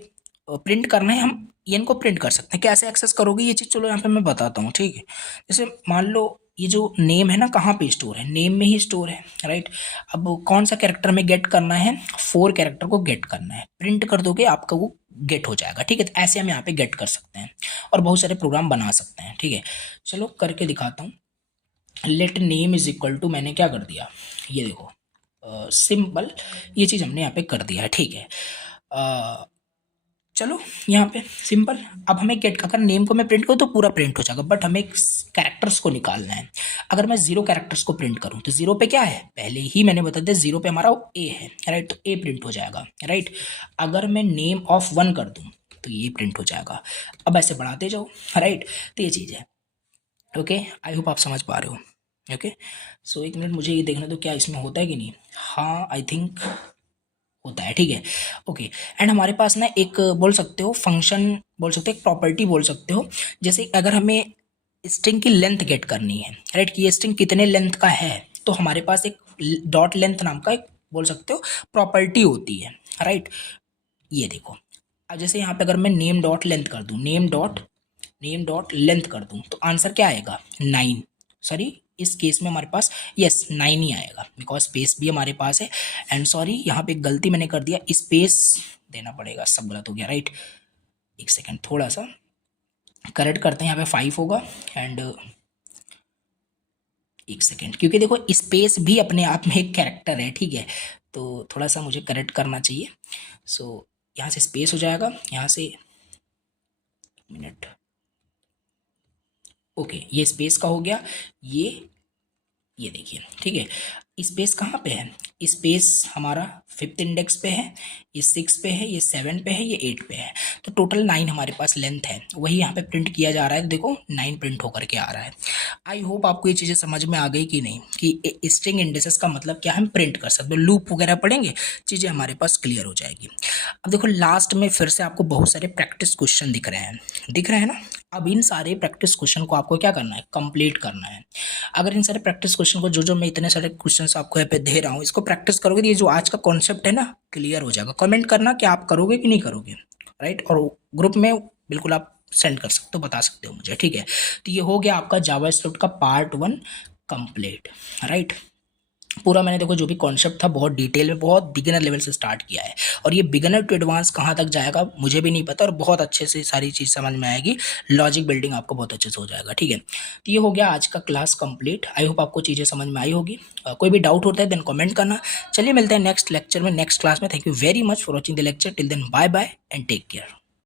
प्रिंट करना है, हम इनको प्रिंट कर सकते हैं। कैसे एक्सेस करोगे ये चीज़, चलो यहाँ पे मैं बताता हूँ, ठीक है। जैसे मान लो ये जो नेम है ना, कहाँ पे स्टोर है, नेम में ही स्टोर है, राइट। अब कौन सा कैरेक्टर में गेट करना है, 4 कैरेक्टर को गेट करना है, प्रिंट कर दोगे आपका वो गेट हो जाएगा, ठीक है। तो ऐसे हम यहाँ पे गेट कर सकते हैं और बहुत सारे प्रोग्राम बना सकते हैं, ठीक है। चलो करके दिखाता हूँ। Let name is equal to, मैंने क्या कर दिया, ये देखो सिंपल, ये चीज़ हमने यहाँ पे कर दिया है, ठीक है। चलो यहाँ पे सिंपल, अब हमें गेट, अगर नेम को मैं प्रिंट करूँ तो पूरा प्रिंट हो जाएगा, बट हमें कैरेक्टर्स को निकालना है। अगर मैं 0 कैरेक्टर्स को प्रिंट करूँ तो 0 पे क्या है, पहले ही मैंने बता दिया 0 पे हमारा ए है, राइट, तो ए प्रिंट हो जाएगा, राइट। अगर मैं नेम ऑफ 1 कर दूँ तो ये प्रिंट हो जाएगा। अब ऐसे बढ़ाते जाओ, राइट। तो ये चीज़ है, ओके। आई होप आप समझ पा रहे हो। ओके, सो एक मिनट मुझे ये देखना तो क्या इसमें होता है कि नहीं। हाँ आई थिंक होता है, ठीक है। ओके, एंड हमारे पास ना एक बोल सकते हो फंक्शन, बोल सकते हो एक प्रॉपर्टी बोल सकते हो। जैसे अगर हमें स्ट्रिंग की लेंथ गेट करनी है, राइट, कि ये स्ट्रिंग कितने लेंथ का है, तो हमारे पास एक डॉट लेंथ नाम का एक बोल सकते हो प्रॉपर्टी होती है, राइट। ये देखो, अब जैसे यहाँ पे अगर मैं नेम डॉट लेंथ कर दूँ, नेम डॉट लेंथ कर दूँ, तो आंसर क्या आएगा 9। सॉरी, इस केस में हमारे पास यस 9 ही आएगा, बिकॉज स्पेस भी हमारे पास है। एंड सॉरी, यहाँ पे गलती मैंने कर दिया, स्पेस देना पड़ेगा, सब गलत हो गया, राइट। एक सेकेंड, थोड़ा सा करेक्ट करते हैं, यहाँ पे 5 होगा। एंड एक सेकेंड, क्योंकि देखो स्पेस भी अपने आप में एक कैरेक्टर है, ठीक है, तो थोड़ा सा मुझे करेक्ट करना चाहिए। सो यहाँ से स्पेस हो जाएगा, यहाँ से मिनट, ओके, ये स्पेस का हो गया। ये देखिए, ठीक है, स्पेस कहाँ पे है, स्पेस हमारा 5th इंडेक्स पे है, ये 6 पे है, ये 7 पे है, ये 8 पे है, तो टोटल 9 हमारे पास लेंथ है, वही यहाँ पे प्रिंट किया जा रहा है, देखो 9 प्रिंट होकर के आ रहा है। आई होप आपको ये चीज़ें समझ में आ गई कि नहीं, कि स्ट्रिंग इंडेक्सेस का मतलब क्या हम प्रिंट कर सकते हैं, लूप वगैरह पढ़ेंगे, चीज़ें हमारे पास क्लियर हो जाएगी। अब देखो लास्ट में फिर से आपको बहुत सारे प्रैक्टिस क्वेश्चन दिख रहे हैं ना। अब इन सारे प्रैक्टिस क्वेश्चन को आपको क्या करना है, कंप्लीट करना है। अगर इन सारे प्रैक्टिस क्वेश्चन को, जो मैं इतने सारे क्वेश्चंस आपको यहाँ पे दे रहा हूँ, इसको प्रैक्टिस करोगे तो ये जो आज का कॉन्सेप्ट है ना क्लियर हो जाएगा। कमेंट करना कि आप करोगे कि नहीं करोगे, राइट, और ग्रुप में बिल्कुल आप सेंड कर सकते हो, बता सकते हो मुझे, ठीक है। तो ये हो गया आपका जावास्क्रिप्ट का पार्ट 1 कंप्लीट, राइट। पूरा मैंने देखो जो भी कॉन्सेप्ट था बहुत डिटेल में, बहुत बिगिनर लेवल से स्टार्ट किया है, और ये बिगिनर टू एडवांस कहाँ तक जाएगा मुझे भी नहीं पता, और बहुत अच्छे से सारी चीज़ समझ में आएगी, लॉजिक बिल्डिंग आपको बहुत अच्छे से हो जाएगा, ठीक है। तो ये हो गया आज का क्लास कंप्लीट। आई होप आपको चीज़ें समझ में आई होगी। कोई भी डाउट होता है देन कमेंट करना। चलिए मिलते हैं नेक्स्ट लेक्चर में, नेक्स्ट क्लास में। Thank you very much for watching the lecture, till then bye bye and take care.